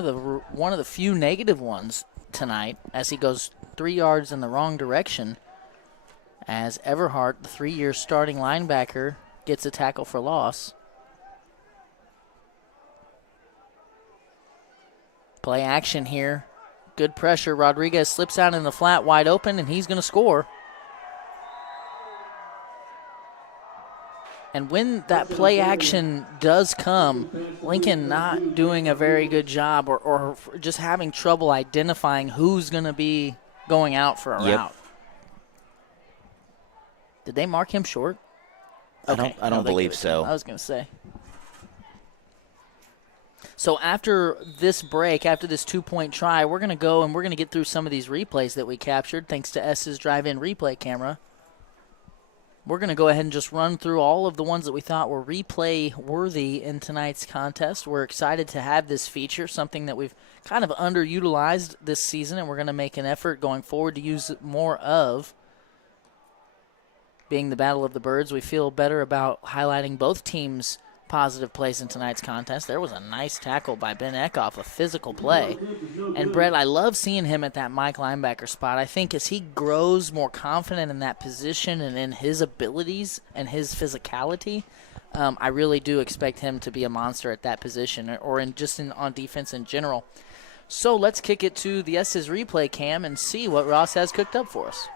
of the few negative ones tonight, as he goes 3 yards in the wrong direction. As Everhart, the 3-year starting linebacker, gets a tackle for loss. Play action here. Good pressure. Rodriguez slips out in the flat, wide open, and he's going to score. And when that play action does come, Lincoln not doing a very good job or just having trouble identifying who's going to be going out for a route. Did they mark him short? Okay. I don't believe so. I was going to say. So after this break, after this 2-point try, we're going to go and we're going to get through some of these replays that we captured thanks to S's drive-in replay camera. We're going to go ahead and just run through all of the ones that we thought were replay worthy in tonight's contest. We're excited to have this feature, something that we've kind of underutilized this season, and we're going to make an effort going forward to use it more of. Being the Battle of the Birds, we feel better about highlighting both teams' positive plays in tonight's contest. There was a nice tackle by Ben Eckhoff, a physical play. And Brett, I love seeing him at that Mike linebacker spot. I think as he grows more confident in that position and in his abilities and his physicality, I really do expect him to be a monster at that position or on defense in general. So let's kick it to the S's replay cam and see what Ross has cooked up for us.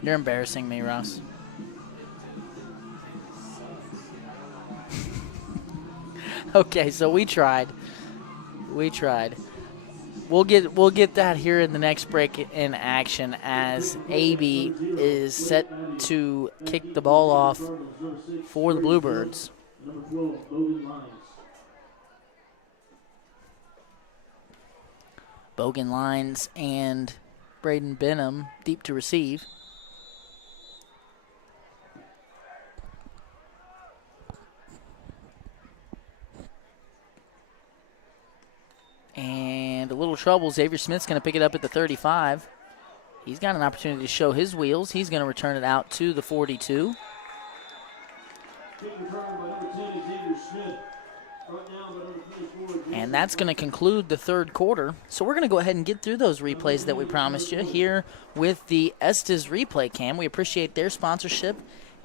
You're embarrassing me, Ross. Okay, so we tried. We'll get that here in the next break in action as AB is set to kick the ball off for the Bluebirds. Bogan Lines and Braden Benham deep to receive. And a little trouble. Xavier Smith's going to pick it up at the 35. He's got an opportunity to show his wheels. He's going to return it out to the 42. And that's going to conclude the third quarter. So we're going to go ahead and get through those replays that we promised you here with the Estes Replay Cam. We appreciate their sponsorship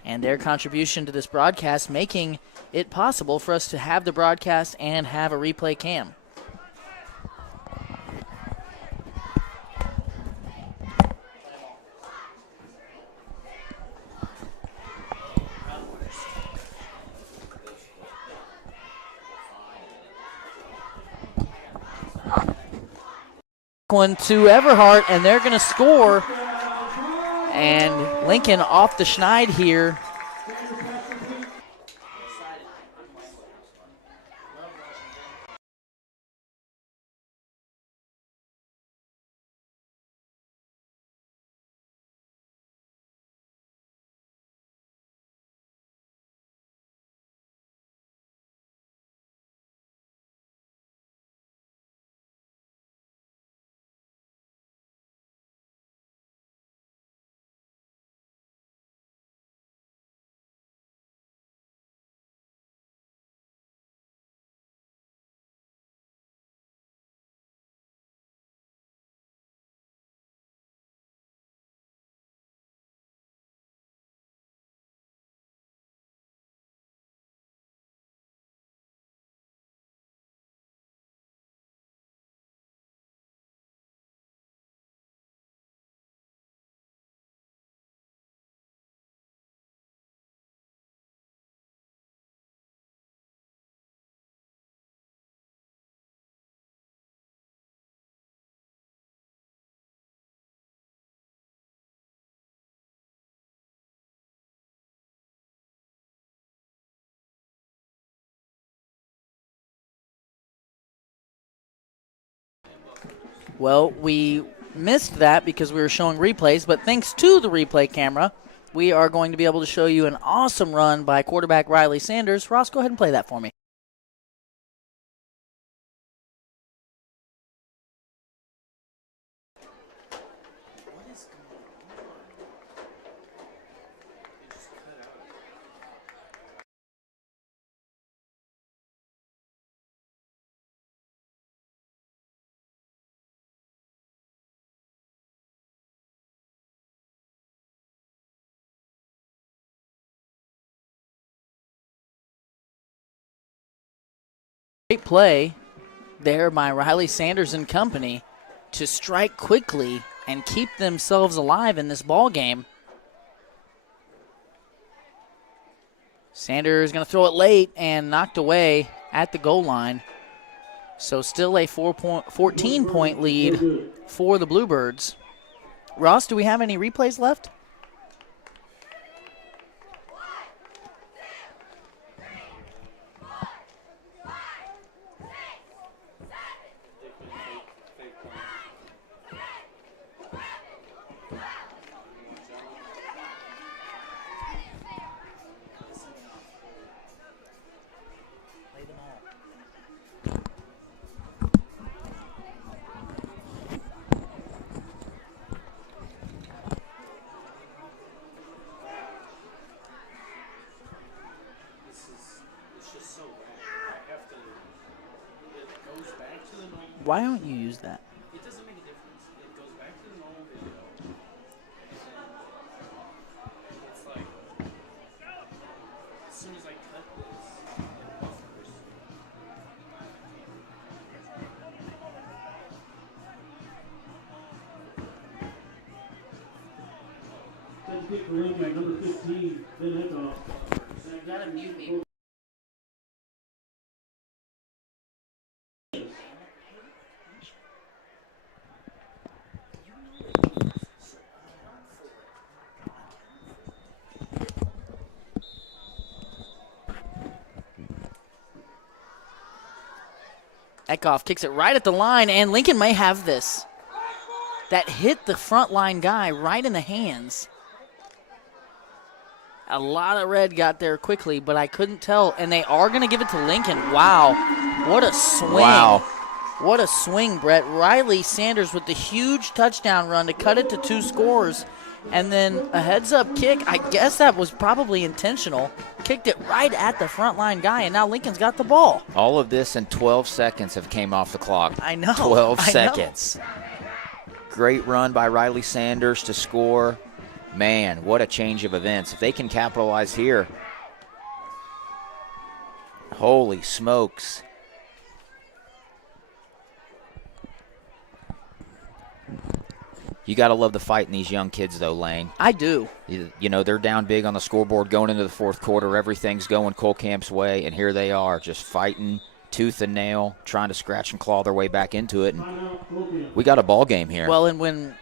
and their contribution to this broadcast, making it possible for us to have the broadcast and have a replay cam. One to Everhart, and they're going to score. And Lincoln off the schneid here. Well, we missed that because we were showing replays, but thanks to the replay camera, we are going to be able to show you an awesome run by quarterback Riley Sanders. Ross, go ahead and play that for me. Great play there by Riley Sanders and company to strike quickly and keep themselves alive in this ball game. Sanders going to throw it late and knocked away at the goal line. So still a 14-point lead for the Bluebirds. Ross, do we have any replays left? Why don't you use that? It doesn't make a difference. It goes back to the normal video. It's like, as soon as I cut this, it buffers. Second kick for Lincoln, number 15, Ben Hickoff. You gotta mute me. Eckhoff kicks it right at the line, and Lincoln may have this. That hit the front line guy right in the hands. A lot of red got there quickly, but I couldn't tell. And they are going to give it to Lincoln. Wow. What a swing. Wow. What a swing, Brett. Riley Sanders with the huge touchdown run to cut it to 2 scores. And then a heads-up kick. I guess that was probably intentional. Kicked it right at the front line guy, and now Lincoln's got the ball. All of this in 12 seconds have came off the clock. I know. 12 I know. seconds. Great run by Riley Sanders to score. Man, what a change of events. If they can capitalize here. Holy smokes. You got to love the fight in these young kids, though, Lane. I do. You know, they're down big on the scoreboard going into the fourth quarter. Everything's going Cole Camp's way, and here they are just fighting tooth and nail, trying to scratch and claw their way back into it. And we got a ball game here. Well, and when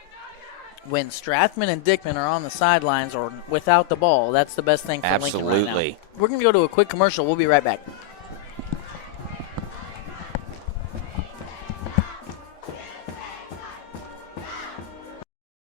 Strathman and Dickman are on the sidelines or without the ball, that's the best thing for Lincoln right now. Absolutely. We're going to go to a quick commercial. We'll be right back.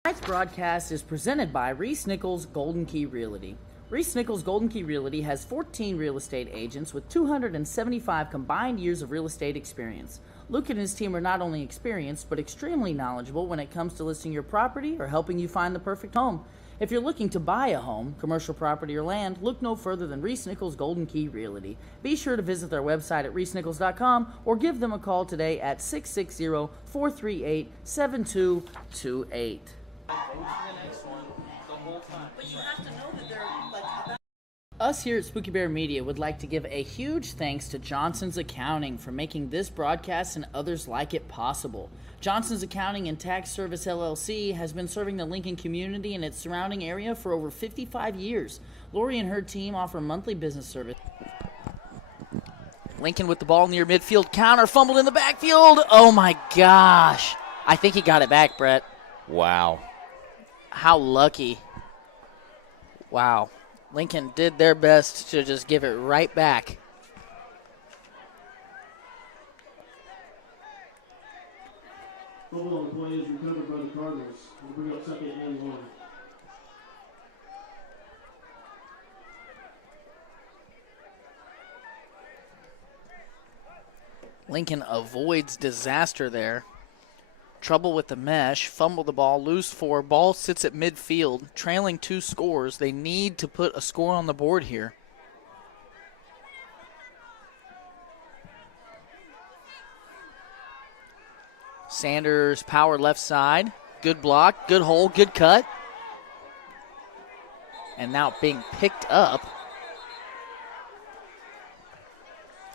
Tonight's broadcast is presented by Reese Nichols Golden Key Realty. Reese Nichols Golden Key Realty has 14 real estate agents with 275 combined years of real estate experience. Luke and his team are not only experienced, but extremely knowledgeable when it comes to listing your property or helping you find the perfect home. If you're looking to buy a home, commercial property, or land, look no further than Reese Nichols Golden Key Realty. Be sure to visit their website at reesenichols.com or give them a call today at 660-438-7228. Us here at Spooky Bear Media would like to give a huge thanks to Johnson's Accounting for making this broadcast and others like it possible. Johnson's Accounting and Tax Service LLC has been serving the Lincoln community and its surrounding area for over 55 years. Lori and her team offer monthly business service. Lincoln with the ball near midfield, counter, fumbled in the backfield. Oh my gosh. I think he got it back, Brett. Wow. How lucky. Wow. Lincoln did their best to just give it right back. Fumble on the play is recovered by the Cardinals. We'll bring up 2nd and 1. Lincoln avoids disaster there. Trouble with the mesh, fumble the ball, lose 4. Ball sits at midfield, trailing 2 scores. They need to put a score on the board here. Sanders, power left side. Good block, good hole, good cut. And now being picked up.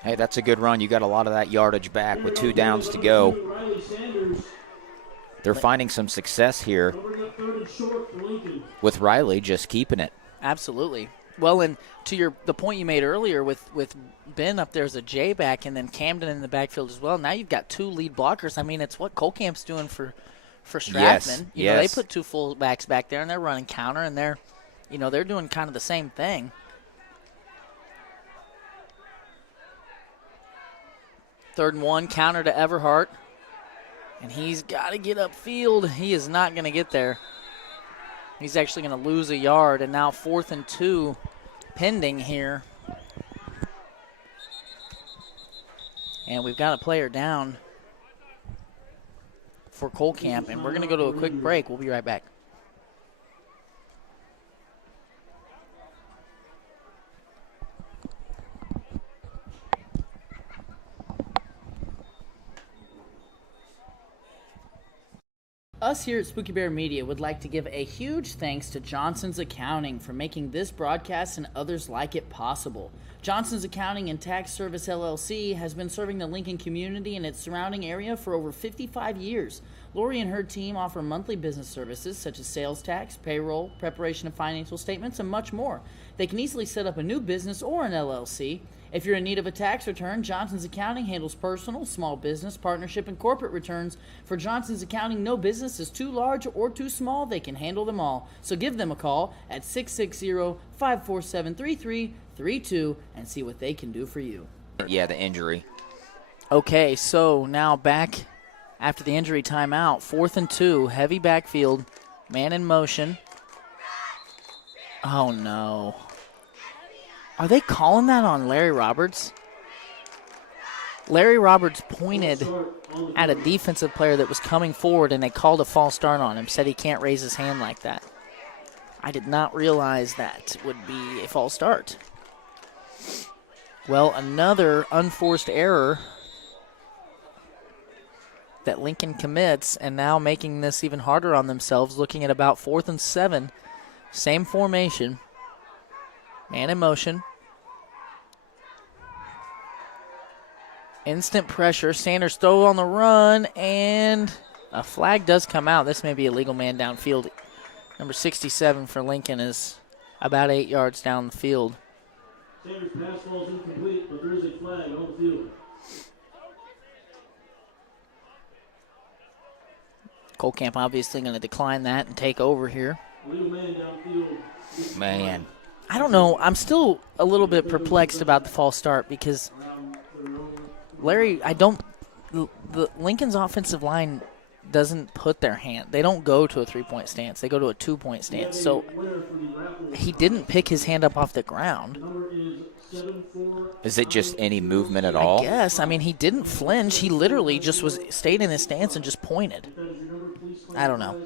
Hey, that's a good run. You got a lot of that yardage back with 2 downs to go. They're finding some success here with Riley just keeping it. Absolutely. Well, and to the point you made earlier with Ben up there as a J back and then Camden in the backfield as well, now you've got 2 lead blockers. I mean, it's what Cole Camp's doing for Strathman. You know, they put 2 fullbacks back there and they're running counter and they're doing kind of the same thing. Third and 1, counter to Everhart. And he's got to get upfield. He is not going to get there. He's actually going to lose a yard. And now 4th and 2 pending here. And we've got a player down for Cole Camp. And we're going to go to a quick break. We'll be right back. Us here at Spooky Bear Media would like to give a huge thanks to Johnson's Accounting for making this broadcast and others like it possible. Johnson's Accounting and Tax Service LLC has been serving the Lincoln community and its surrounding area for over 55 years. Lori and her team offer monthly business services such as sales tax, payroll, preparation of financial statements, and much more. They can easily set up a new business or an LLC. If you're in need of a tax return, Johnson's Accounting handles personal, small business, partnership, and corporate returns. For Johnson's Accounting, no business is too large or too small. They can handle them all. So give them a call at 660-547-3332 and see what they can do for you. Yeah, the injury. Okay, so now back after the injury timeout. 4th and 2, heavy backfield, man in motion. Oh, no. Are they calling that on Larry Roberts? Larry Roberts pointed at a defensive player that was coming forward, and they called a false start on him, said he can't raise his hand like that. I did not realize that would be a false start. Well, another unforced error that Lincoln commits, and now making this even harder on themselves, looking at about 4th and 7. Same formation. Man in motion. Instant pressure. Sanders throw on the run, and a flag does come out. This may be a legal man downfield. Number 67 for Lincoln is about 8 yards down the field. Sanders' pass ball is incomplete, but there is a flag on the field. Cole Camp obviously going to decline that and take over here. Legal man downfield. Man. I don't know. I'm still a little bit perplexed about the false start because Larry, the Lincoln's offensive line doesn't put their hand. They don't go to a 3-point stance. They go to a 2-point stance. So he didn't pick his hand up off the ground. Is it just any movement at all? I guess. I mean, he didn't flinch. He literally just stayed in his stance and just pointed. I don't know.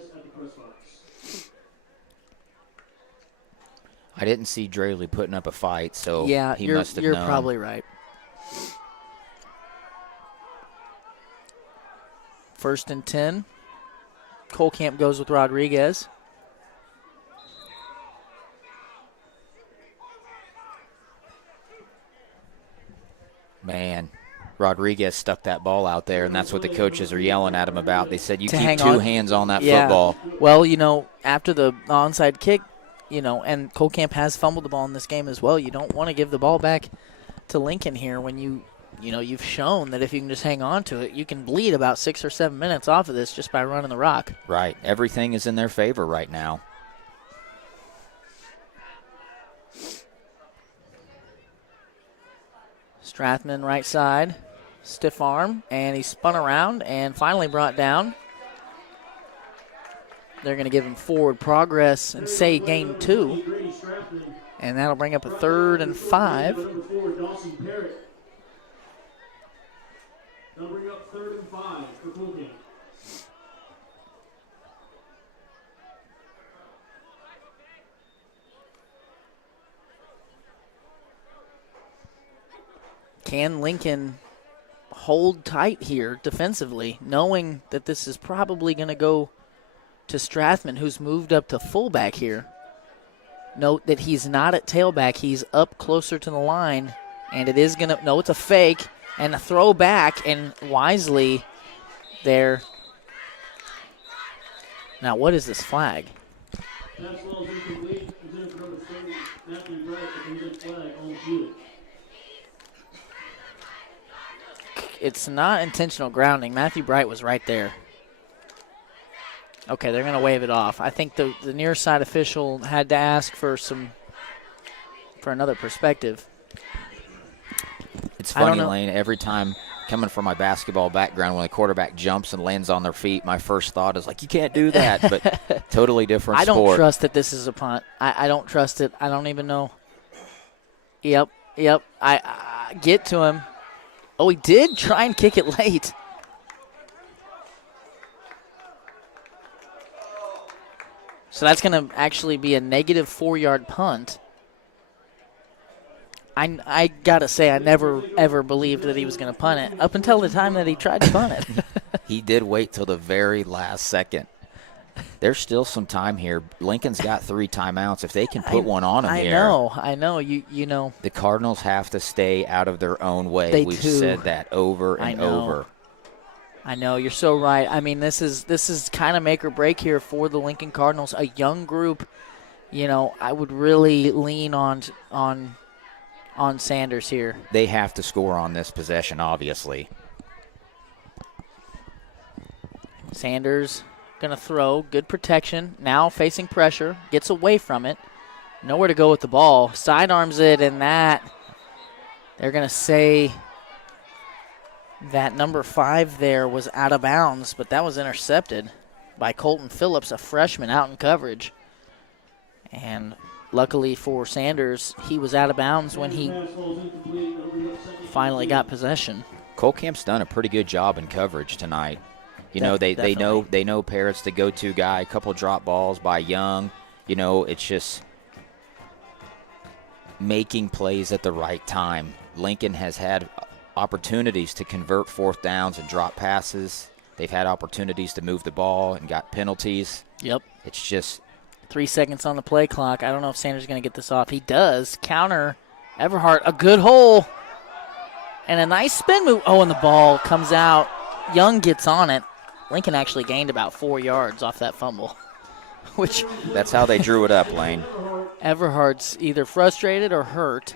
I didn't see Draley putting up a fight, so yeah, he must have known. You're probably right. 1st and 10. Cole Camp goes with Rodriguez. Man, Rodriguez stuck that ball out there, and that's what the coaches are yelling at him about. They said, you keep 2 hands on that football. Well, after the onside kick, and Cole Camp has fumbled the ball in this game as well. You don't want to give the ball back to Lincoln here when you've shown that if you can just hang on to it, you can bleed about 6 or 7 minutes off of this just by running the rock. Right. Everything is in their favor right now. Strathman right side, stiff arm, and he spun around and finally brought down They're going to give him forward progress and say gain 2. And that'll bring up a 3rd and 5. Number 4, Dawson Parrott. That'll bring up 3rd and 5 for Cole Camp. Can Lincoln hold tight here defensively, knowing that this is probably going to go to Strathman, who's moved up to fullback here? Note that he's not at tailback. He's up closer to the line, and it is going to – no, it's a fake and a throw back, and wisely there. Now, what is this flag? Pass ball is incomplete. Intended for number 7, Matthew Bright, but he's a flag on the field. It's not intentional grounding. Matthew Bright was right there. Okay, they're going to wave it off. I think the near side official had to ask for another perspective. It's funny, Lane, every time coming from my basketball background, when a quarterback jumps and lands on their feet, my first thought is like, you can't do that, but totally different sport. I don't trust that this is a punt. I don't trust it. I don't even know. Yep. I get to him. Oh, he did try and kick it late. So that's going to actually be a negative 4-yard punt. I got to say, I never, ever believed that he was going to punt it up until the time that he tried to punt it. He did wait till the very last second. There's still some time here. Lincoln's got 3 timeouts. If they can put one on him here. I know. You know. The Cardinals have to stay out of their own way. We've said that over and over. I know, you're so right. I mean, this is kind of make or break here for the Lincoln Cardinals. A young group, I would really lean on Sanders here. They have to score on this possession, obviously. Sanders going to throw, good protection. Now facing pressure, gets away from it. Nowhere to go with the ball. Sidearms it, and that they're going to say that number 5 there was out of bounds, but that was intercepted by Colton Phillips, a freshman out in coverage. And luckily for Sanders, he was out of bounds when he finally got possession. Cole Camp's done a pretty good job in coverage tonight. They know Parrott's the go-to guy. A couple drop balls by Young. It's just making plays at the right time. Lincoln has had opportunities to convert 4th downs and drop passes. They've had opportunities to move the ball and got penalties. Yep. It's just 3 seconds on the play clock. I don't know if Sanders is going to get this off. He does. Counter. Everhart, a good hole. And a nice spin move. Oh, and the ball comes out. Young gets on it. Lincoln actually gained about 4 yards off that fumble. That's how they drew it up, Lane. Everhart's either frustrated or hurt.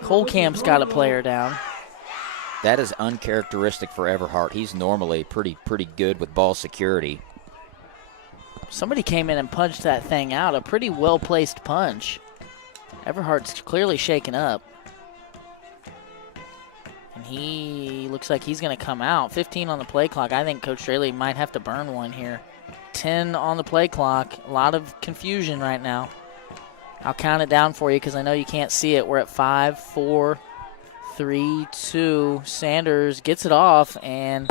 Cole Camp's got a player down. That is uncharacteristic for Everhart. He's normally pretty good with ball security. Somebody came in and punched that thing out. A pretty well-placed punch. Everhart's clearly shaken up. And he looks like he's going to come out. 15 on the play clock. I think Coach Straley might have to burn one here. 10 on the play clock. A lot of confusion right now. I'll count it down for you because I know you can't see it. We're at 5, 4, 3, 2. Sanders gets it off, and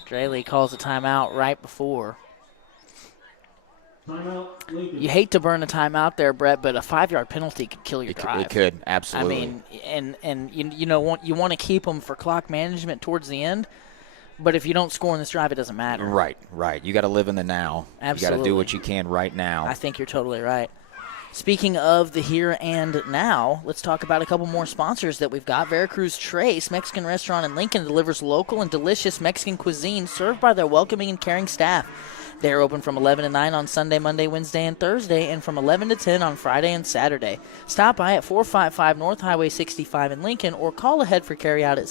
Straley calls a timeout right before. Timeout, Lincoln. You hate to burn a timeout there, Brett, but a 5-yard penalty could kill your drive. It could, absolutely. I mean, and you want to keep them for clock management towards the end, but if you don't score in this drive, it doesn't matter. Right. You got to live in the now. Absolutely. You got to do what you can right now. I think you're totally right. Speaking of the here and now, let's talk about a couple more sponsors that we've got. Veracruz Trace, Mexican restaurant in Lincoln, delivers local and delicious Mexican cuisine served by their welcoming and caring staff. They are open from 11 to 9 on Sunday, Monday, Wednesday, and Thursday, and from 11 to 10 on Friday and Saturday. Stop by at 455 North Highway 65 in Lincoln or call ahead for carryout at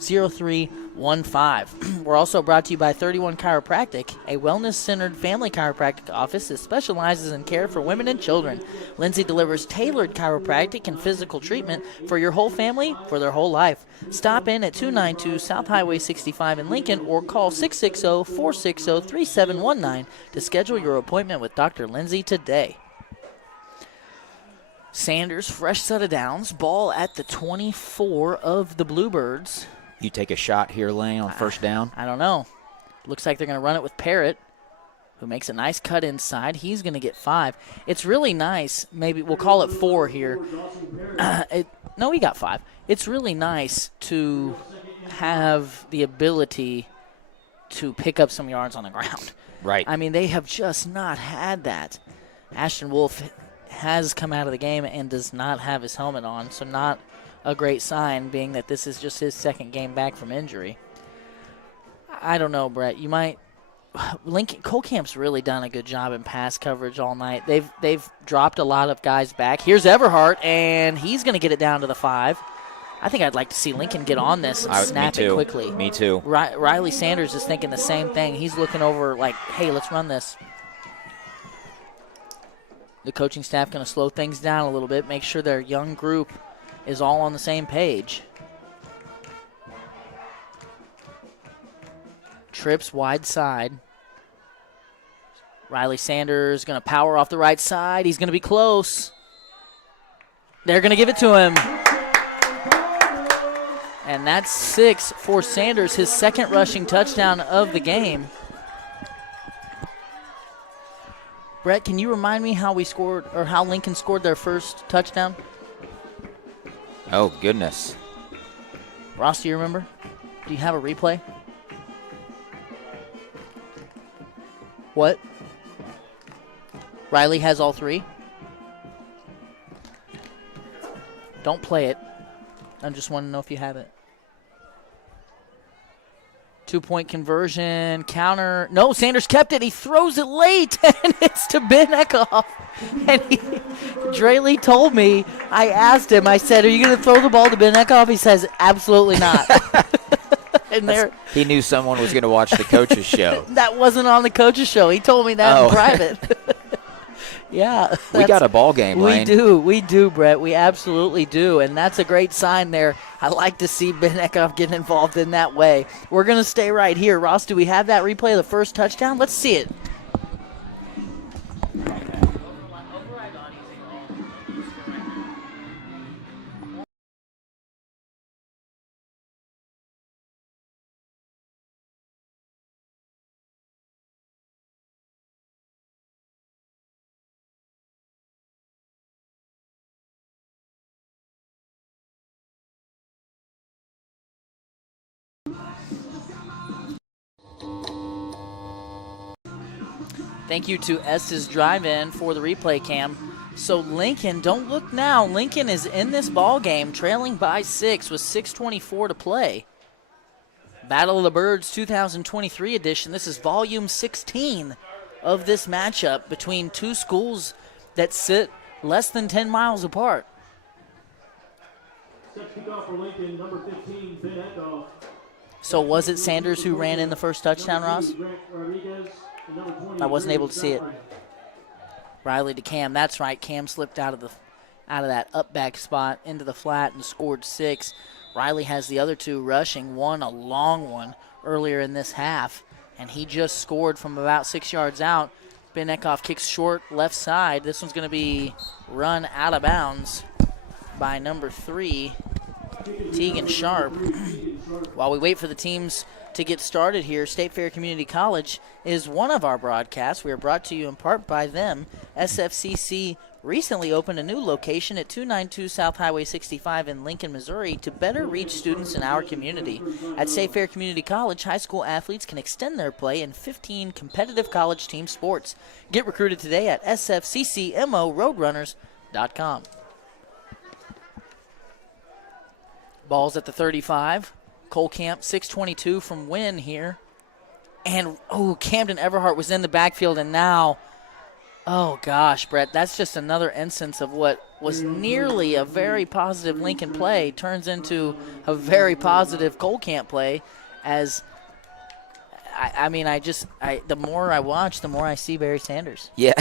0315. We're also brought to you by 31 Chiropractic, a wellness-centered family chiropractic office that specializes in care for women and children. Lindsay delivers tailored chiropractic and physical treatment for your whole family for their whole life. Stop in at 292 South Highway 65 in Lincoln or call 660-460-3719 to schedule your appointment with Dr. Lindsay today. Sanders, fresh set of downs, ball at the 24 of the Bluebirds. You take a shot here, Lane, on first down? I don't know. Looks like they're going to run it with Parrott, who makes a nice cut inside. He's going to get 5. It's really nice. Maybe we'll call it 4 here. No, he got 5. It's really nice to have the ability to pick up some yards on the ground. Right. I mean, they have just not had that. Ashton Wolf has come out of the game and does not have his helmet on, so not a great sign, being that this is just his second game back from injury. I don't know, Brett. You might. Lincoln Cole Camp's really done a good job in pass coverage all night. They've dropped a lot of guys back. Here's Everhart, and he's going to get it down to the 5. I think I'd like to see Lincoln get on this and snap it quickly. Me too. Riley Sanders is thinking the same thing. He's looking over like, hey, let's run this. The coaching staff going to slow things down a little bit, make sure their young group is all on the same page. Trips wide side. Riley Sanders going to power off the right side. He's going to be close. They're going to give it to him. And that's 6 for Sanders, his second rushing touchdown of the game. Brett, can you remind me how we scored, or how Lincoln scored their first touchdown? Oh, goodness. Ross, do you remember? Do you have a replay? What? Riley has all 3? Don't play it. I just want to know if you have it. 2-point conversion, counter. No, Sanders kept it. He throws it late, and it's to Ben Eckhoff. And Draley told me, I asked him, I said, are you going to throw the ball to Ben Eckhoff? He says, absolutely not. And he knew someone was going to watch the coach's show. That wasn't on the coach's show. He told me that in private. Yeah. We got a ball game, Lane. We do, Brett. We absolutely do, and that's a great sign there. I like to see Ben Eckhoff get involved in that way. We're going to stay right here. Ross, do we have that replay of the first touchdown? Let's see it. Thank you to S's Drive-In for the replay cam. So Lincoln, don't look now. Lincoln is in this ball game, trailing by 6 with 6:24 to play. Battle of the Birds 2023 edition. This is volume 16 of this matchup between two schools that sit less than 10 miles apart. Set kickoff for Lincoln, number 15, Ben Eckhoff. So was it Sanders who ran in the first touchdown, Ross? I wasn't able to see it. Riley to Cam. That's right. Cam slipped out of that up back spot into the flat and scored 6. Riley has the other 2 rushing, one a long one earlier in this half, and he just scored from about 6 yards out. Ben Eckhoff kicks short left side. This one's going to be run out of bounds by number 3, Tegan Sharp. While we wait for the teams to get started here, State Fair Community College is one of our broadcasts. We are brought to you in part by them. SFCC recently opened a new location at 292 South Highway 65 in Lincoln, Missouri to better reach students in our community. At State Fair Community College, high school athletes can extend their play in 15 competitive college team sports. Get recruited today at sfccmoroadrunners.com. Ball's at the 35. Cole Camp, 6:22 from Wynn here. And, Camden Everhart was in the backfield, and now, oh gosh, Brett, that's just another instance of what was nearly a very positive Lincoln play turns into a very positive Cole Camp play as the more I watch, the more I see Barry Sanders. Yeah.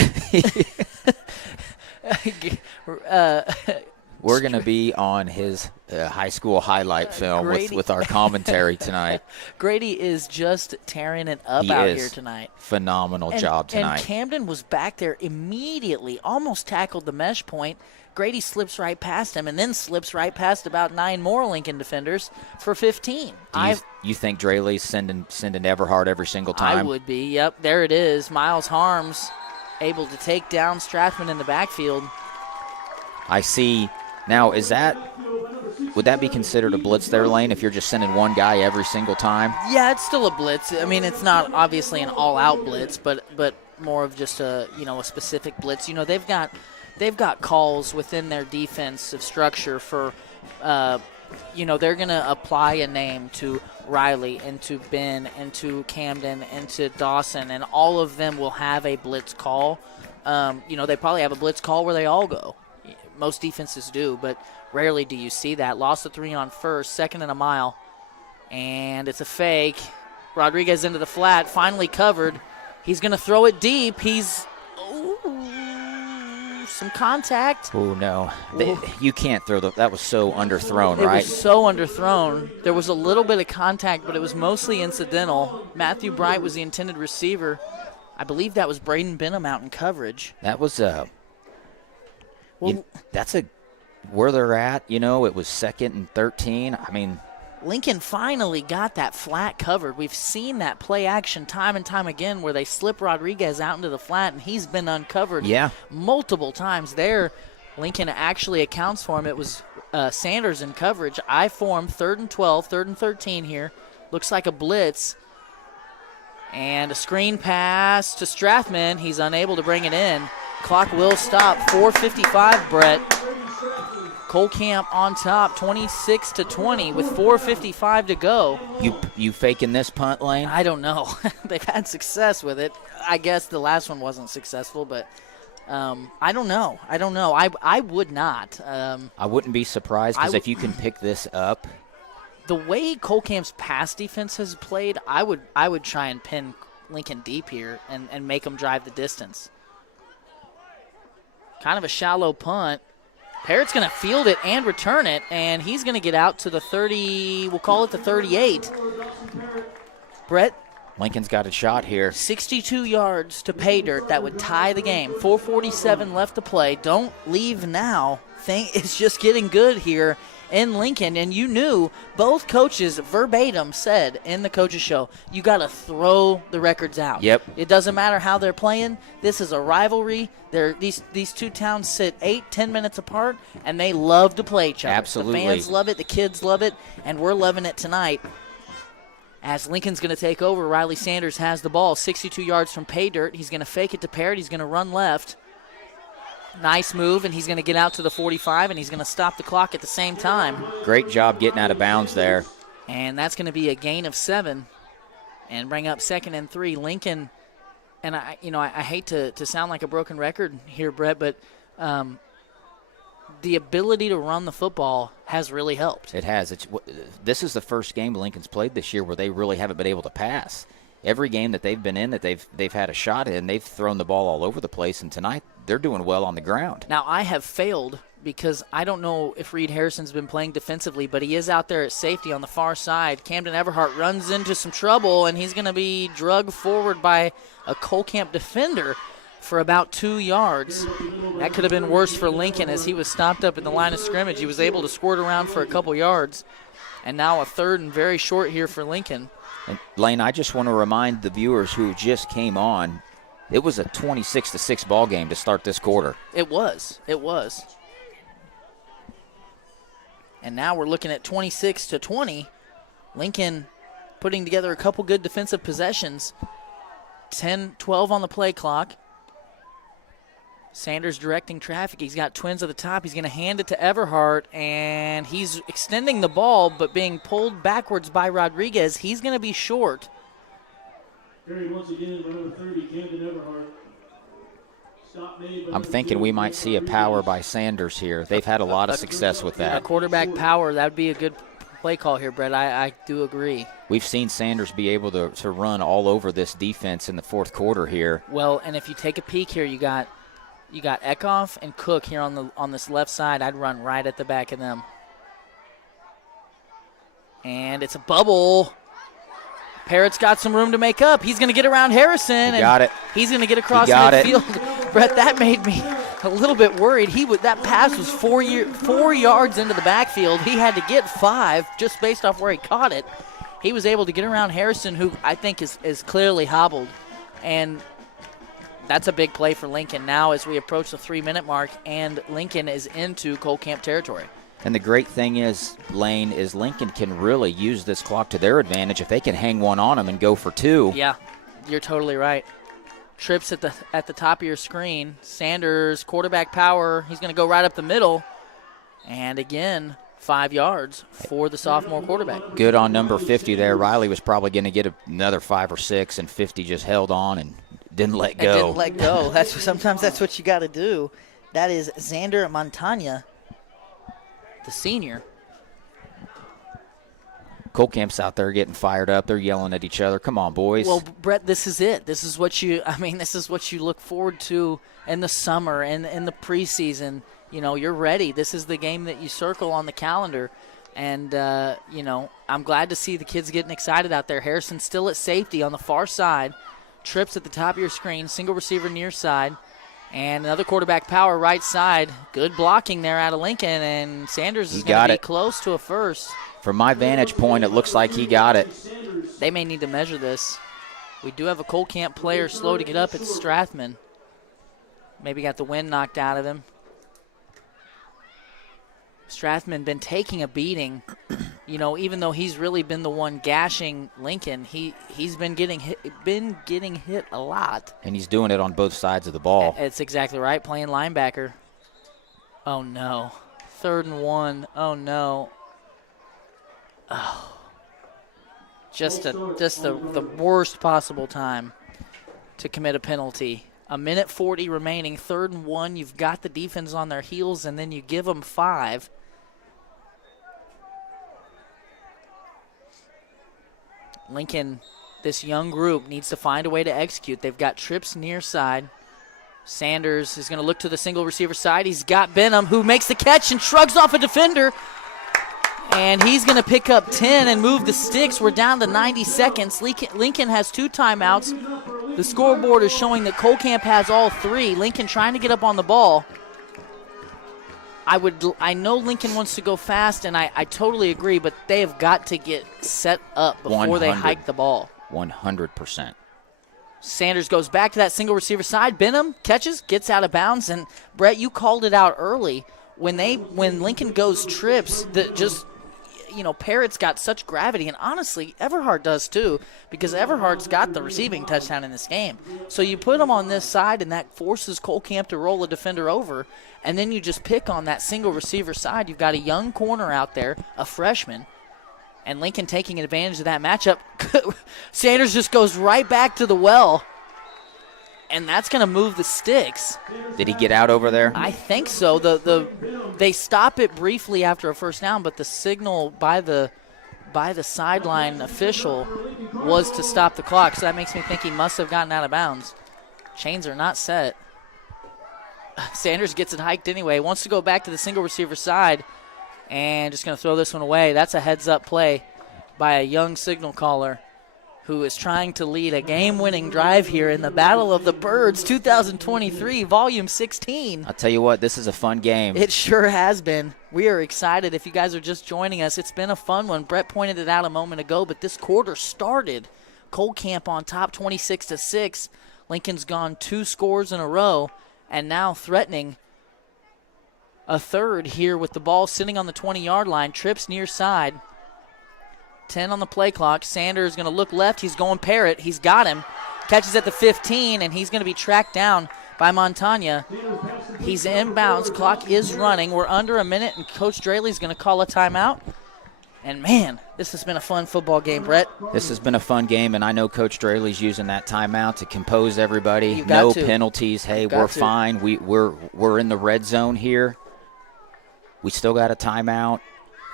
We're going to be on his high school highlight film with our commentary tonight. Grady is just tearing it up here tonight. Phenomenal job tonight. And Camden was back there immediately, almost tackled the mesh point. Grady slips right past him and then slips right past about 9 more Lincoln defenders for 15. You think Draley's sending Everhart every single time? I would be. Yep, there it is. Miles Harms able to take down Strathman in the backfield. I see. Now, would that be considered a blitz there, Lane, if you're just sending one guy every single time? Yeah, it's still a blitz. I mean, it's not obviously an all-out blitz, but more of just a specific blitz. They've got calls within their defensive structure for, they're going to apply a name to Riley and to Ben and to Camden and to Dawson, and all of them will have a blitz call. They probably have a blitz call where they all go. Most defenses do, but rarely do you see that. Lost the 3 on first, 2nd and a mile, and it's a fake. Rodriguez into the flat, finally covered. He's going to throw it deep. Some contact. Oh, no. You can't throw that was so underthrown, right? It was so underthrown. There was a little bit of contact, but it was mostly incidental. Matthew Bright was the intended receiver. I believe that was Braden Benham out in coverage. That was that's where they're at. It was 2nd and 13. I mean, Lincoln finally got that flat covered. We've seen that play action time and time again where they slip Rodriguez out into the flat, and he's been uncovered multiple times there. Lincoln actually accounts for him. It was Sanders in coverage. I form 3rd and 12, 3rd and 13 here. Looks like a blitz. And a screen pass to Strathman. He's unable to bring it in. Clock will stop. 4:55, Brett. Cole Camp on top, 26-20 with 4:55 to go. You faking this punt, Lane? I don't know. They've had success with it. I guess the last one wasn't successful, but I don't know. I would not. I wouldn't be surprised because if you can pick this up. The way Cole Camp's pass defense has played, I would try and pin Lincoln deep here and make them drive the distance. Kind of a shallow punt. Parrott's going to field it and return it, and he's going to get out to the 30, we'll call it the 38. Brett? Lincoln's got a shot here. 62 yards to pay dirt. That would tie the game. 4:47 left to play. Don't leave now. It's just getting good here in Lincoln, and you knew both coaches verbatim said in the coaches show, you got to throw the records out. Yep. It doesn't matter how they're playing. This is a rivalry. These two towns sit 8-10 minutes apart, and they love to play each other. Absolutely. The fans love it. The kids love it, and we're loving it tonight. As Lincoln's going to take over, Riley Sanders has the ball, 62 yards from pay dirt. He's going to fake it to Parrott. He's going to run left. Nice move, and he's going to get out to the 45, and he's going to stop the clock at the same time. Great job getting out of bounds there. And that's going to be a gain of 7 and bring up 2nd and 3. Lincoln, and I hate to sound like a broken record here, Brett, but the ability to run the football has really helped. It has. This is the first game Lincoln's played this year where they really haven't been able to pass. Every game that they've been in that they've had a shot in, they've thrown the ball all over the place, and tonight they're doing well on the ground. Now, I have failed because I don't know if Reed Harrison's been playing defensively, but he is out there at safety on the far side. Camden Everhart runs into some trouble, and he's going to be drugged forward by a Cole Camp defender for about 2 yards. That could have been worse for Lincoln as he was stopped up in the line of scrimmage. He was able to squirt around for a couple yards, and now a 3rd and very short here for Lincoln. And Lane, I just want to remind the viewers who just came on, it was a 26-6 ball game to start this quarter. It was. And now we're looking at 26-20. Lincoln putting together a couple good defensive possessions. 10-12 on the play clock. Sanders directing traffic. He's got twins at the top. He's going to hand it to Everhart, and he's extending the ball but being pulled backwards by Rodriguez. He's going to be short. Carry once again by number 30, Camden Everhart. I'm thinking we might see a power by Sanders here. They've had a lot of success with A that. quarterback power, that would be a good play call here, Brett. I do agree. We've seen Sanders be able to run all over this defense in the fourth quarter here. Well, and if you take a peek here, you got Eckhoff and Cook here on this left side. I'd run right at the back of them. And it's a bubble. Parrott's got some room to make up. He's going to get around Harrison. He got it. He's going to get across got midfield. Brett, that made me a little bit worried. That pass was 4 yards into the backfield. He had to get 5 just based off where he caught it. He was able to get around Harrison, who I think is clearly hobbled. And that's a big play for Lincoln now as we approach the 3-minute mark, and Lincoln is into Cole Camp territory. And the great thing is, Lane, is Lincoln can really use this clock to their advantage if they can hang one on them and go for 2. Yeah, you're totally right. Trips at the top of your screen. Sanders, quarterback power. He's going to go right up the middle. And again, 5 yards for the sophomore quarterback. Good on number 50 there. Riley was probably going to get another 5 or 6, and 50 just held on and didn't let go. And didn't let go. Sometimes that's what you got to do. That is Xander Montagna, the senior. Cole Camp's out there getting fired up. They're yelling at each other. Come on, boys. Well, Brett, this is it. This is what you look forward to in the summer and in the preseason. You know, you're ready. This is the game that you circle on the calendar. And, I'm glad to see the kids getting excited out there. Harrison's still at safety on the far side. Trips at the top of your screen. Single receiver near side. And another quarterback power right side. Good blocking there out of Lincoln. And Sanders is going to be close to a first. From my vantage point, it looks like he got it. They may need to measure this. We do have a Cole Camp player slow to get up. It's Strathman. Maybe got the wind knocked out of him. Strathman been taking a beating. Even though he's really been the one gashing Lincoln, he's been getting hit a lot. And he's doing it on both sides of the ball. It's exactly right, playing linebacker. Oh, no. 3rd and 1. Oh, no. Oh. Just the worst possible time to commit a penalty. 1:40 remaining, 3rd and 1. You've got the defense on their heels, and then you give them 5. Lincoln, this young group, needs to find a way to execute. They've got trips near side. Sanders is going to look to the single receiver side. He's got Benham, who makes the catch and shrugs off a defender. And he's going to pick up 10 and move the sticks. We're down to 90 seconds. Lincoln has 2 timeouts. The scoreboard is showing that Cole Camp has all 3. Lincoln trying to get up on the ball. I know Lincoln wants to go fast, and I totally agree, but they have got to get set up before they hike the ball. 100%. Sanders goes back to that single receiver side. Benham catches, gets out of bounds, and Brett, you called it out early. When Lincoln goes trips, Parrott's got such gravity, and honestly, Everhart does too, because Everhart's got the receiving touchdown in this game. So you put him on this side, and that forces Cole Camp to roll a defender over, and then you just pick on that single receiver side. You've got a young corner out there, a freshman, and Lincoln taking advantage of that matchup. Sanders just goes right back to the well, and that's going to move the sticks. Did he get out over there? I think so. They stop it briefly after a first down, but the signal by the sideline official was to stop the clock. So that makes me think he must have gotten out of bounds. Chains are not set. Sanders gets it hiked anyway. Wants to go back to the single receiver side, and just going to throw this one away. That's a heads-up play by a young signal caller who is trying to lead a game-winning drive here in the Battle of the Birds 2023, Volume 16. I'll tell you what, this is a fun game. It sure has been. We are excited. If you guys are just joining us, it's been a fun one. Brett pointed it out a moment ago, but this quarter started. Cole Camp on top 26-6. Lincoln's gone 2 scores in a row, and now threatening a third here with the ball sitting on the 20-yard line. Trips near side. 10 on the play clock. Sanders going to look left. He's going Parrott. He's got him. Catches at the 15, and he's going to be tracked down by Montagna. He's inbounds. Clock is running. We're under a minute, and Coach Draley's going to call a timeout. And, man, this has been a fun football game, Brett. This has been a fun game, and I know Coach Draley's using that timeout to compose everybody. You've got No to. penalties. Hey, You've got we're to. fine. We're in the red zone here. We still got a timeout.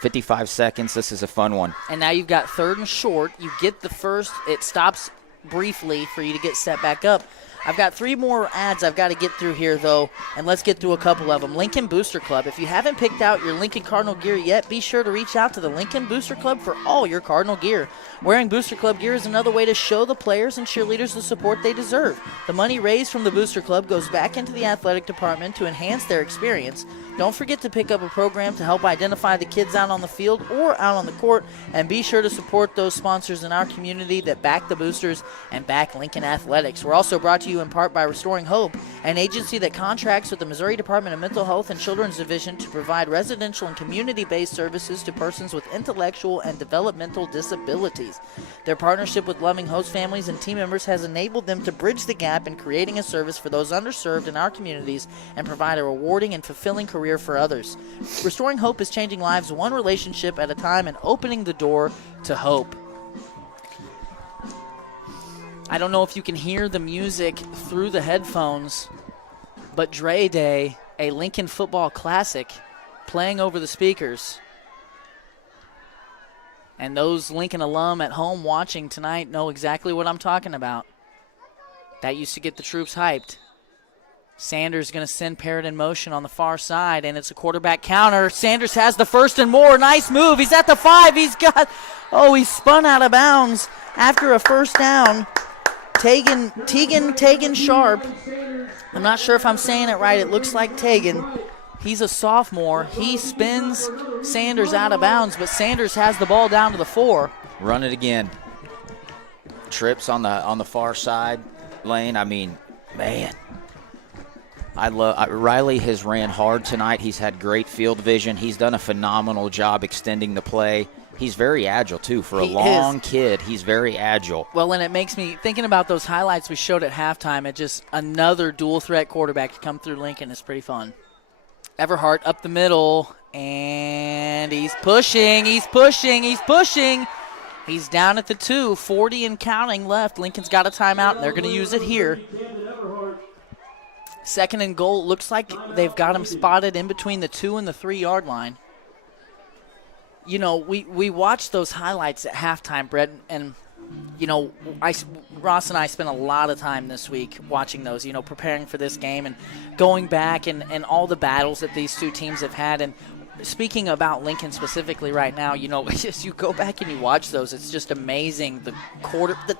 55 seconds. This is a fun one. And now you've got 3rd and short. You get the first. It stops briefly for you to get set back up. I've got 3 more ads I've got to get through here, though, and let's get through a couple of them. Lincoln Booster Club. If you haven't picked out your Lincoln Cardinal gear yet, be sure to reach out to the Lincoln Booster Club for all your Cardinal gear. Wearing Booster Club gear is another way to show the players and cheerleaders the support they deserve. The money raised from the Booster Club goes back into the athletic department to enhance their experience. Don't forget to pick up a program to help identify the kids out on the field or out on the court, and be sure to support those sponsors in our community that back the Boosters and back Lincoln Athletics. We're also brought to you in part by Restoring Hope, an agency that contracts with the Missouri Department of Mental Health and Children's Division to provide residential and community-based services to persons with intellectual and developmental disabilities. Their partnership with loving host families and team members has enabled them to bridge the gap in creating a service for those underserved in our communities and provide a rewarding and fulfilling career for others. Restoring Hope is changing lives one relationship at a time and opening the door to hope. I don't know if you can hear the music through the headphones, but Dre Day, a Lincoln football classic, playing over the speakers. And those Lincoln alum at home watching tonight know exactly what I'm talking about. That used to get the troops hyped. Sanders going to send Parrott in motion on the far side, and it's a quarterback counter. Sanders has the 1st and more. Nice move. He's at the 5. He's spun out of bounds after a first down. Tegan Sharp. I'm not sure if I'm saying it right. It looks like Tegan. He's a sophomore. He spins Sanders out of bounds, but Sanders has the ball down to the 4. Run it again. Trips on the far side lane. I mean, man. Riley has ran hard tonight. He's had great field vision. He's done a phenomenal job extending the play. He's very agile, too. For a long kid, he's very agile. Well, and it makes me, thinking about those highlights we showed at halftime, it just another dual-threat quarterback to come through Lincoln is pretty fun. Everhart up the middle, and he's pushing. He's down at the 2, 40 and counting left. Lincoln's got a timeout, and they're going to use it here. 2nd and goal. Looks like they've got him spotted in between the 2 and the 3-yard line. You know, we watched those highlights at halftime, Brett, and, you know, Ross and I spent a lot of time this week watching those, you know, preparing for this game and going back and all the battles that these two teams have had. And speaking about Lincoln specifically right now, you know, as you go back and you watch those, it's just amazing the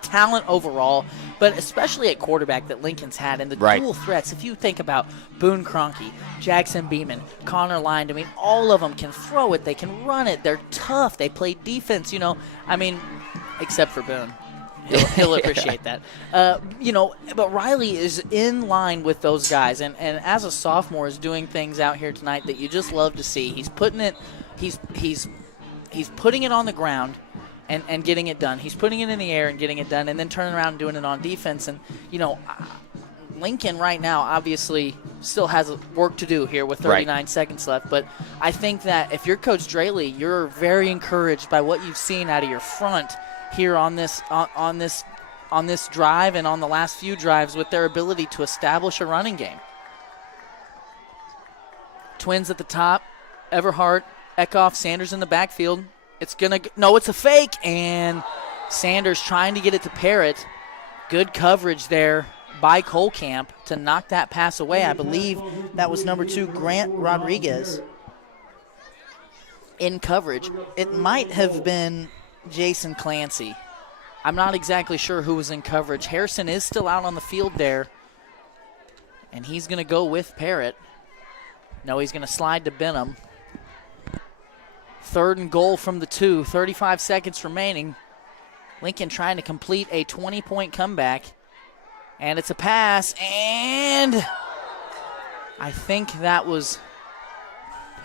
talent overall, but especially at quarterback that Lincoln's had, and the dual threats. If you think about Boone Kroenke, Jackson Beeman, Connor Lind, I mean, all of them can throw it, they can run it, they're tough, they play defense, you know. I mean, except for Boone. He'll appreciate that. You know, but Riley is in line with those guys, and as a sophomore is doing things out here tonight that you just love to see. He's putting it, he's putting it on the ground and getting it done. He's putting it in the air and getting it done, and then turning around and doing it on defense. And, you know, Lincoln right now obviously still has work to do here with 39 seconds left, but I think that if you're Coach Draley, you're very encouraged by what you've seen out of your front here on this drive and on the last few drives with their ability to establish a running game. Twins at the top, Everhart, Eckhoff, Sanders in the backfield. It's a fake, and Sanders trying to get it to Parrott. Good coverage there by Cole Camp to knock that pass away. I believe that was number 2, Grant Rodriguez, in coverage. It might have been Jason Clancy. I'm not exactly sure who was in coverage. Harrison is still out on the field there, and he's going to go with Parrott. No, he's going to slide to Benham. 3rd and goal from the 2, 35 seconds remaining. Lincoln trying to complete a 20-point comeback, and it's a pass, and I think that was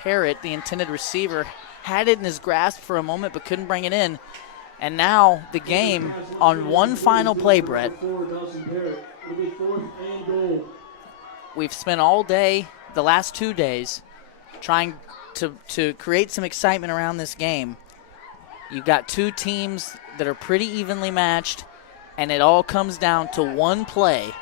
Parrott, the intended receiver, had it in his grasp for a moment but couldn't bring it in. And now the game on one final play, Brett. We've spent all day, the last 2 days, trying to create some excitement around this game. You've got two teams that are pretty evenly matched, and it all comes down to one play.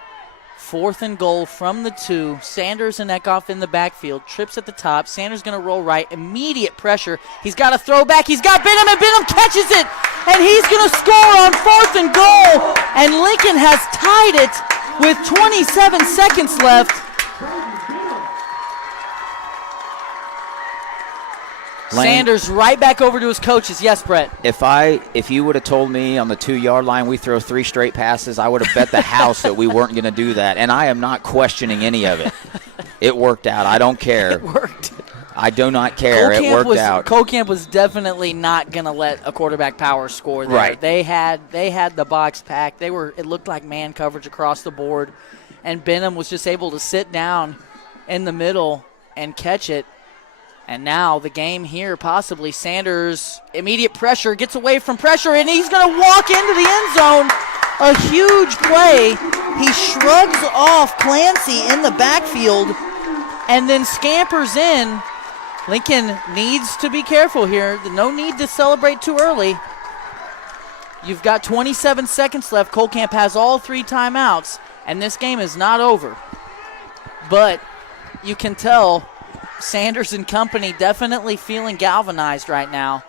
4th and goal from the 2. Sanders and Eckhoff in the backfield. Trips at the top. Sanders going to roll right. Immediate pressure. He's got a throwback. He's got Benham, and Benham catches it. And he's going to score on 4th and goal. And Lincoln has tied it with 27 seconds left. Lane, Sanders right back over to his coaches. Yes, Brett. If you would have told me on the 2-yard line we throw 3 straight passes, I would have bet the house that we weren't going to do that. And I am not questioning any of it. It worked out. I don't care. It worked. I do not care. It worked out. Cole Camp was definitely not going to let a quarterback power score there. Right. They had the box packed. It looked like man coverage across the board. And Benham was just able to sit down in the middle and catch it. And now the game here, possibly Sanders, immediate pressure, gets away from pressure, and he's going to walk into the end zone. A huge play. He shrugs off Clancy in the backfield and then scampers in. Lincoln needs to be careful here. No need to celebrate too early. You've got 27 seconds left. Cole Camp has all 3 timeouts, and this game is not over. But you can tell Sanders and company definitely feeling galvanized right now.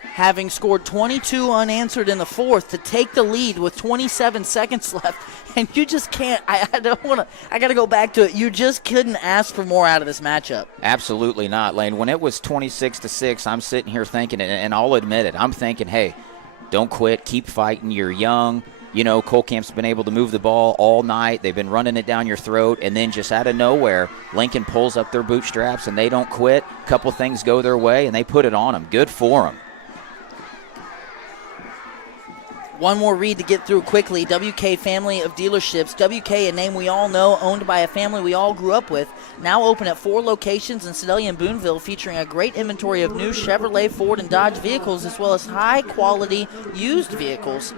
Having scored 22 unanswered in the 4th to take the lead with 27 seconds left. And you just can't, I got to go back to it. You just couldn't ask for more out of this matchup. Absolutely not, Lane. When it was 26-6, I'm sitting here thinking, and I'll admit it, I'm thinking, hey, don't quit, keep fighting, you're young. You know, Cole Camp's been able to move the ball all night. They've been running it down your throat, and then just out of nowhere, Lincoln pulls up their bootstraps, and they don't quit. A couple things go their way, and they put it on them. Good for them. One more read to get through quickly. WK Family of Dealerships. WK, a name we all know, owned by a family we all grew up with. Now open at 4 locations in Sedalia and Boonville, featuring a great inventory of new Chevrolet, Ford, and Dodge vehicles, as well as high-quality used vehicles.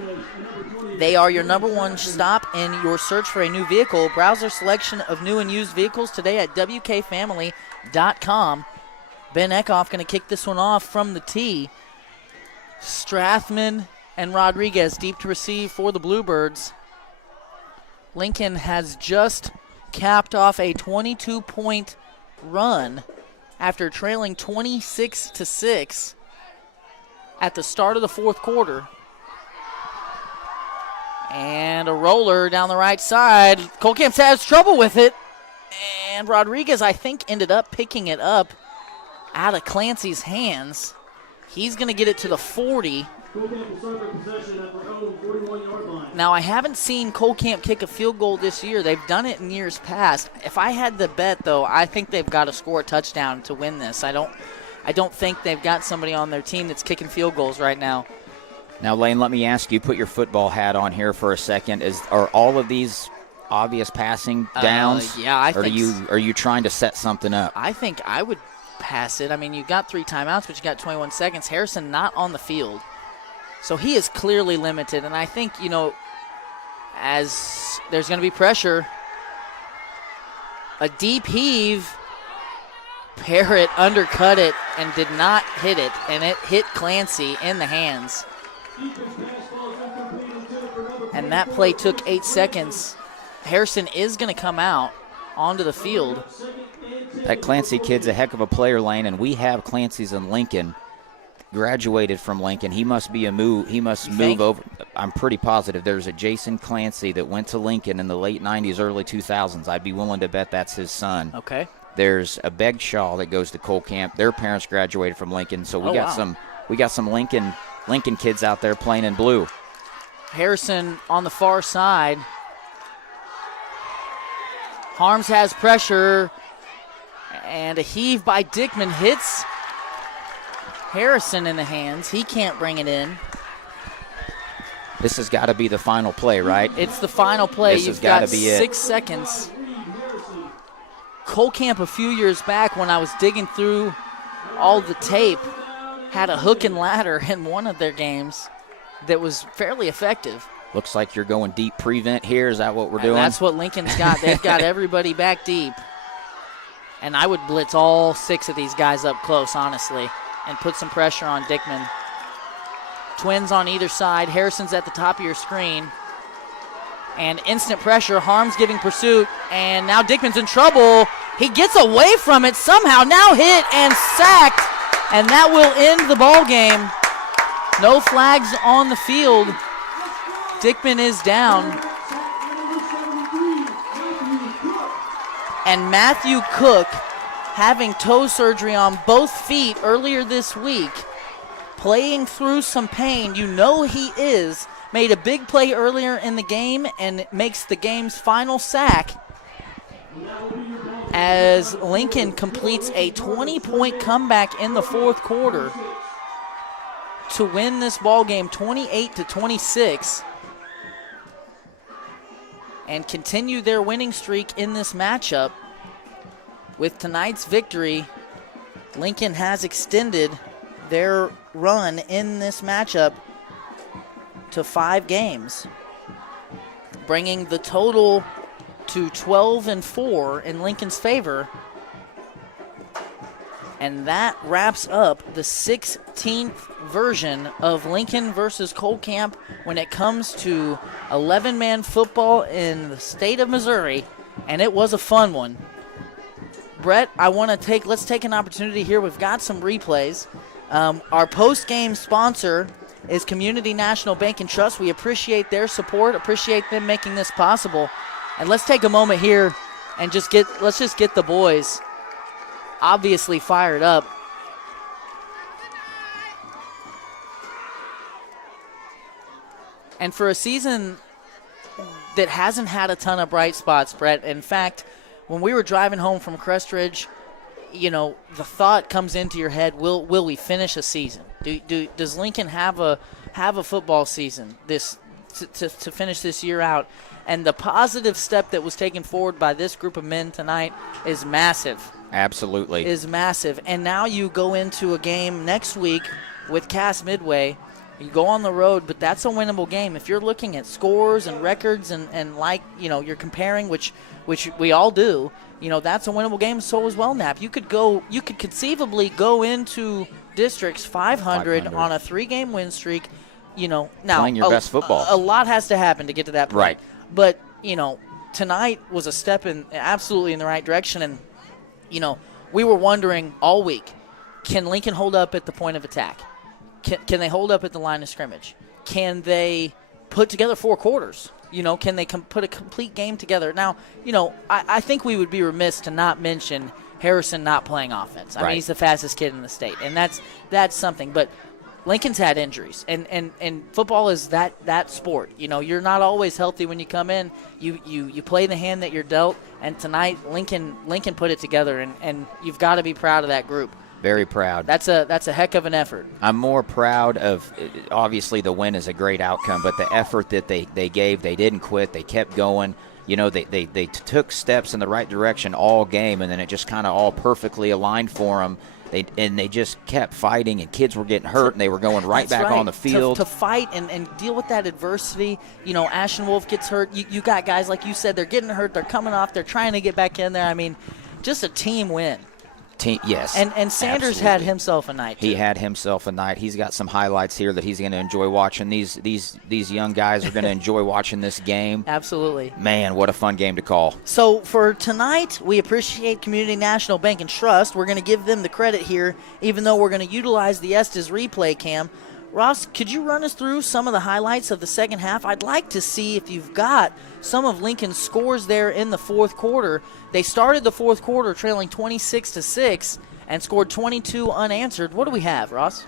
They are your number one stop in your search for a new vehicle. Browse their selection of new and used vehicles today at WKFamily.com. Ben Eckhoff going to kick this one off from the tee. Strathman and Rodriguez deep to receive for the Bluebirds. Lincoln has just capped off a 22-point run after trailing 26-6 at the start of the 4th quarter. And a roller down the right side. Cole Camp has trouble with it. And Rodriguez, I think, ended up picking it up out of Clancy's hands. He's going to get it to the 40. Cole Camp will start their possession at their own 41-yard line. Now, I haven't seen Cole Camp kick a field goal this year. They've done it in years past. If I had to bet, though, I think they've got to score a touchdown to win this. I don't think they've got somebody on their team that's kicking field goals right now. Now, Lane, let me ask you, put your football hat on here for a second. Are all of these obvious passing downs? Yeah, I think Are you trying to set something up? I think I would pass it. I mean, you got 3 timeouts, but you got 21 seconds. Harrison not on the field. So he is clearly limited. And I think, as there's going to be pressure, a deep heave, Parrott undercut it and did not hit it, and it hit Clancy in the hands. And that play took 8 seconds. Harrison is going to come out onto the field. That Clancy kid's a heck of a player, Lane, and we have Clancy's in Lincoln. Graduated from Lincoln. He must move over. I'm pretty positive there's a Jason Clancy that went to Lincoln in the late 90s, early 2000s. I'd be willing to bet that's his son. Okay. There's a Begshaw that goes to Cole Camp. Their parents graduated from Lincoln, so we got some Lincoln kids out there playing in blue. Harrison on the far side. Harms has pressure, and a heave by Dickman hits Harrison in the hands. He can't bring it in. This has got to be the final play, right? It's the final play. This You've has got got to be 6 seconds. Cole Camp a few years back, when I was digging through all the tape, had a hook and ladder in one of their games that was fairly effective. Looks like you're going deep prevent here. Is that what we're doing? That's what Lincoln's got. They've got everybody back deep. And I would blitz all 6 of these guys up close, honestly. and put some pressure on Dickman. Twins on either side. Harrison's at the top of your screen. And instant pressure. Harm's giving pursuit. And now Dickman's in trouble. He gets away from it somehow. Now hit and sacked. And that will end the ball game. No flags on the field. Dickman is down. And Matthew Cook, having toe surgery on both feet earlier this week, playing through some pain. You know he is. Made a big play earlier in the game and makes the game's final sack as Lincoln completes a 20-point comeback in the fourth quarter to win this ball game 28-26 and continue their winning streak in this matchup. With tonight's victory, Lincoln has extended their run in this matchup to 5 games, bringing the total to 12-4 in Lincoln's favor. And that wraps up the 16th version of Lincoln versus Cole Camp when it comes to 11-man football in the state of Missouri, and it was a fun one. Brett, let's take an opportunity here. We've got some replays. Our post-game sponsor is Community National Bank and Trust. We appreciate their support, appreciate them making this possible. And let's take a moment here and let's just get the boys obviously fired up. And for a season that hasn't had a ton of bright spots, Brett, in fact, when we were driving home from Crestridge, the thought comes into your head, will we finish a season? Does Lincoln have a football season to finish this year out? And the positive step that was taken forward by this group of men tonight is massive. Absolutely. Is massive. And now you go into a game next week with Cass Midway. You go on the road, but that's a winnable game. If you're looking at scores and records and you're comparing, which we all do, that's a winnable game. So is Wellnap. You could conceivably go into districts 500 on a 3-game win streak. Now playing your best football. A lot has to happen to get to that point. Right. But tonight was a step absolutely in the right direction. And we were wondering all week, can Lincoln hold up at the point of attack? Can they hold up at the line of scrimmage? Can they put together 4 quarters? Can they put a complete game together? Now, I think we would be remiss to not mention Harrison not playing offense. I mean, he's the fastest kid in the state, and that's something. But Lincoln's had injuries, and football is that sport. You're not always healthy when you come in. You play the hand that you're dealt, and tonight Lincoln put it together, and you've got to be proud of that group. Very proud. That's a heck of an effort. I'm more proud of, obviously the win is a great outcome, but the effort that they gave, they didn't quit, they kept going. They took steps in the right direction all game, and then it just kind of all perfectly aligned for them. They just kept fighting, and kids were getting hurt, and they were going right back on the field. To fight and deal with that adversity. Ashton Wolf gets hurt. You got guys, like you said, they're getting hurt, they're coming off, they're trying to get back in there. I mean, just a team win. Yes. And Sanders had himself a night, too. He had himself a night. He's got some highlights here that he's going to enjoy watching. These young guys are going to enjoy watching this game. Absolutely. Man, what a fun game to call. So for tonight, we appreciate Community National Bank and Trust. We're going to give them the credit here, even though we're going to utilize the Estes replay cam. Ross, could you run us through some of the highlights of the second half? I'd like to see if you've got some of Lincoln's scores there in the fourth quarter. They started the fourth quarter trailing 26-6 and scored 22 unanswered. What do we have, Ross?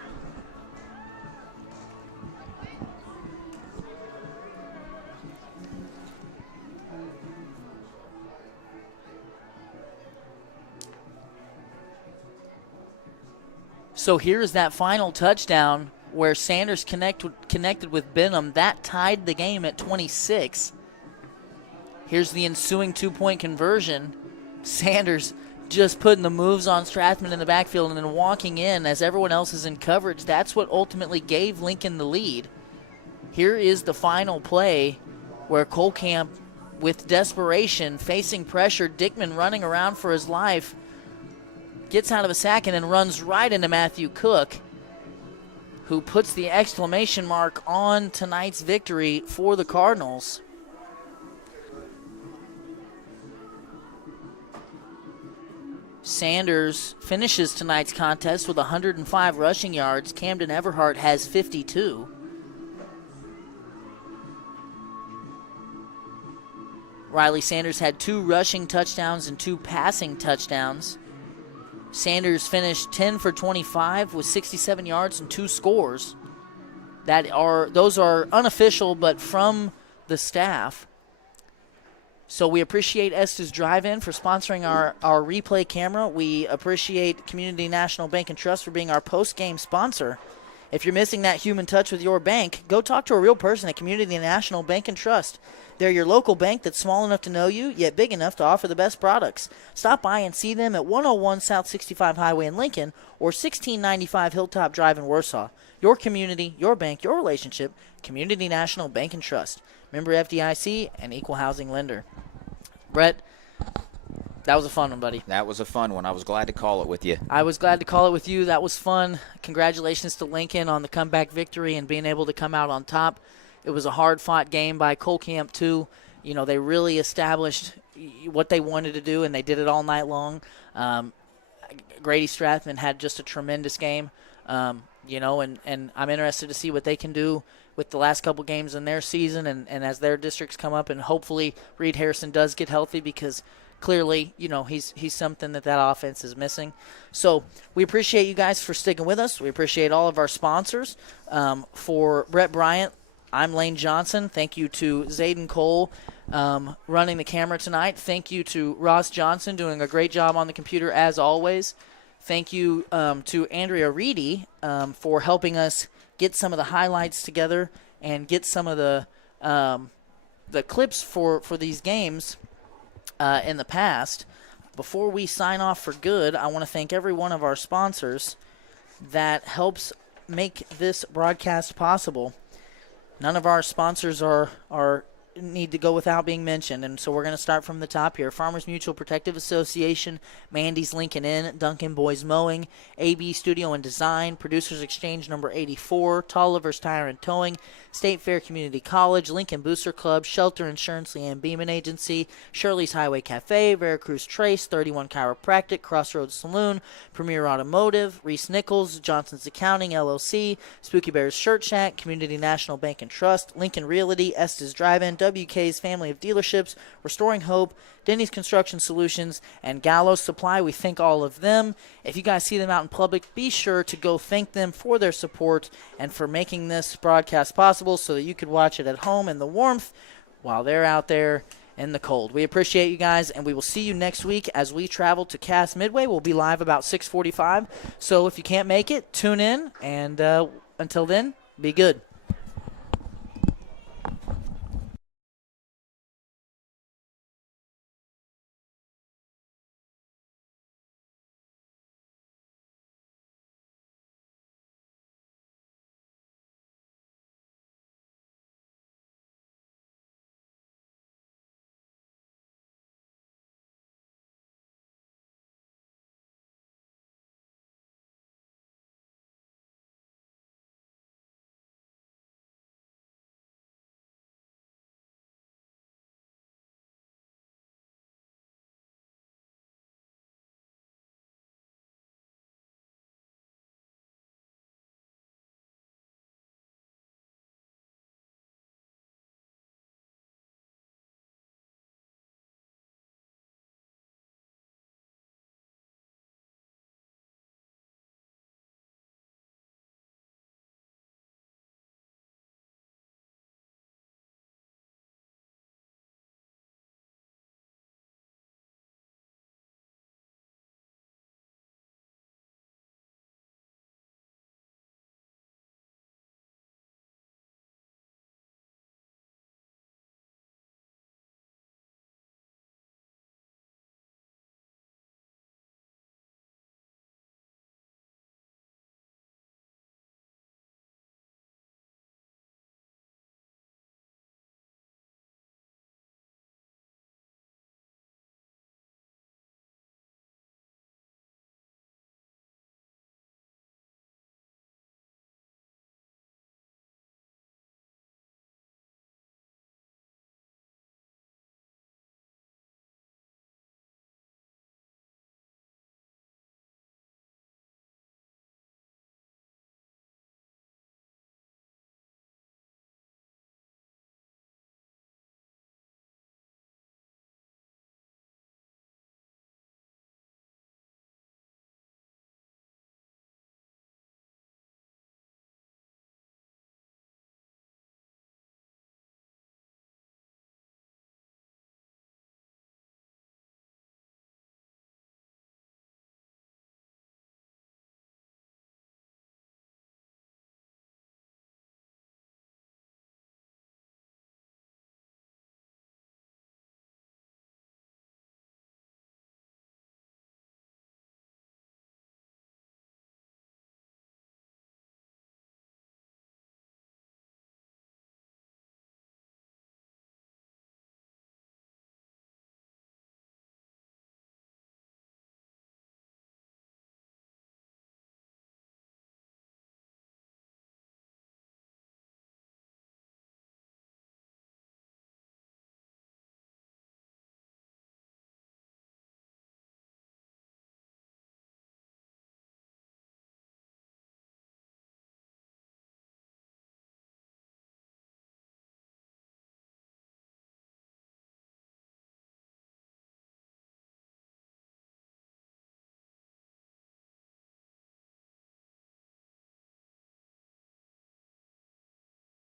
So here's that final touchdown where Sanders connected with Benham. That tied the game at 26. Here's the ensuing 2-point conversion. Sanders just putting the moves on Strathman in the backfield and then walking in as everyone else is in coverage. That's what ultimately gave Lincoln the lead. Here is the final play where Cole Camp, with desperation, facing pressure, Dickman running around for his life, gets out of a sack and then runs right into Matthew Cook, who puts the exclamation mark on tonight's victory for the Cardinals. Sanders finishes tonight's contest with 105 rushing yards. Camden Everhart has 52. Riley Sanders had 2 rushing touchdowns and 2 passing touchdowns. Sanders finished 10 for 25 with 67 yards and 2 scores. Those are unofficial, but from the staff. So we appreciate Estes Drive-In for sponsoring our replay camera. We appreciate Community National Bank and Trust for being our post-game sponsor. If you're missing that human touch with your bank, go talk to a real person at Community National Bank and Trust. They're your local bank that's small enough to know you, yet big enough to offer the best products. Stop by and see them at 101 South 65 Highway in Lincoln or 1695 Hilltop Drive in Warsaw. Your community, your bank, your relationship, Community National Bank and Trust. Member FDIC and equal housing lender. Brett, that was a fun one, buddy. That was a fun one. I was glad to call it with you. I was glad to call it with you. That was fun. Congratulations to Lincoln on the comeback victory and being able to come out on top. It was a hard-fought game by Cole Camp, too. You know, they really established what they wanted to do, and they did it all night long. Grady Strathman had just a tremendous game, and I'm interested to see what they can do with the last couple games in their season and as their districts come up, and hopefully Reed Harrison does get healthy because clearly, he's something that offense is missing. So we appreciate you guys for sticking with us. We appreciate all of our sponsors. For Brett Bryant, I'm Lane Johnson. Thank you to Zayden Cole running the camera tonight. Thank you to Ross Johnson doing a great job on the computer as always. Thank you to Andrea Reedy for helping us get some of the highlights together and get some of the clips for these games in the past. Before we sign off for good, I want to thank every one of our sponsors that helps make this broadcast possible. None of our sponsors are need to go without being mentioned, and so we're going to start from the top here. Farmers Mutual Protective Association, Mandy's Lincoln Inn, Duncan Boys Mowing, AB Studio and Design, Producers Exchange number 84, Tolliver's Tire and Towing, State Fair Community College, Lincoln Booster Club, Shelter Insurance, Leanne Beeman Agency, Shirley's Highway Cafe, Veracruz Trace, 31 Chiropractic, Crossroads Saloon, Premier Automotive, Reese Nichols, Johnson's Accounting, LLC, Spooky Bears Shirt Shack, Community National Bank and Trust, Lincoln Realty, Estes Drive-In, WK's Family of Dealerships, Restoring Hope, Denny's Construction Solutions, and Gallows Supply. We thank all of them. If you guys see them out in public, be sure to go thank them for their support and for making this broadcast possible so that you could watch it at home in the warmth while they're out there in the cold. We appreciate you guys, and we will see you next week as we travel to Cass Midway. We'll be live about 6:45, so if you can't make it, tune in, and until then, be good.